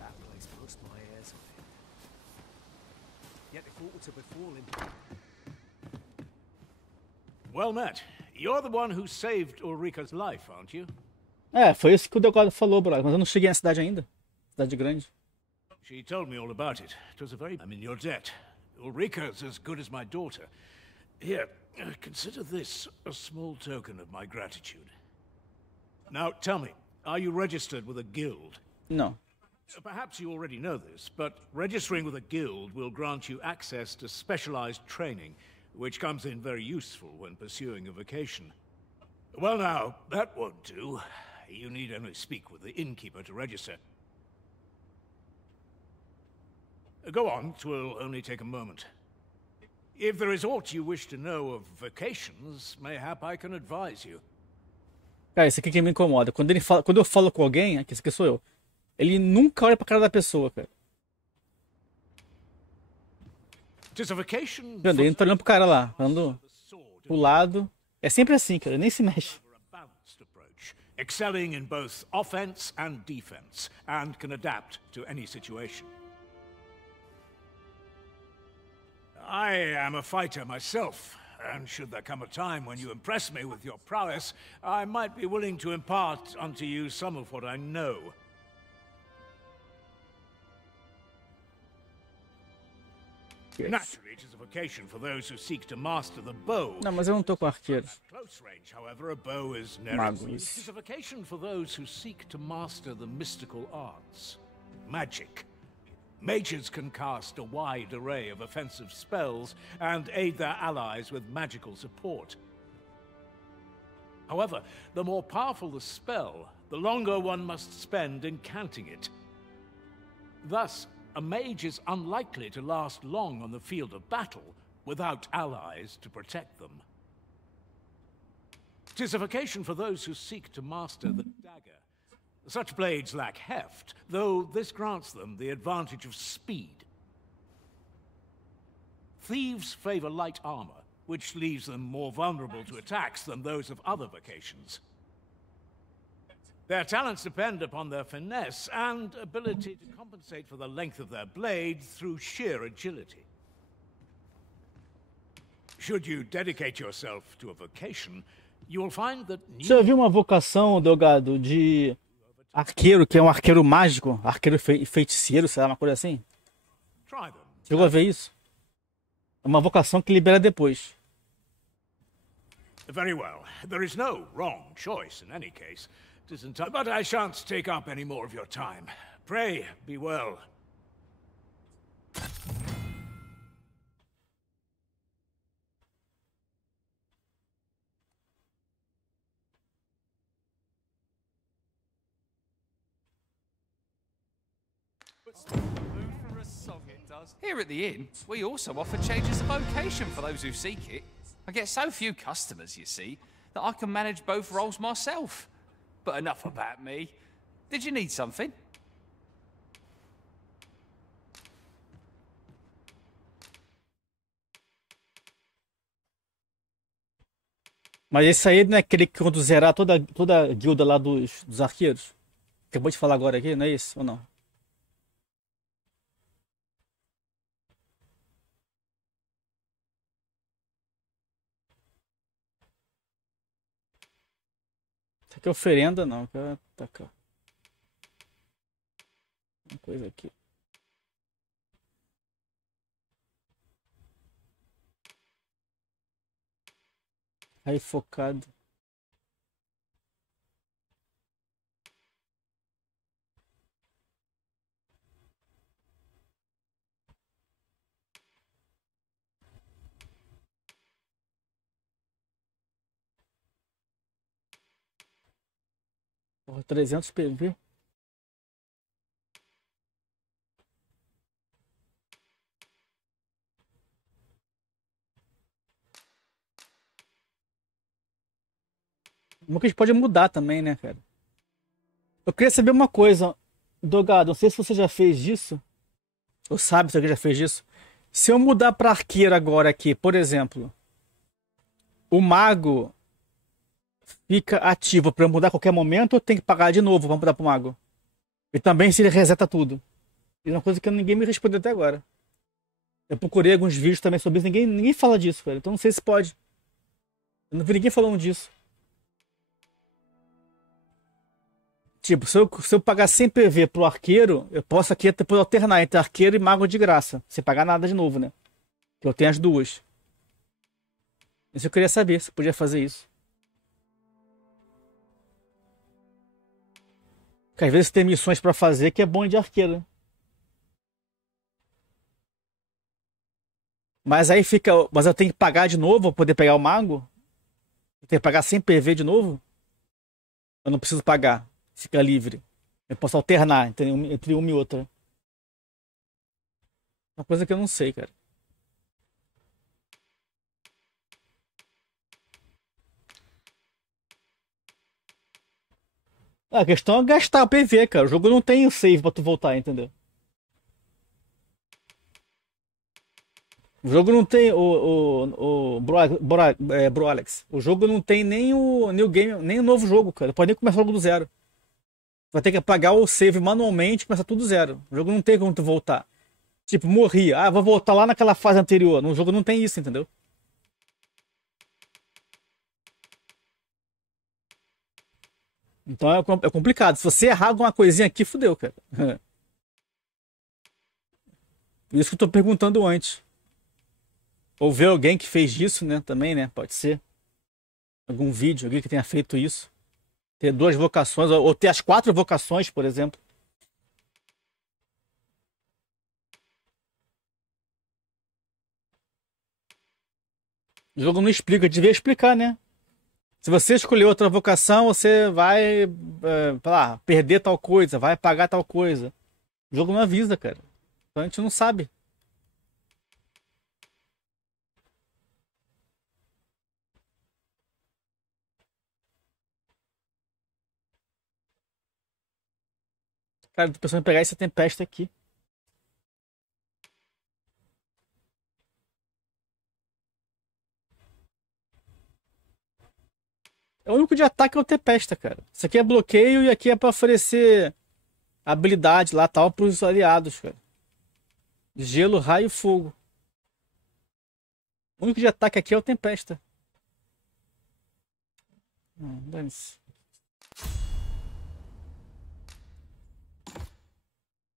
That place puts my ears on it. Yet if aught were to befall him... Well met. You're the one who saved Ulrika's life, aren't you? É, foi isso que o Dogma falou, brother. Mas eu não cheguei na cidade ainda. Cidade grande. She told me all about it. It was a very... I'm in your debt. Ulrika's as good as my daughter. Here, consider this a small token of my gratitude. Now, tell me, are you registered with a guild? No. Perhaps you already know this, but registering with a guild will grant you access to specialized training, which comes in very useful when pursuing a vocation. Well now, that won't do. You need only speak with the innkeeper to register. Go on, 'twill only take a moment. If there is aught you wish to know of vocations, mayhap I can advise you. Cara, isso aqui que me incomoda. Quando eu falo com alguém, esse aqui sou eu. Ele nunca olha pra cara da pessoa, cara. Entendeu? Ele tá olhando pro cara lá, falando pro lado. É sempre assim, cara, nem se mexe. Excelling in both offense and defense, and can adapt to any situation. I am a fighter myself, and should there come a time when you impress me with your prowess, I might be willing to impart unto you some of what I know. Yes. Naturally, it is a vocation for those who seek to master the bow. Não, mas eu não tô com arqueiro. Close range, however, a bow is narrow. Magos. It is a vocation for those who seek to master the mystical arts. Magic. Mages can cast a wide array of offensive spells and aid their allies with magical support. However, the more powerful the spell, the longer one must spend incanting it. Thus, a mage is unlikely to last long on the field of battle without allies to protect them. 'Tis a vocation for those who seek to master the dagger. Such blades lack heft, though this grants them the advantage of speed. Thieves favor light armor, which leaves them more vulnerable to attacks than those of other vocations. Their talents depend upon their finesse and ability to compensate for the length of their blade through sheer agility. Should you dedicate yourself to a vocation, you will find that... Você viu uma vocação, Delgado, de arqueiro, que é um arqueiro mágico, arqueiro feiticeiro, sei lá, uma coisa assim? Chegou a ver isso? É uma vocação que libera depois. Very well. There is no wrong choice in any case. But I shan't take up any more of your time. Pray, be well. Here at the inn, we also offer changes of vocation for those who seek it. I get so few customers, you see, that I can manage both roles myself. But enough about me. Did you need something? Mas esse aí não é aquele que quando zerar toda a guilda lá dos arqueiros? Acabou de falar agora aqui, não é isso ou não? Isso aqui é oferenda, não. Tá cá. Uma coisa aqui. Aí focado. Porra, 300 PV. Uma que a gente pode mudar também, né, cara? Eu queria saber uma coisa, Dogado, não sei se você já fez isso. Ou sabe se alguém já fez isso. Se eu mudar pra arqueiro agora aqui, por exemplo, o mago fica ativo pra eu mudar a qualquer momento ou tem que pagar de novo pra mudar pro mago? E também se ele reseta tudo. É uma coisa que ninguém me respondeu até agora. Eu procurei alguns vídeos também sobre isso, ninguém fala disso, cara. Então não sei se pode. Eu não vi ninguém falando disso. Tipo, se eu pagar 100 PV pro arqueiro, eu posso aqui depois alternar entre arqueiro e mago de graça. Sem pagar nada de novo, né? Que eu tenho as duas. Isso eu queria saber se podia fazer isso. Porque às vezes tem missões pra fazer que é bom de arqueiro. Mas aí fica... Mas eu tenho que pagar de novo pra poder pegar o mago? Eu tenho que pagar 100 PV de novo? Eu não preciso pagar. Fica livre. Eu posso alternar entre uma e outra. Uma coisa que eu não sei, cara. A questão é gastar o PV, cara. O jogo não tem o save pra tu voltar, entendeu? O jogo não tem Bro Alex. O jogo não tem nem o new game, nem o novo jogo, cara. Pode nem começar o jogo do zero. Vai ter que apagar o save manualmente e começar tudo do zero. O jogo não tem como tu voltar. Tipo, morri. Ah, vou voltar lá naquela fase anterior. No jogo não tem isso, entendeu? Então é complicado. Se você errar alguma coisinha aqui, fudeu, cara. Por isso que eu tô perguntando antes. Ou ver alguém que fez isso, né? Também, né? Pode ser. Algum vídeo, alguém que tenha feito isso. Ter duas vocações, ou ter as 4 vocações, por exemplo. O jogo não explica, devia explicar, né? Se você escolher outra vocação, você vai, lá, perder tal coisa, vai pagar tal coisa. O jogo não avisa, cara. Então a gente não sabe. Cara, tô pensando em pegar essa tempesta aqui. O único de ataque é o tempesta, cara. Isso aqui é bloqueio e aqui é pra oferecer habilidade lá tal pros aliados, cara. Gelo, raio e fogo. O único de ataque aqui é o tempesta. Dane-se.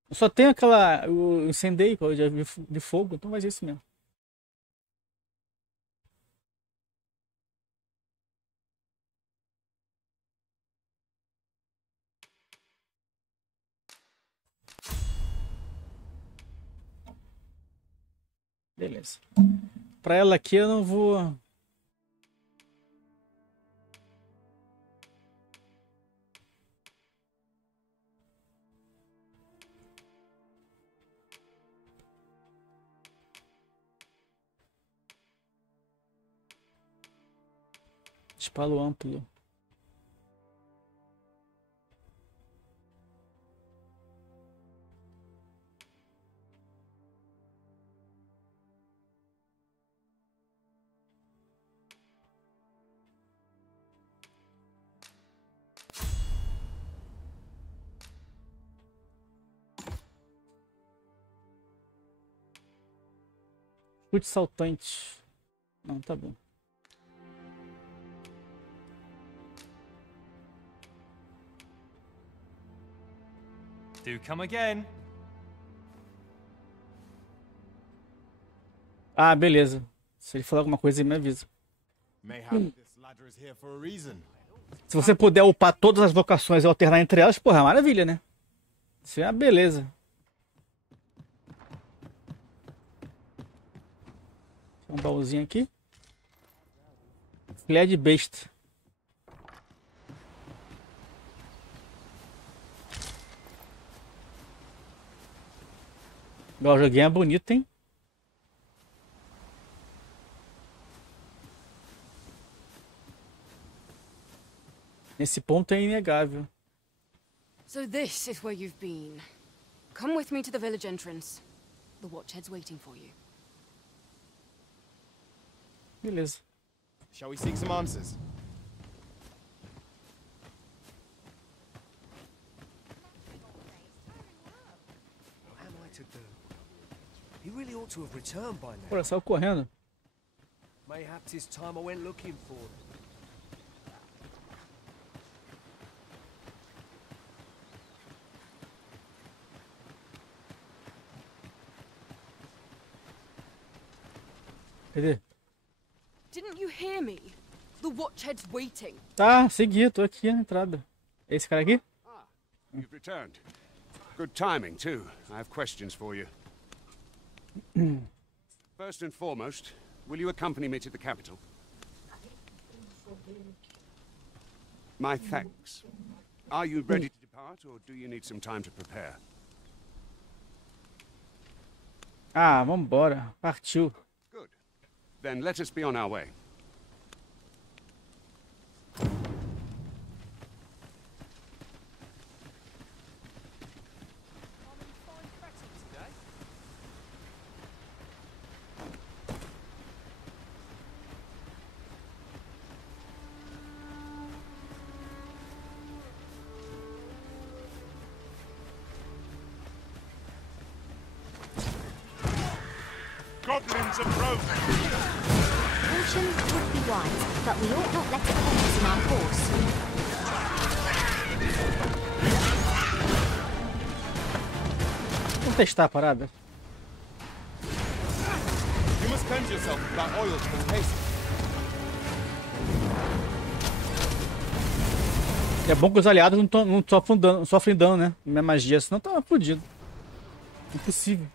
Eu só tenho o incendeio de fogo, então vai ser isso mesmo. Beleza. Pra ela aqui eu não vou... Espalo amplo. Chute saltante. Não, tá bom. Do come again. Ah, beleza. Se ele falar alguma coisa, ele me avisa. Se você puder upar todas as vocações e alternar entre elas, porra, é maravilha, né? Isso é uma beleza. Um baúzinho aqui. Filé de besta. O joguinho é bonito, hein? Esse ponto é inegável. So this is where you've been. Come with me to the village entrance. The watchhead's waiting for you. Beleza. Shall we seek some answers? What am I to do? He really ought to have returned by now. Pô, saiu correndo. Mayhaps it's time I went looking for him. Cadê? Didn't you hear me? The watchhead's waiting. Tá, segui, tô aqui na entrada. Esse cara aqui? You've returned. Good timing, too. I have questions for you. First and foremost, will you accompany me to the capital? My thanks. Are you ready to depart, or do you need some time to prepare? Ah, vambora. Partiu. Good. Then let us be on our way. Goblins approach! Caution would be wise, but we ought not let it hold us in our course. Vamos testar a parada. You must cleanse yourself with that oil from paste. É bom que os aliados não sofrem dano, né? Minha magia, senão tá fodido. Impossível.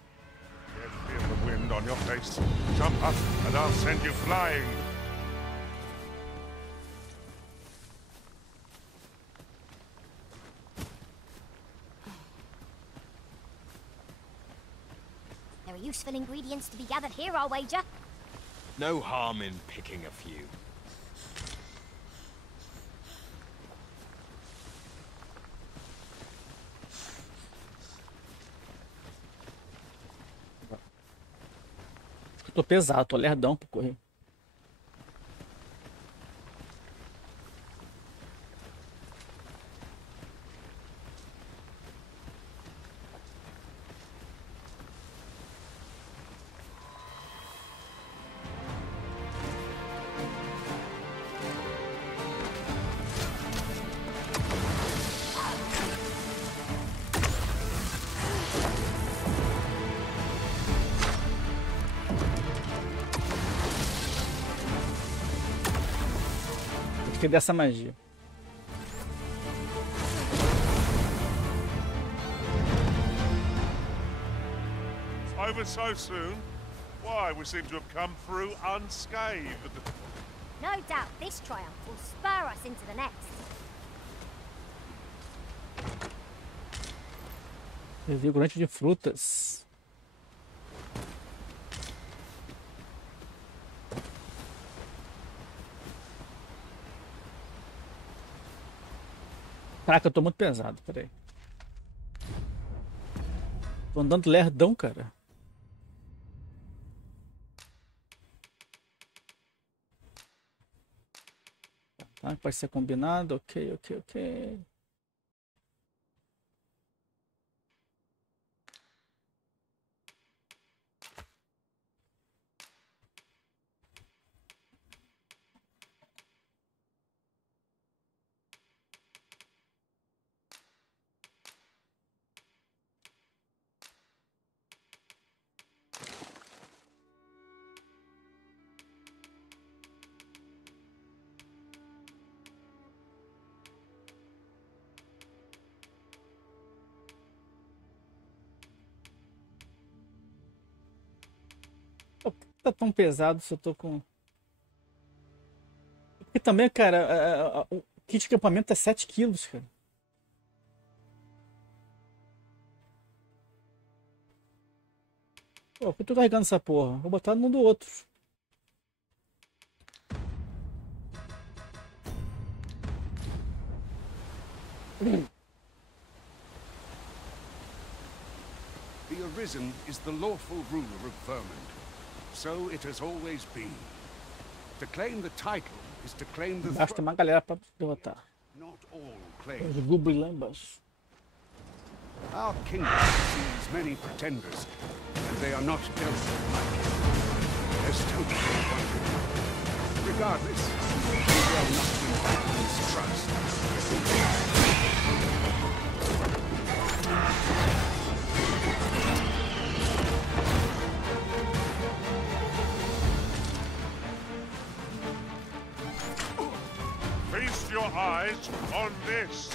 Feel the wind on your face. Jump up and I'll send you flying. There are useful ingredients to be gathered here, I'll wager. No harm in picking a few. Tô pesado, tô lerdão pro correr. Dessa magia. Over so soon? Why, we seem to have come through unscathed. No doubt this triumph will spur us into the next. Revigorante de frutas. Caraca, eu tô muito pesado, peraí. Tô andando lerdão, cara. Tá, pode ser combinado, ok. Tá tão pesado se eu tô com... Porque também, cara, o kit de acampamento é 7 quilos, cara. Pô, por que eu tô carregando essa porra? Vou botar num do outro. The Arisen is the lawful ruler of Vermund. So it has always been. To claim the title is to claim the Embaixo tem uma galera pra derrotar. Not all claim. Os goblins lá embaixo. Our kingdom sees many pretenders, and they are not dealt with. There's still one. Regardless, we will not invite mistrust. Feast your eyes on this.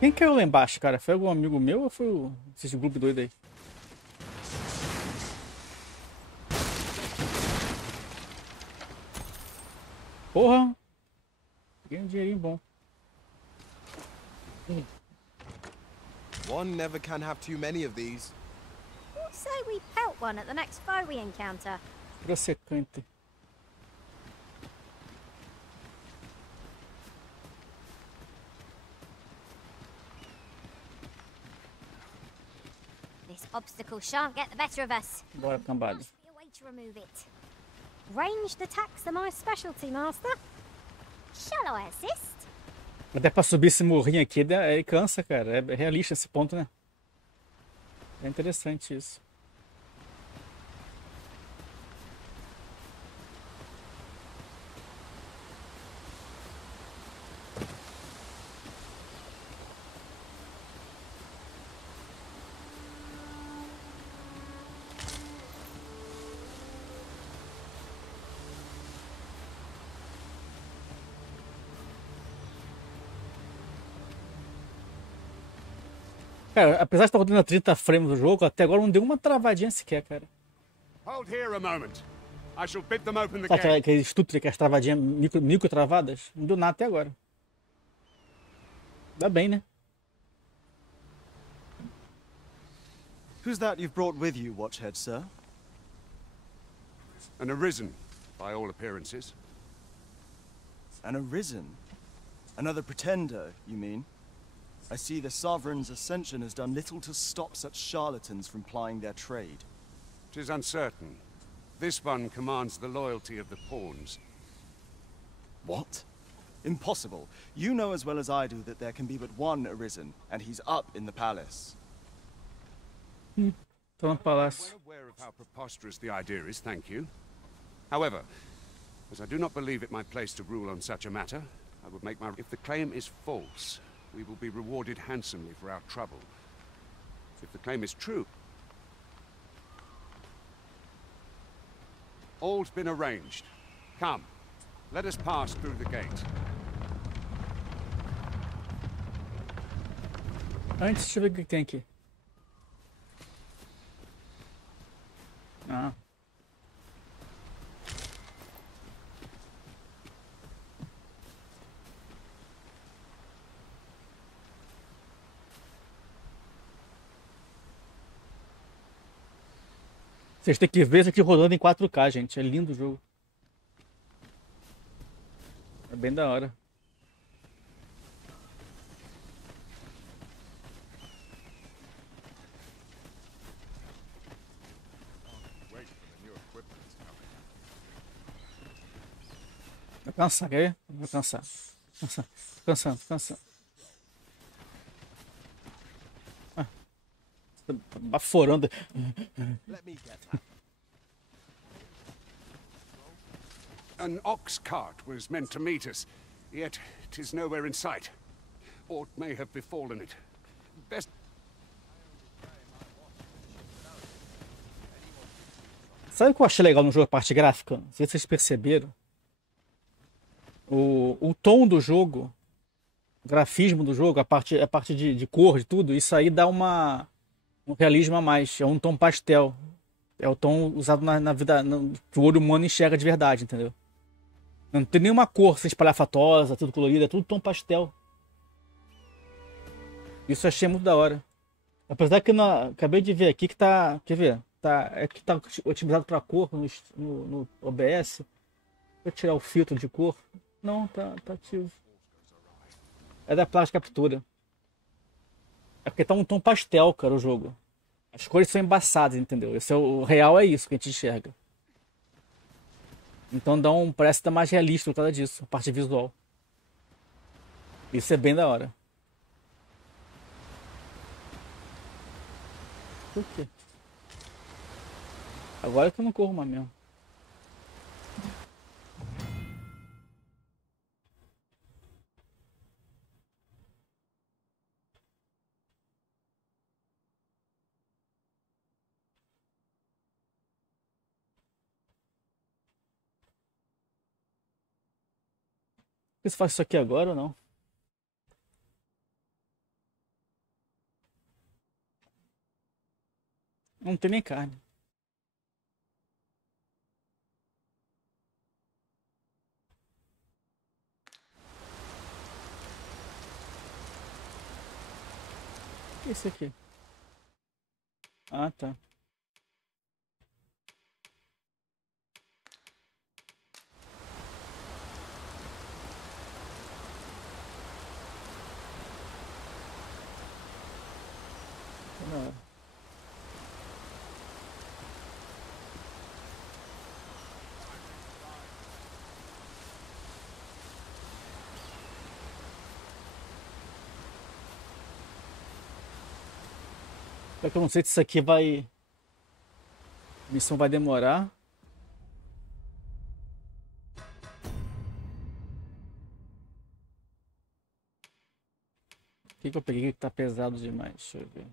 Quem caiu lá embaixo, cara? Foi algum amigo meu ou foi esse grupo doido aí? Porra! Peguei um dinheirinho bom. One never can have too many of these. What say we pelt one at the next foe we encounter? Prosecante. This obstacle shan't get the better of us. Bora, cambada. Must be a way to remove it. Ranged attacks are my specialty, Master. Shall I assist? Até pra subir esse morrinho aqui, ele cansa, cara. É realista esse ponto, né? É interessante isso. Cara, apesar de estar rodando a 30 frames do jogo, até agora não deu uma travadinha sequer, cara. Hold here a moment. I shall bid them open the Sabe gate. aqueles stutter, aquelas travadinhas micro travadas? Não deu nada até agora. Dá bem, né? Who's that you've brought with you, Watchhead, sir? An Arisen, by all appearances. An Arisen? Another pretender, you mean? I see the Sovereign's ascension has done little to stop such charlatans from plying their trade. 'Tis uncertain. This one commands the loyalty of the pawns. What? Impossible. You know as well as I do that there can be but one Arisen, and he's up in the palace. Tô no palácio. Well aware of how preposterous the idea is, thank you. However, as I do not believe it my place to rule on such a matter, I would make my... If the claim is false, we will be rewarded handsomely for our trouble. If the claim is true... All's been arranged. Come, let us pass through the gate. Antes, deixa eu ver o que tem aqui. Ah. Vocês têm que ver isso aqui rodando em 4K, gente. É lindo o jogo. É bem da hora. Vai cansar, quer ver? Vai cansar. Cansando, cansando, cansando. Ah. Tá baforando. An ox cart was meant to meet us, yet 'tis nowhere in sight. Aught may have befallen it. Best... Sabe o que eu achei legal no jogo, a parte gráfica? Não sei se vocês perceberam. O tom do jogo, o grafismo do jogo, a parte de cor, de tudo, isso aí dá um realismo a mais. É um tom pastel. É o tom usado na vida, que o olho humano enxerga de verdade, entendeu? Não tem nenhuma cor assim, espalhafatosa, tudo colorido, é tudo tom pastel. Isso eu achei muito da hora. Apesar que acabei de ver aqui que tá. Quer ver? É que tá otimizado para cor no OBS. Vou tirar o filtro de cor. Não, tá ativo. É da placa de captura. É porque tá um tom pastel, cara, o jogo. As cores são embaçadas, entendeu? O real é isso que a gente enxerga. Então parece que tá mais realista por causa disso, a parte visual. Isso é bem da hora. Por quê? Agora que eu não corro mais mesmo. Você faz isso aqui agora ou não? Não tem nem carne. O que é isso aqui? Ah, tá. Não. Só que eu não sei se isso aqui vai... A missão vai demorar. O que eu peguei que tá pesado demais? Deixa eu ver.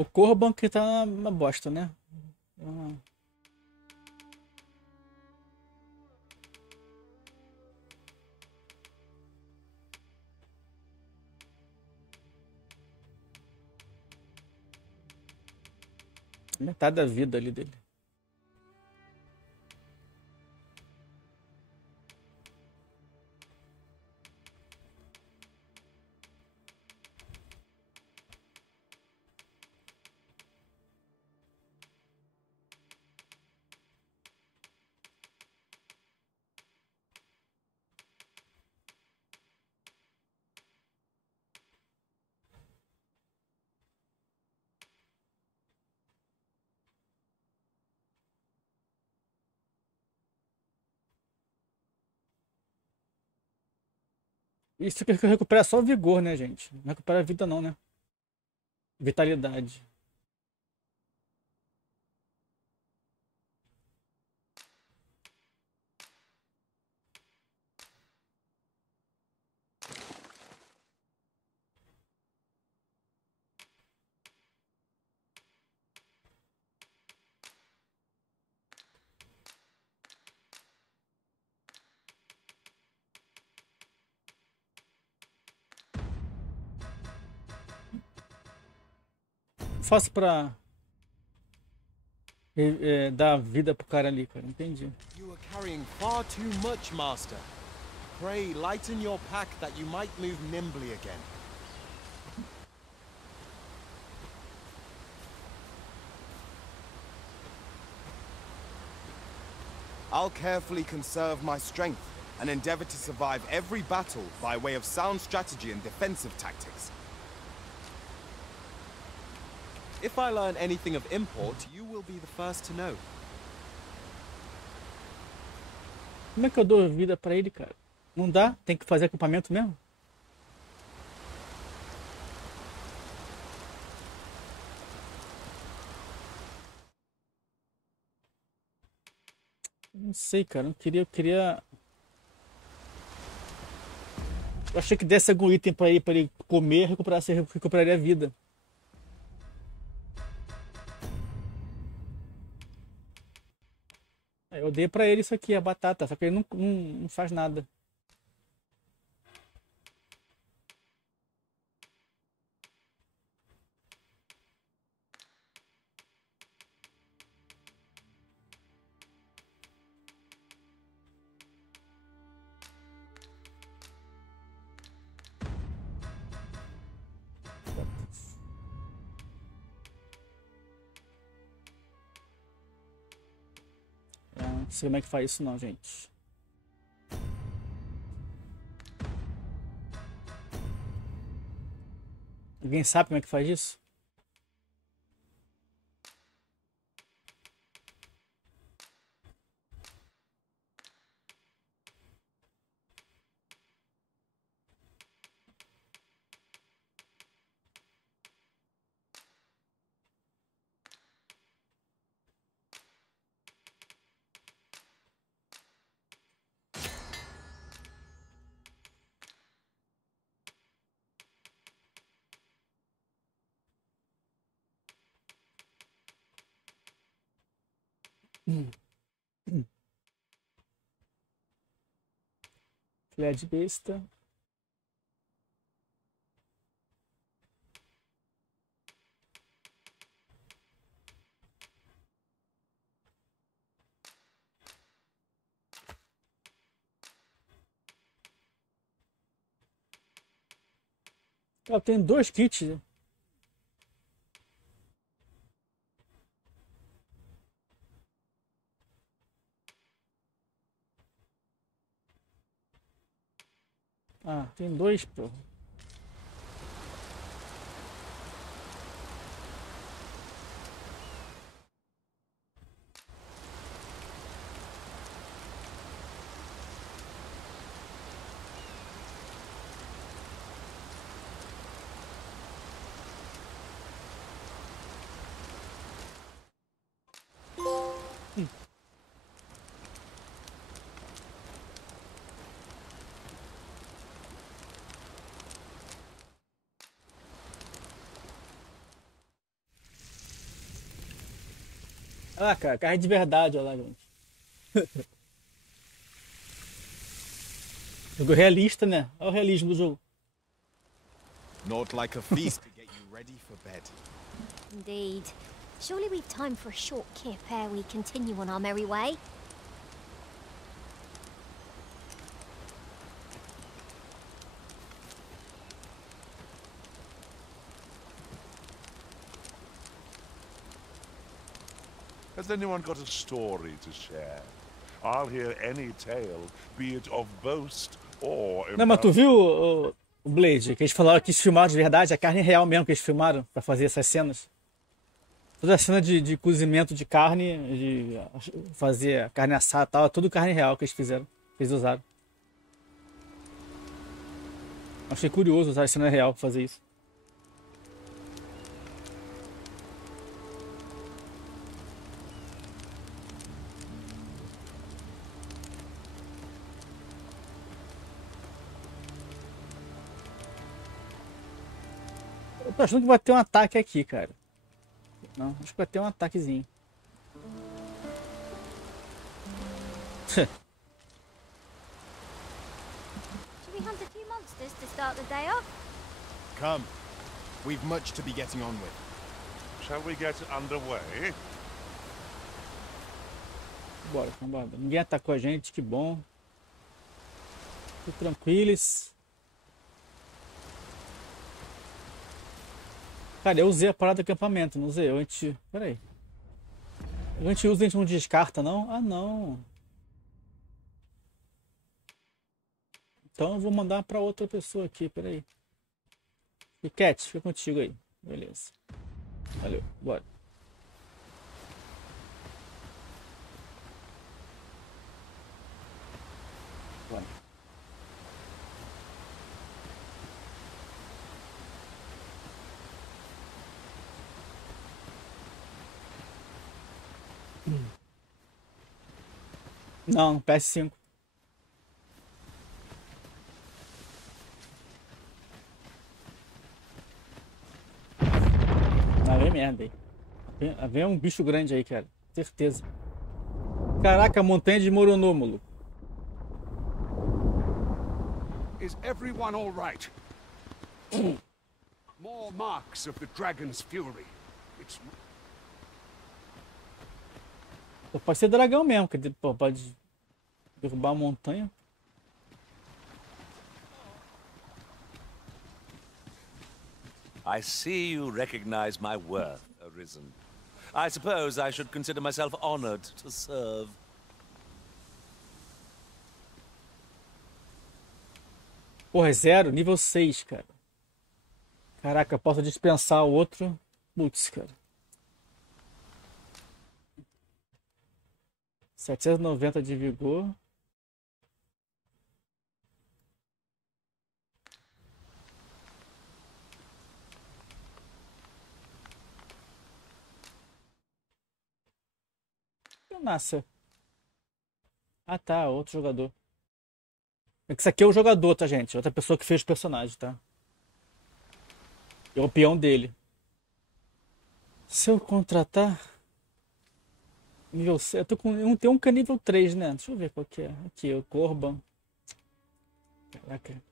O Corban que tá uma bosta, né? Metade da vida ali dele. Isso que recupera só o vigor, né, gente? Não recupera a vida não, né? Vitalidade. Faço pra dar vida pro cara ali, cara. Entendi. You are carrying far too much, Master. Pray, lighten your pack that you might move nimbly again. I'll carefully conserve my strength and endeavor to survive every battle by way of sound strategy and defensive tactics. If I learn anything of import, you will be the first to know. Como é que eu dou vida pra ele, cara? Não dá? Tem que fazer acampamento mesmo? Não sei, cara. Eu queria... Eu achei que desse algum item pra ele comer, recuperaria a vida. Eu dei pra ele isso aqui, a batata, só que ele não faz nada. Não sei como é que faz isso não, gente. Alguém sabe como é que faz isso? Filé de besta. Eu tenho 2 kits, né? Ah, tem 2, pô. Ah, cara, carne de verdade, olha lá, gente. Jogo realista, né? Olha o realismo do jogo. Not like a feast to get you ready for bed. Indeed. Surely we've time for a short kip ere we continue on our merry way. Has anyone got a story to share? I'll hear any tale, be it of boast or... Não, mas tu viu, o Blade, que eles falaram que eles filmaram de verdade, a carne real mesmo que eles filmaram pra fazer essas cenas. Toda a cena de cozimento de carne, de fazer a carne assada e tal, é tudo carne real que eles fizeram, que eles usaram. Achei curioso usar isso não é real pra fazer isso. Eu tô achando que vai ter um ataque aqui, cara. Não, acho que vai ter um ataquezinho. Should we hunt a few monsters to start the day off? Come. We've much to be getting on with. Shall we get underway? Bora, vambora. Ninguém atacou a gente, que bom. Tô tranquilos. Cara, eu usei a parada de acampamento, não usei. Pera aí. A gente usa, a gente não descarta, não? Ah, não. Então eu vou mandar pra outra pessoa aqui, pera aí. E Cat, fica contigo aí. Beleza. Valeu, bora. Bora. Não, PS5. Vem merda aí. Vem um bicho grande aí, cara. Certeza. Caraca, a montanha desmoronou, maluco. Is everyone all right? More marks of the dragon's fury. It's... Pode ser dragão mesmo, que pode derrubar a montanha. I see you recognize my worth, Arisen. I suppose I should consider myself honored to serve. Porra, é 0, nível 6, cara. Caraca, eu posso dispensar o outro. Putz, cara. 790 de vigor. Nascen. Ah tá, outro jogador. É que isso aqui é o jogador, tá, gente? Outra pessoa que fez o personagem, tá? É o peão dele. Se eu contratar... Nível 6. Tem um que é nível 3, né? Deixa eu ver qual que é. Aqui, o Corban. Caraca.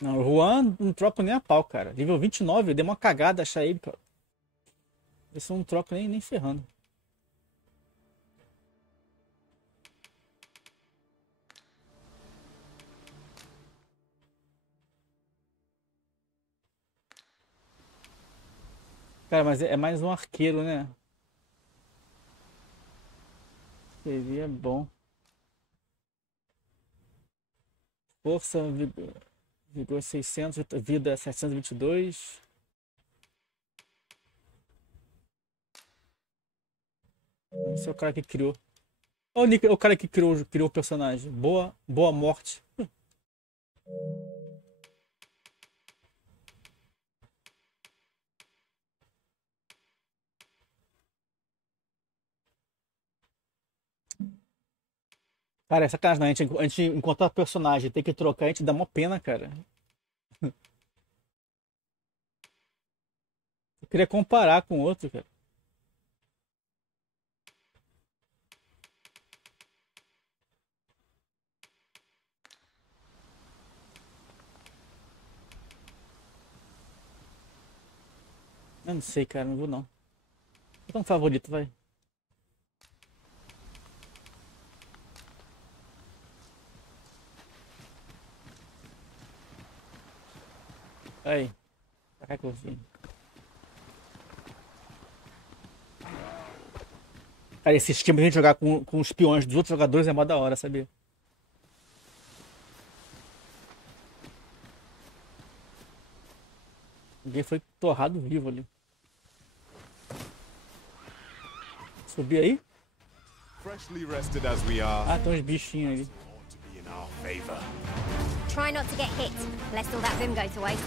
Não, o Juan não troca nem a pau, cara. Nível 29, eu dei uma cagada achar ele, cara. Esse eu não troco nem ferrando. Cara, mas é mais um arqueiro, né? Seria bom. Força, vigor 600, vida 722. Esse é o cara que criou. Olha o cara que criou o personagem. Boa morte. Cara, é sacanagem, a gente encontrar personagem, tem que trocar, a gente dá uma pena, cara. Eu queria comparar com outro, cara. Eu não sei, cara, não vou não. Vou dar um favorito, vai. Aí. Caraca, eu vi. Cara, esse esquema de a gente jogar com os peões dos outros jogadores é mó da hora, sabia? Ninguém foi torrado vivo ali. Subir aí? Freshly rested as we are. Ah, tem uns bichinhos ali. In our favor. Try not to get hit, lest all that vim go to waste.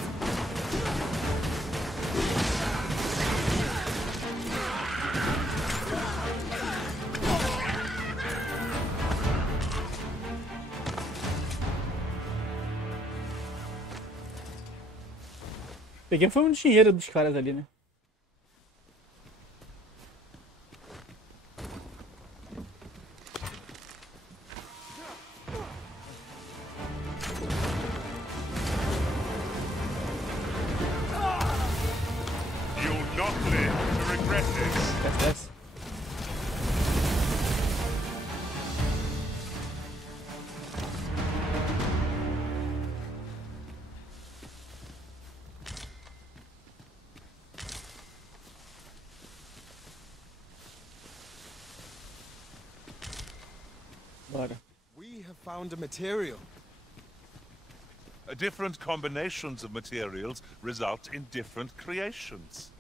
Peguei foi um dinheiro dos caras ali, né? You'll not live to regret this. Desce. Bora. We have found a material. Different combinations of materials result in different creations.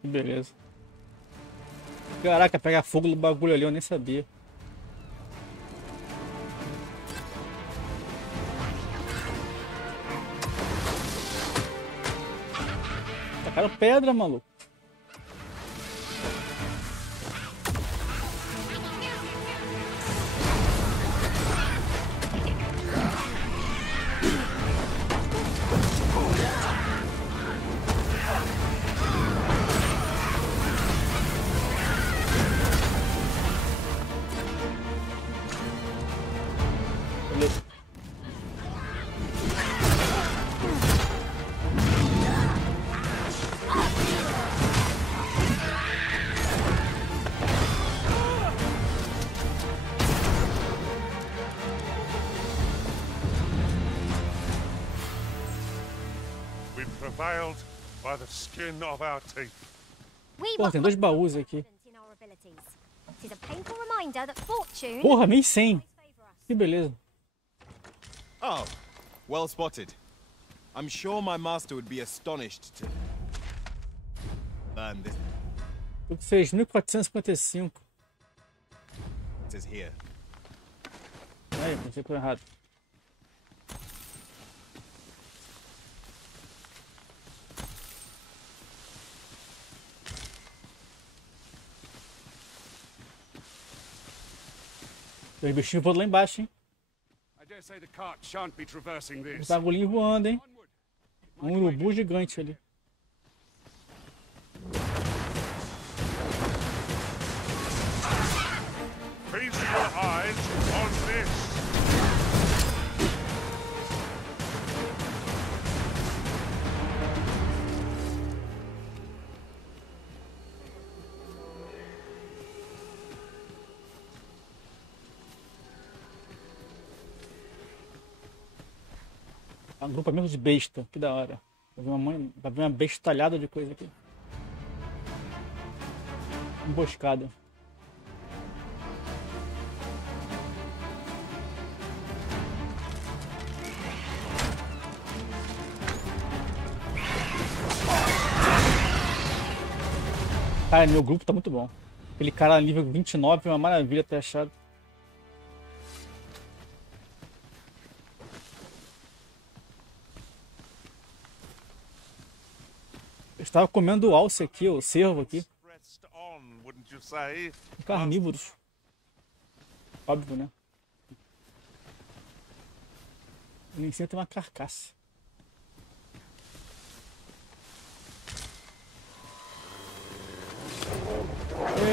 Que beleza. Caraca, pega fogo no bagulho ali, eu nem sabia. Tacaram pedra, maluco. Prevailed by the skin of our teeth. Pô, tem dois baús aqui. It is a painful reminder that fortune... Porra, 1100. Que beleza. Oh, well spotted. I'm sure my master would be astonished to learn this. Tu fez 1455. It is here. Aí, pensei que foi errado. Os bichinhos voando lá embaixo, hein? Os bagulhinhos voando, hein? Um urubu gigante ali. Feast your eyes on this. Um agrupamento de besta, que da hora. Vai ver uma bestalhada de coisa aqui. Emboscada. Cara, meu grupo tá muito bom. Aquele cara nível 29 é uma maravilha ter achado. Eu estava comendo o alce aqui, o cervo aqui. Carnívoros. Óbvio, né? Ali em cima tem uma carcaça.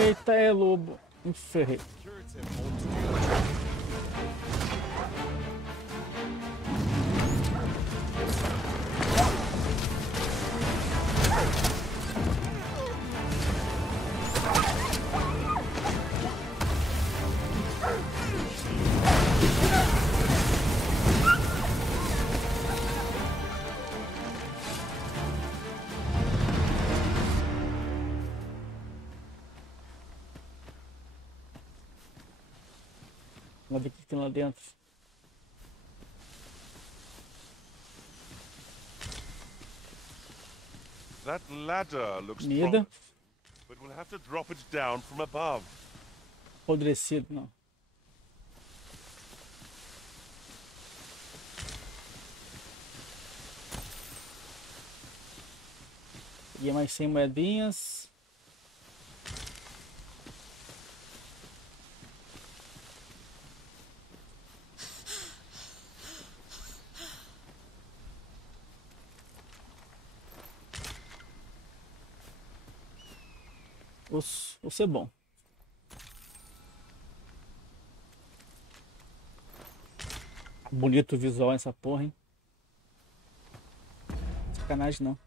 Eita, é lobo. Me ferrei. Vamos ver o que tem lá dentro. That ladder looks Comida. promising, but we'll have to drop it down from above. Apodrecido, não. Peguei mais 100 moedinhas. Osso é bom. Bonito o visual essa porra, hein? Sacanagem não.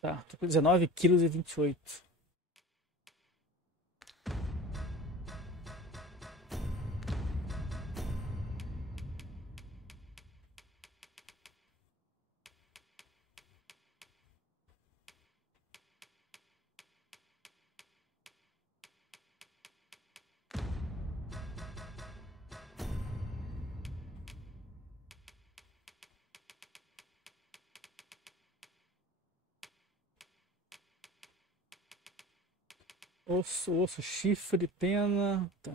Tá, tô com 19,28 kg. Osso, chifre, pena. Tá.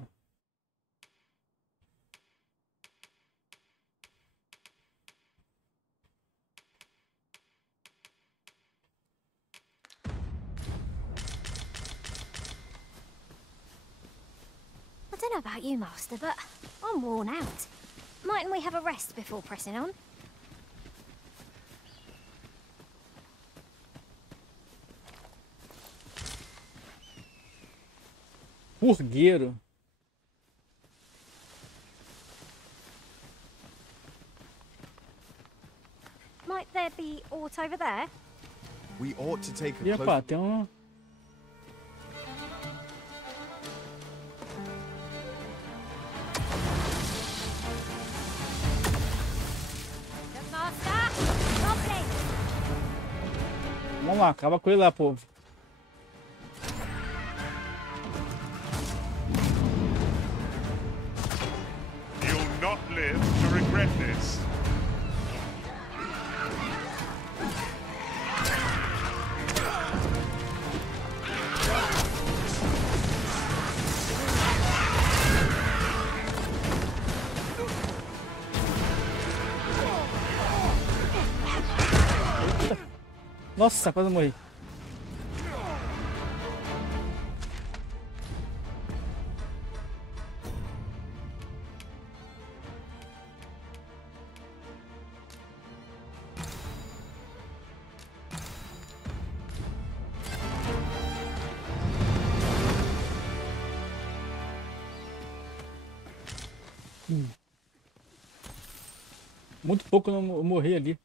I don't know about you, Master, but I'm worn out. Mightn't we have a rest before pressing on? Purgueiro. Might there be aught over there? We ought to take a E opa, tem um... Vamos lá, acaba com ele lá, povo. You'll not live to regret this. Nossa, quase morri. Muito pouco eu não morri ali.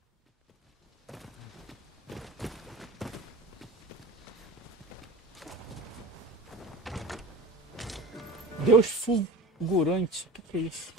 Deus fulgurante. O que é isso?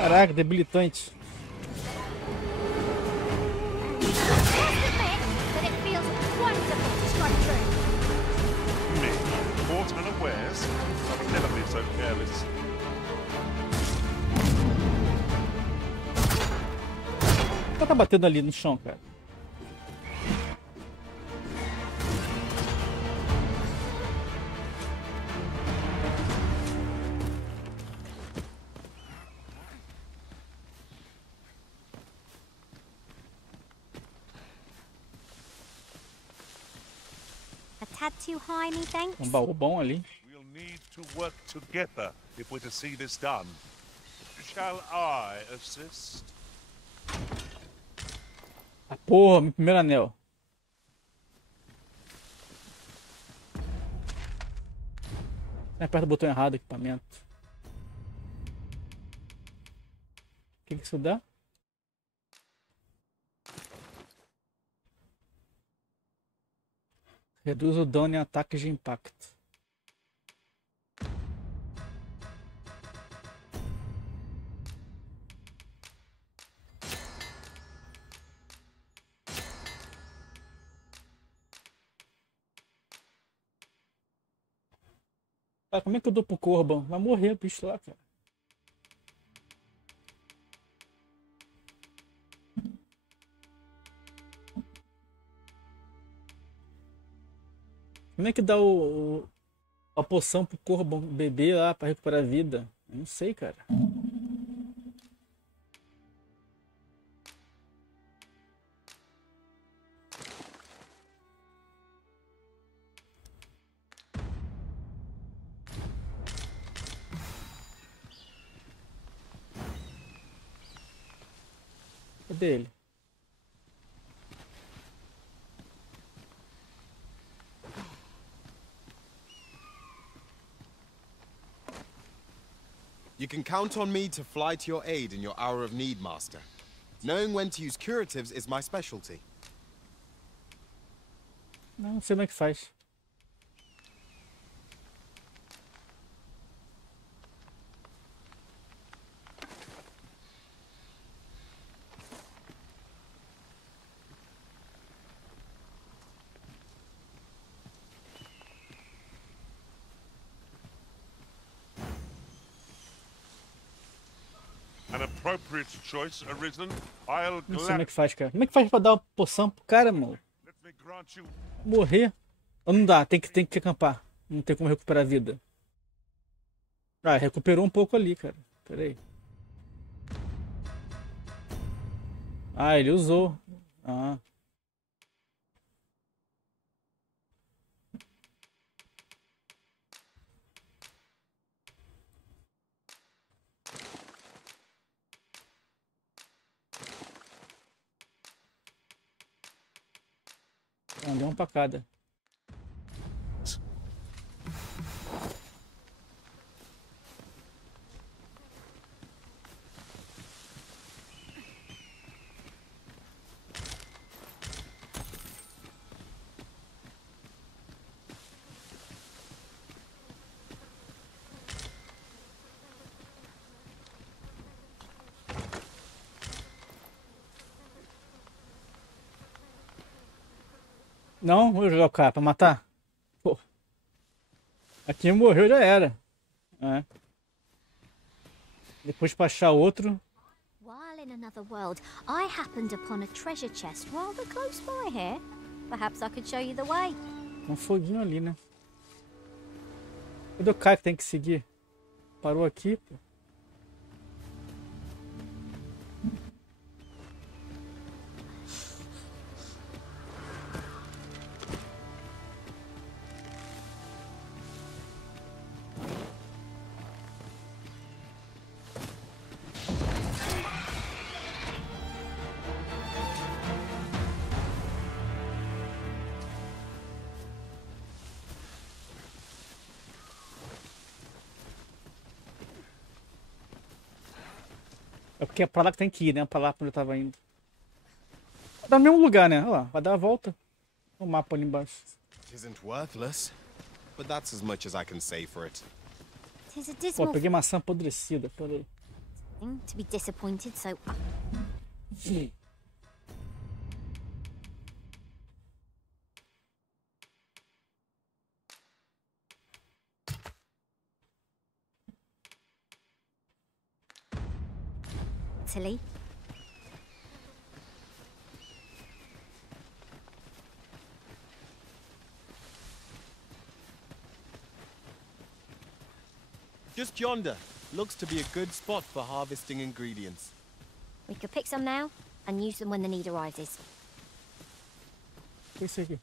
Caraca, debilitante. O que tá batendo ali no chão, cara? had too high, me thanks. Um baú bom ali. We'll need to work together if we're to see this done. Shall I assist? Ah, porra, meu primeiro anel. Aperta o botão errado, equipamento. O que isso dá? Reduz o dano em ataques de impacto. Ah, como é que eu dou pro Corban? Vai morrer o bicho lá, cara. Como é que dá a poção pro Corban beber lá pra recuperar a vida? Eu não sei, cara. Cadê ele? You can count on me to fly to your aid in your hour of need, Master. Knowing when to use curatives is my specialty. Não sei como é que faz. An appropriate choice arisen. I'll Não sei como é que faz, cara. Como é que faz pra dar uma poção pro cara, mano? Morrer? Ou não dá? Tem que acampar. Não tem como recuperar a vida. Ah, recuperou um pouco ali, cara. Pera aí. Ah, ele usou. Ah. Não, deu uma facada. Não, vou jogar o cara pra matar. Pô. Aqui morreu, já era. É. Depois pra achar outro. While in another world, I happened upon a treasure chest rather close by here. Perhaps I could show you the way. Um foguinho ali, né? Cadê o cara que tem que seguir? Parou aqui, pô. É porque é pra lá que tem que ir, né? Pra lá pra onde eu tava indo. Vai dar no mesmo lugar, né? Olha lá, vai dar a volta. O mapa ali embaixo. It isn't worthless, but that's as much as I can say for it. Tis a Pô, dismal peguei maçã apodrecida, peraí. thing to be disappointed, so Tilly. Just yonder. Looks to be a good spot for harvesting ingredients. We could pick some now and use them when the need arises. O que é isso aqui?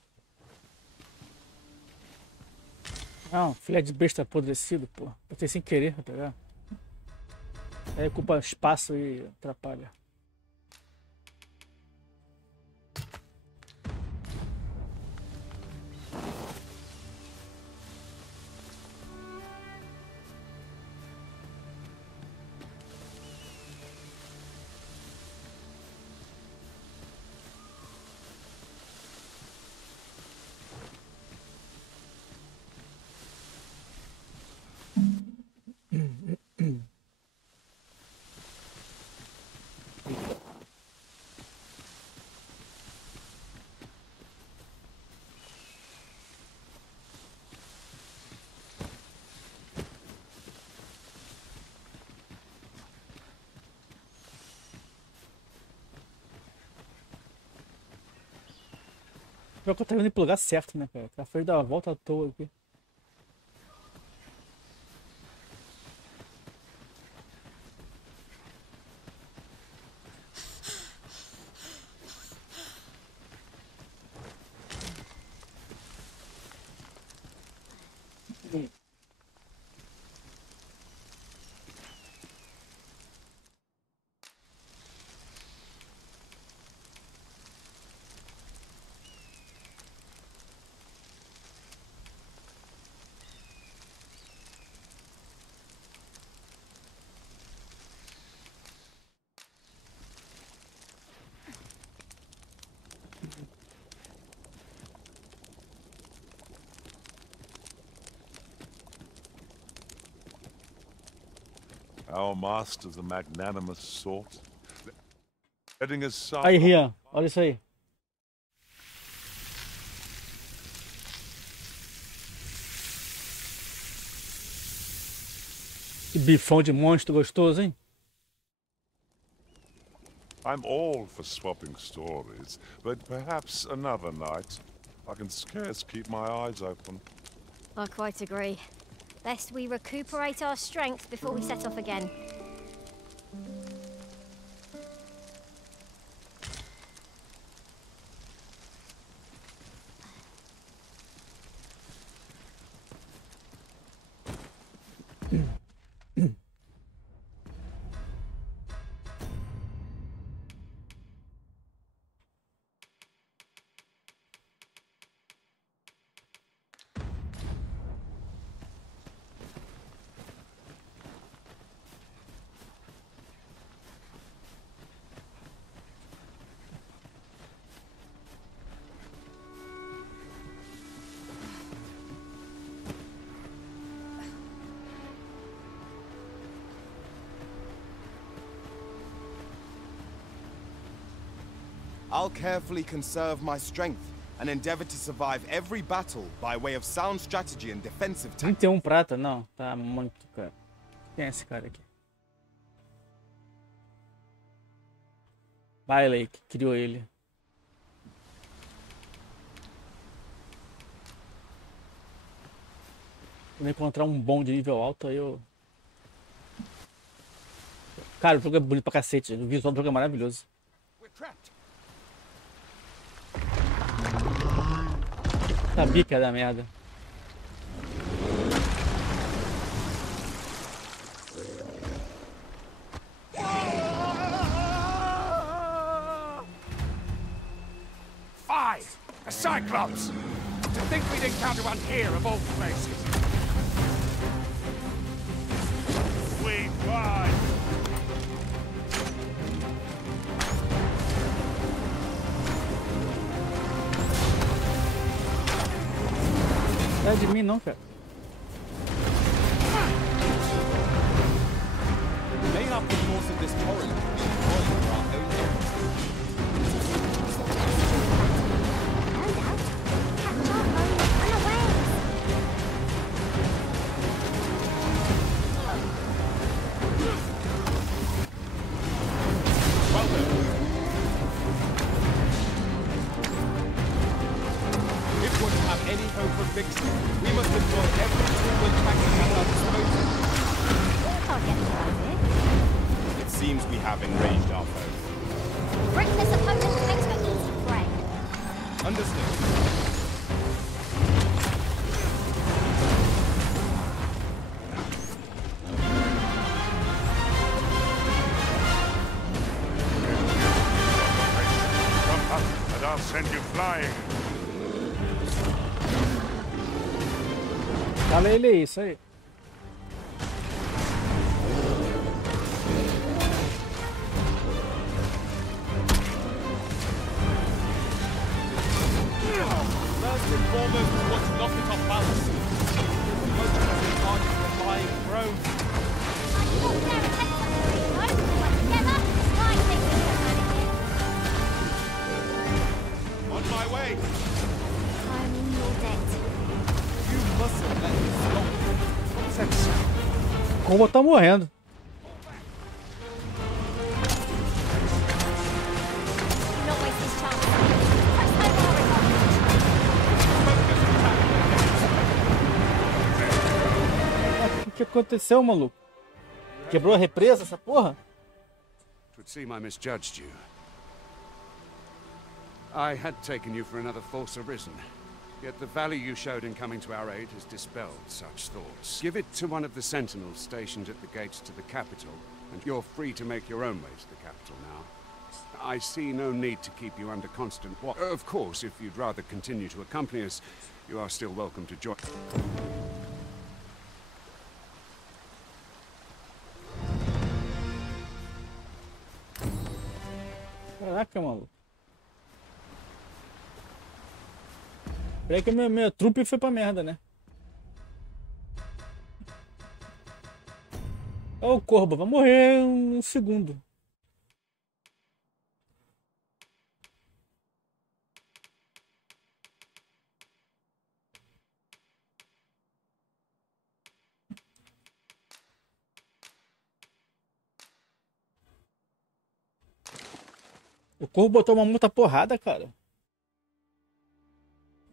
Não, filé de besta apodrecido, pô. Botei sem querer pra pegar. Aí ocupa espaço e atrapalha. Pior que eu tava indo pro lugar certo, né, cara? Tá feio dar uma volta à toa aqui. Our master's a magnanimous sort. Letting his son... Aí, Rian, olha isso aí. Que bifão de monstro gostoso, hein? I'm all for swapping stories, but perhaps another night. I can scarce keep my eyes open. I quite agree. Lest we recuperate our strength before we set off again. I'll carefully conserve my strength and endeavor to survive every battle by way of sound strategy and defensive tactics. 31 prata, não, tá muito caro. Quem é esse cara aqui? Bailey, que criou ele. Quando encontrar um bom de nível alto, aí eu... Cara, o jogo é bonito pra cacete, o visual do jogo é maravilhoso. Sabia que ia dar merda. Five! A Cyclops! To think we'd encounter one here of all places. We fight! Não é de mim não, cara. May have the force of this torrent be deployed for our own purposes. We must employ every tool and tactic at our disposal. Can't get the idea. It seems we have enraged our foes. Bring this opponent next for easy prey. Understood. I'll send you flying. Fala ele aí, isso aí. First and foremost, we want to knock it off balance. Most of us are targeted for flying thrown. On my way. I'm in your debt. You mustn't let this stop. O combo tá morrendo. Do not waste this chance. Press my O que aconteceu, maluco? Quebrou a represa, essa porra? It would seem I misjudged you. I had taken you for another false arisen. Yet the value you showed in coming to our aid has dispelled such thoughts. Give it to one of the sentinels stationed at the gates to the capital, and you're free to make your own way to the capital now. I see no need to keep you under constant watch. Of course, if you'd rather continue to accompany us, you are still welcome to join. Caraca, maluco. Peraí que a minha trupe foi pra merda, né? Ó o corvo, vai morrer em um segundo. O corvo botou uma muita porrada, cara.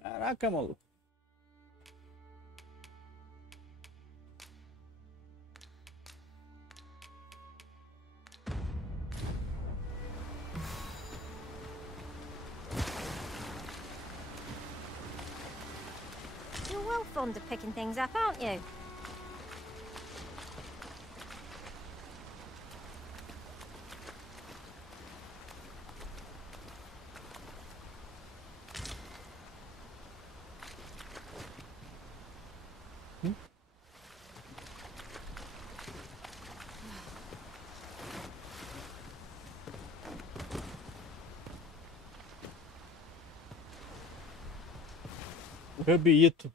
Caraca, maluco. You're well fond of picking things up, aren't you? Rabito.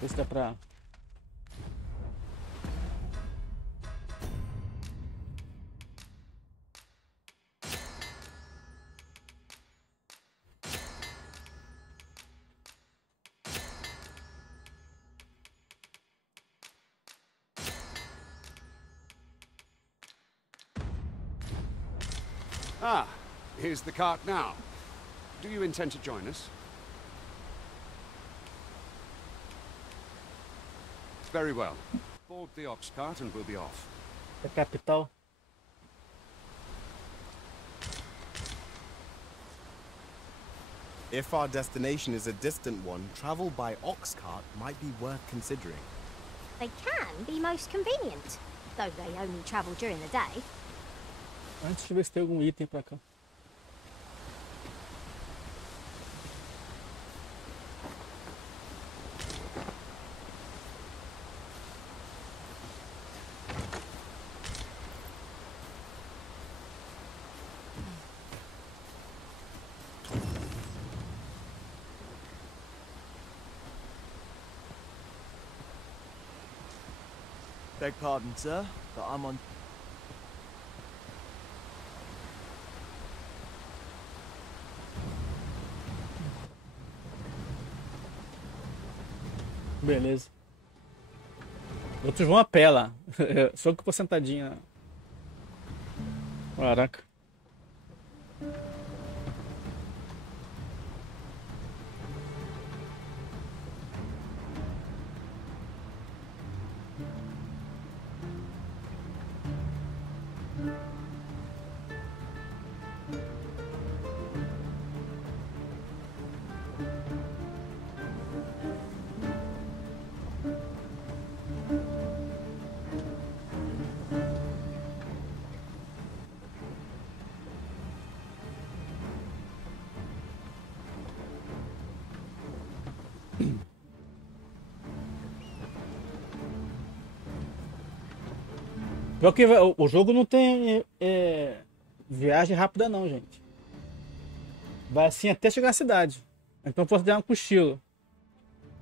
Vê se dá pra... Ah, here's the cart now. Do you intend to join us? Very well. Board the ox cart and we'll be off. A capital. If our destination is a distant one, travel by ox cart might be worth considering. They can be most convenient, though they only travel during the day. Antes de ver se tem algum item pra cá. Beg pardon, sir, but I'm on... Beleza. Outros vão a pé lá. Só que eu tô sentadinha. Caraca. Pior que o jogo não tem viagem rápida não, gente. Vai assim até chegar à cidade. Então posso dar um cochilo.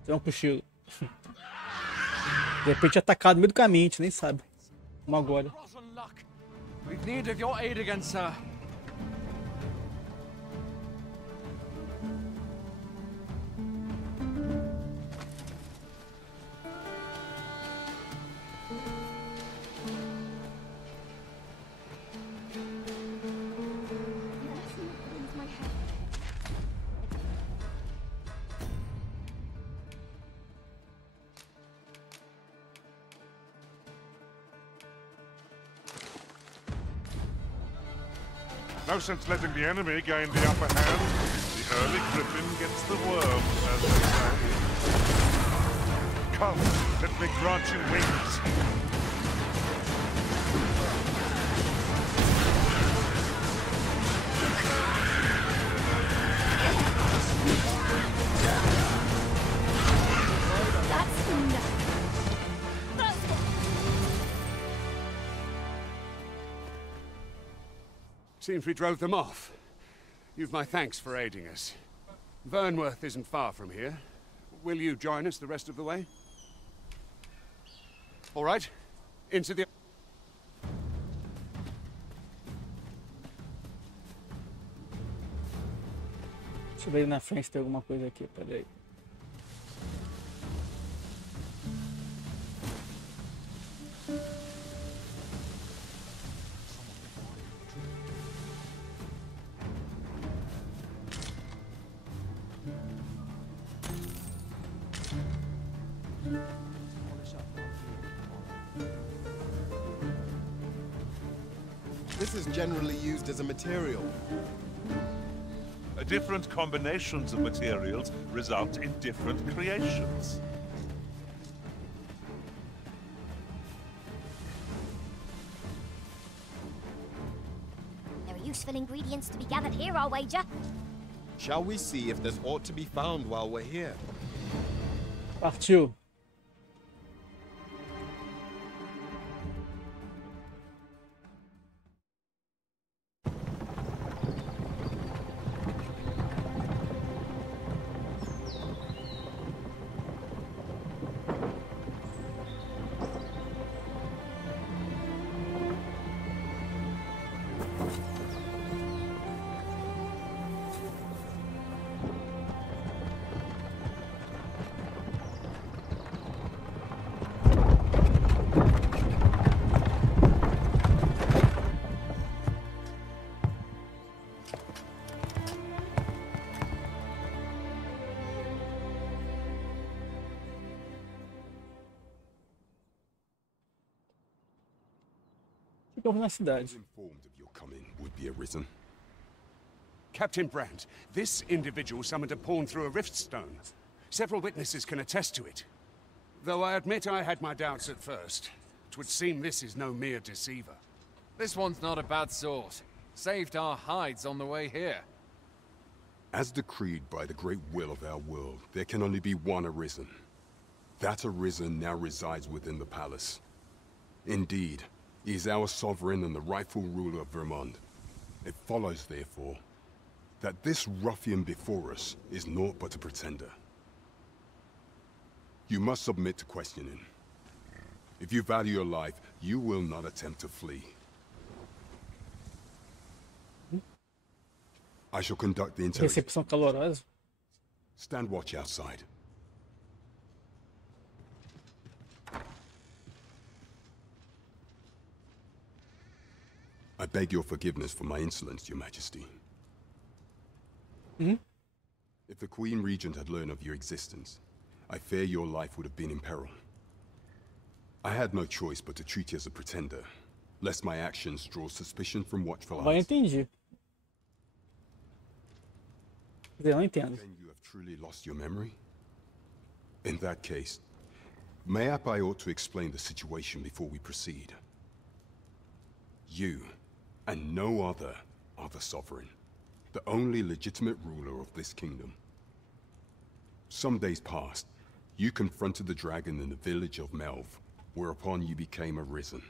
Dar um cochilo. De repente atacado no meio do caminho, a gente nem sabe. Como agora. We've need of your aid again, sir. No sense letting the enemy gain the upper hand. The early griffin gets the worm, as they say. Come, let me grant you wings. Seems we drove them off. You've my thanks for aiding us. Vernworth isn't far from here. Will you join us the rest of the way? All right. Into the... Deixa eu ver na frente se tem alguma coisa aqui, peraí. This is generally used as a material. Different combinations of materials result in different creations. There are useful ingredients to be gathered here, I'll wager. Shall we see if there's aught to be found while we're here? Partiu. Na cidade. Informed of your coming would be arisen. Captain Brandt, this individual summoned a pawn through a rift stone. Several witnesses can attest to it. Though I admit I had my doubts at first. 'Twould seem this is no mere deceiver. This one's not a bad sort. Saved our hides on the way here. As decreed by the great will of our world, there can only be one arisen. That arisen now resides within the palace. Indeed, he is our sovereign and the rightful ruler of Vermont. It follows, therefore, that this ruffian before us is naught but a pretender. You must submit to questioning. If you value your life, you will not attempt to flee. I shall conduct the interrogation. Recepção calorosa. Stand watch outside. I beg your forgiveness for my insolence, Your Majesty. If the Queen Regent had learned of your existence, I fear your life would have been in peril. I had no choice but to treat you as a pretender, lest my actions draw suspicion from watchful Agora eyes. entendi. Eu não entendo. Then you have truly lost your memory? In that case, mayhap I ought to explain the situation before we proceed. You, and no other, are the sovereign, the only legitimate ruler of this kingdom. Some days past, you confronted the dragon in the village of Melv, whereupon you became arisen.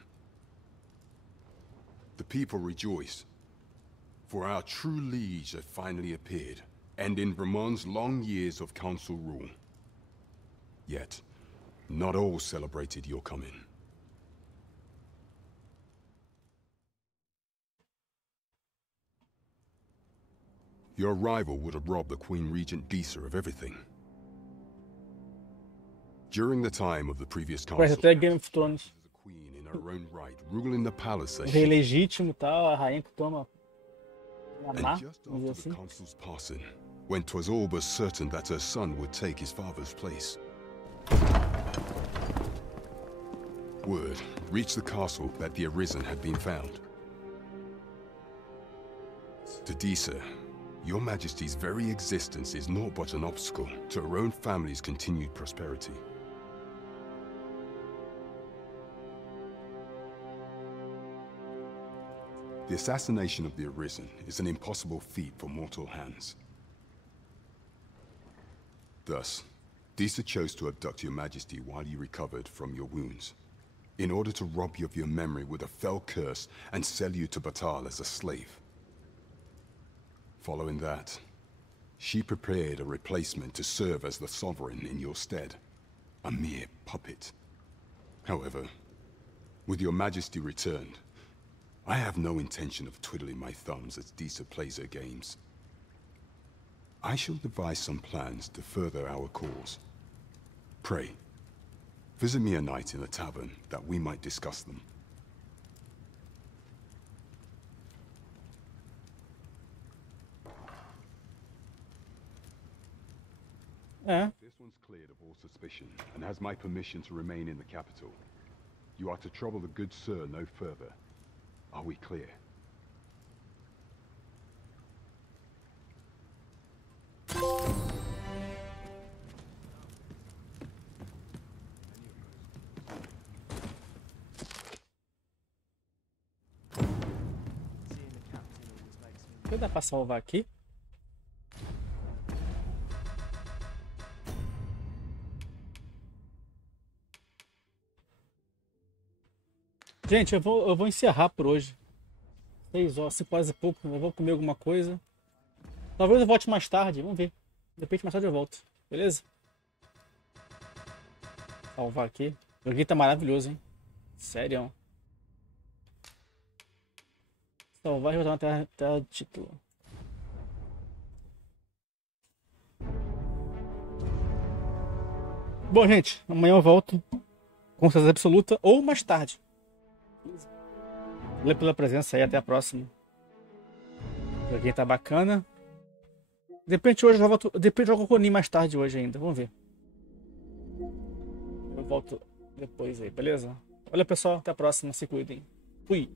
The people rejoiced, for our true liege had finally appeared, ending Vermont's long years of council rule. Yet, not all celebrated your coming. Your arrival would have robbed the Queen Regent Disa of everything. During the time of the previous Parece council, até Game of Thrones. the Queen in her own right, ruling the palace O as rei she legítimo e tal, a rainha que toma a and má, just vamos dizer after the assim. council's passing, when 'twas all but certain that her son would take his father's place, word reached the castle that the Arisen had been found. To Disa, your Majesty's very existence is naught but an obstacle to her own family's continued prosperity. The assassination of the Arisen is an impossible feat for mortal hands. Thus, Disa chose to abduct your Majesty while you recovered from your wounds, in order to rob you of your memory with a fell curse and sell you to Batal as a slave. Following that, she prepared a replacement to serve as the sovereign in your stead, a mere puppet. However, with your Majesty returned, I have no intention of twiddling my thumbs as Disa plays her games. I shall devise some plans to further our cause. Pray, visit me a night in the tavern that we might discuss them. This one's cleared of all suspicion and has my permission to remain in the capital. You are to trouble the good sir no further. Are we clear? Vai dar pra salvar aqui? Gente, eu vou encerrar por hoje. 6 horas, 5 horas e pouco. Eu vou comer alguma coisa. Talvez eu volte mais tarde, vamos ver. De repente mais tarde eu volto. Beleza? Salvar aqui. O joguinho tá maravilhoso, hein? Sério. Salvar e voltar na tela de título. Bom, gente, amanhã eu volto com certeza absoluta ou mais tarde. Valeu pela presença aí, até a próxima. O joguinho tá bacana. De repente hoje eu volto. De repente eu jogo com o Nin mais tarde hoje ainda. Vamos ver. Eu volto depois aí, beleza? Olha pessoal, até a próxima. Se cuidem. Fui.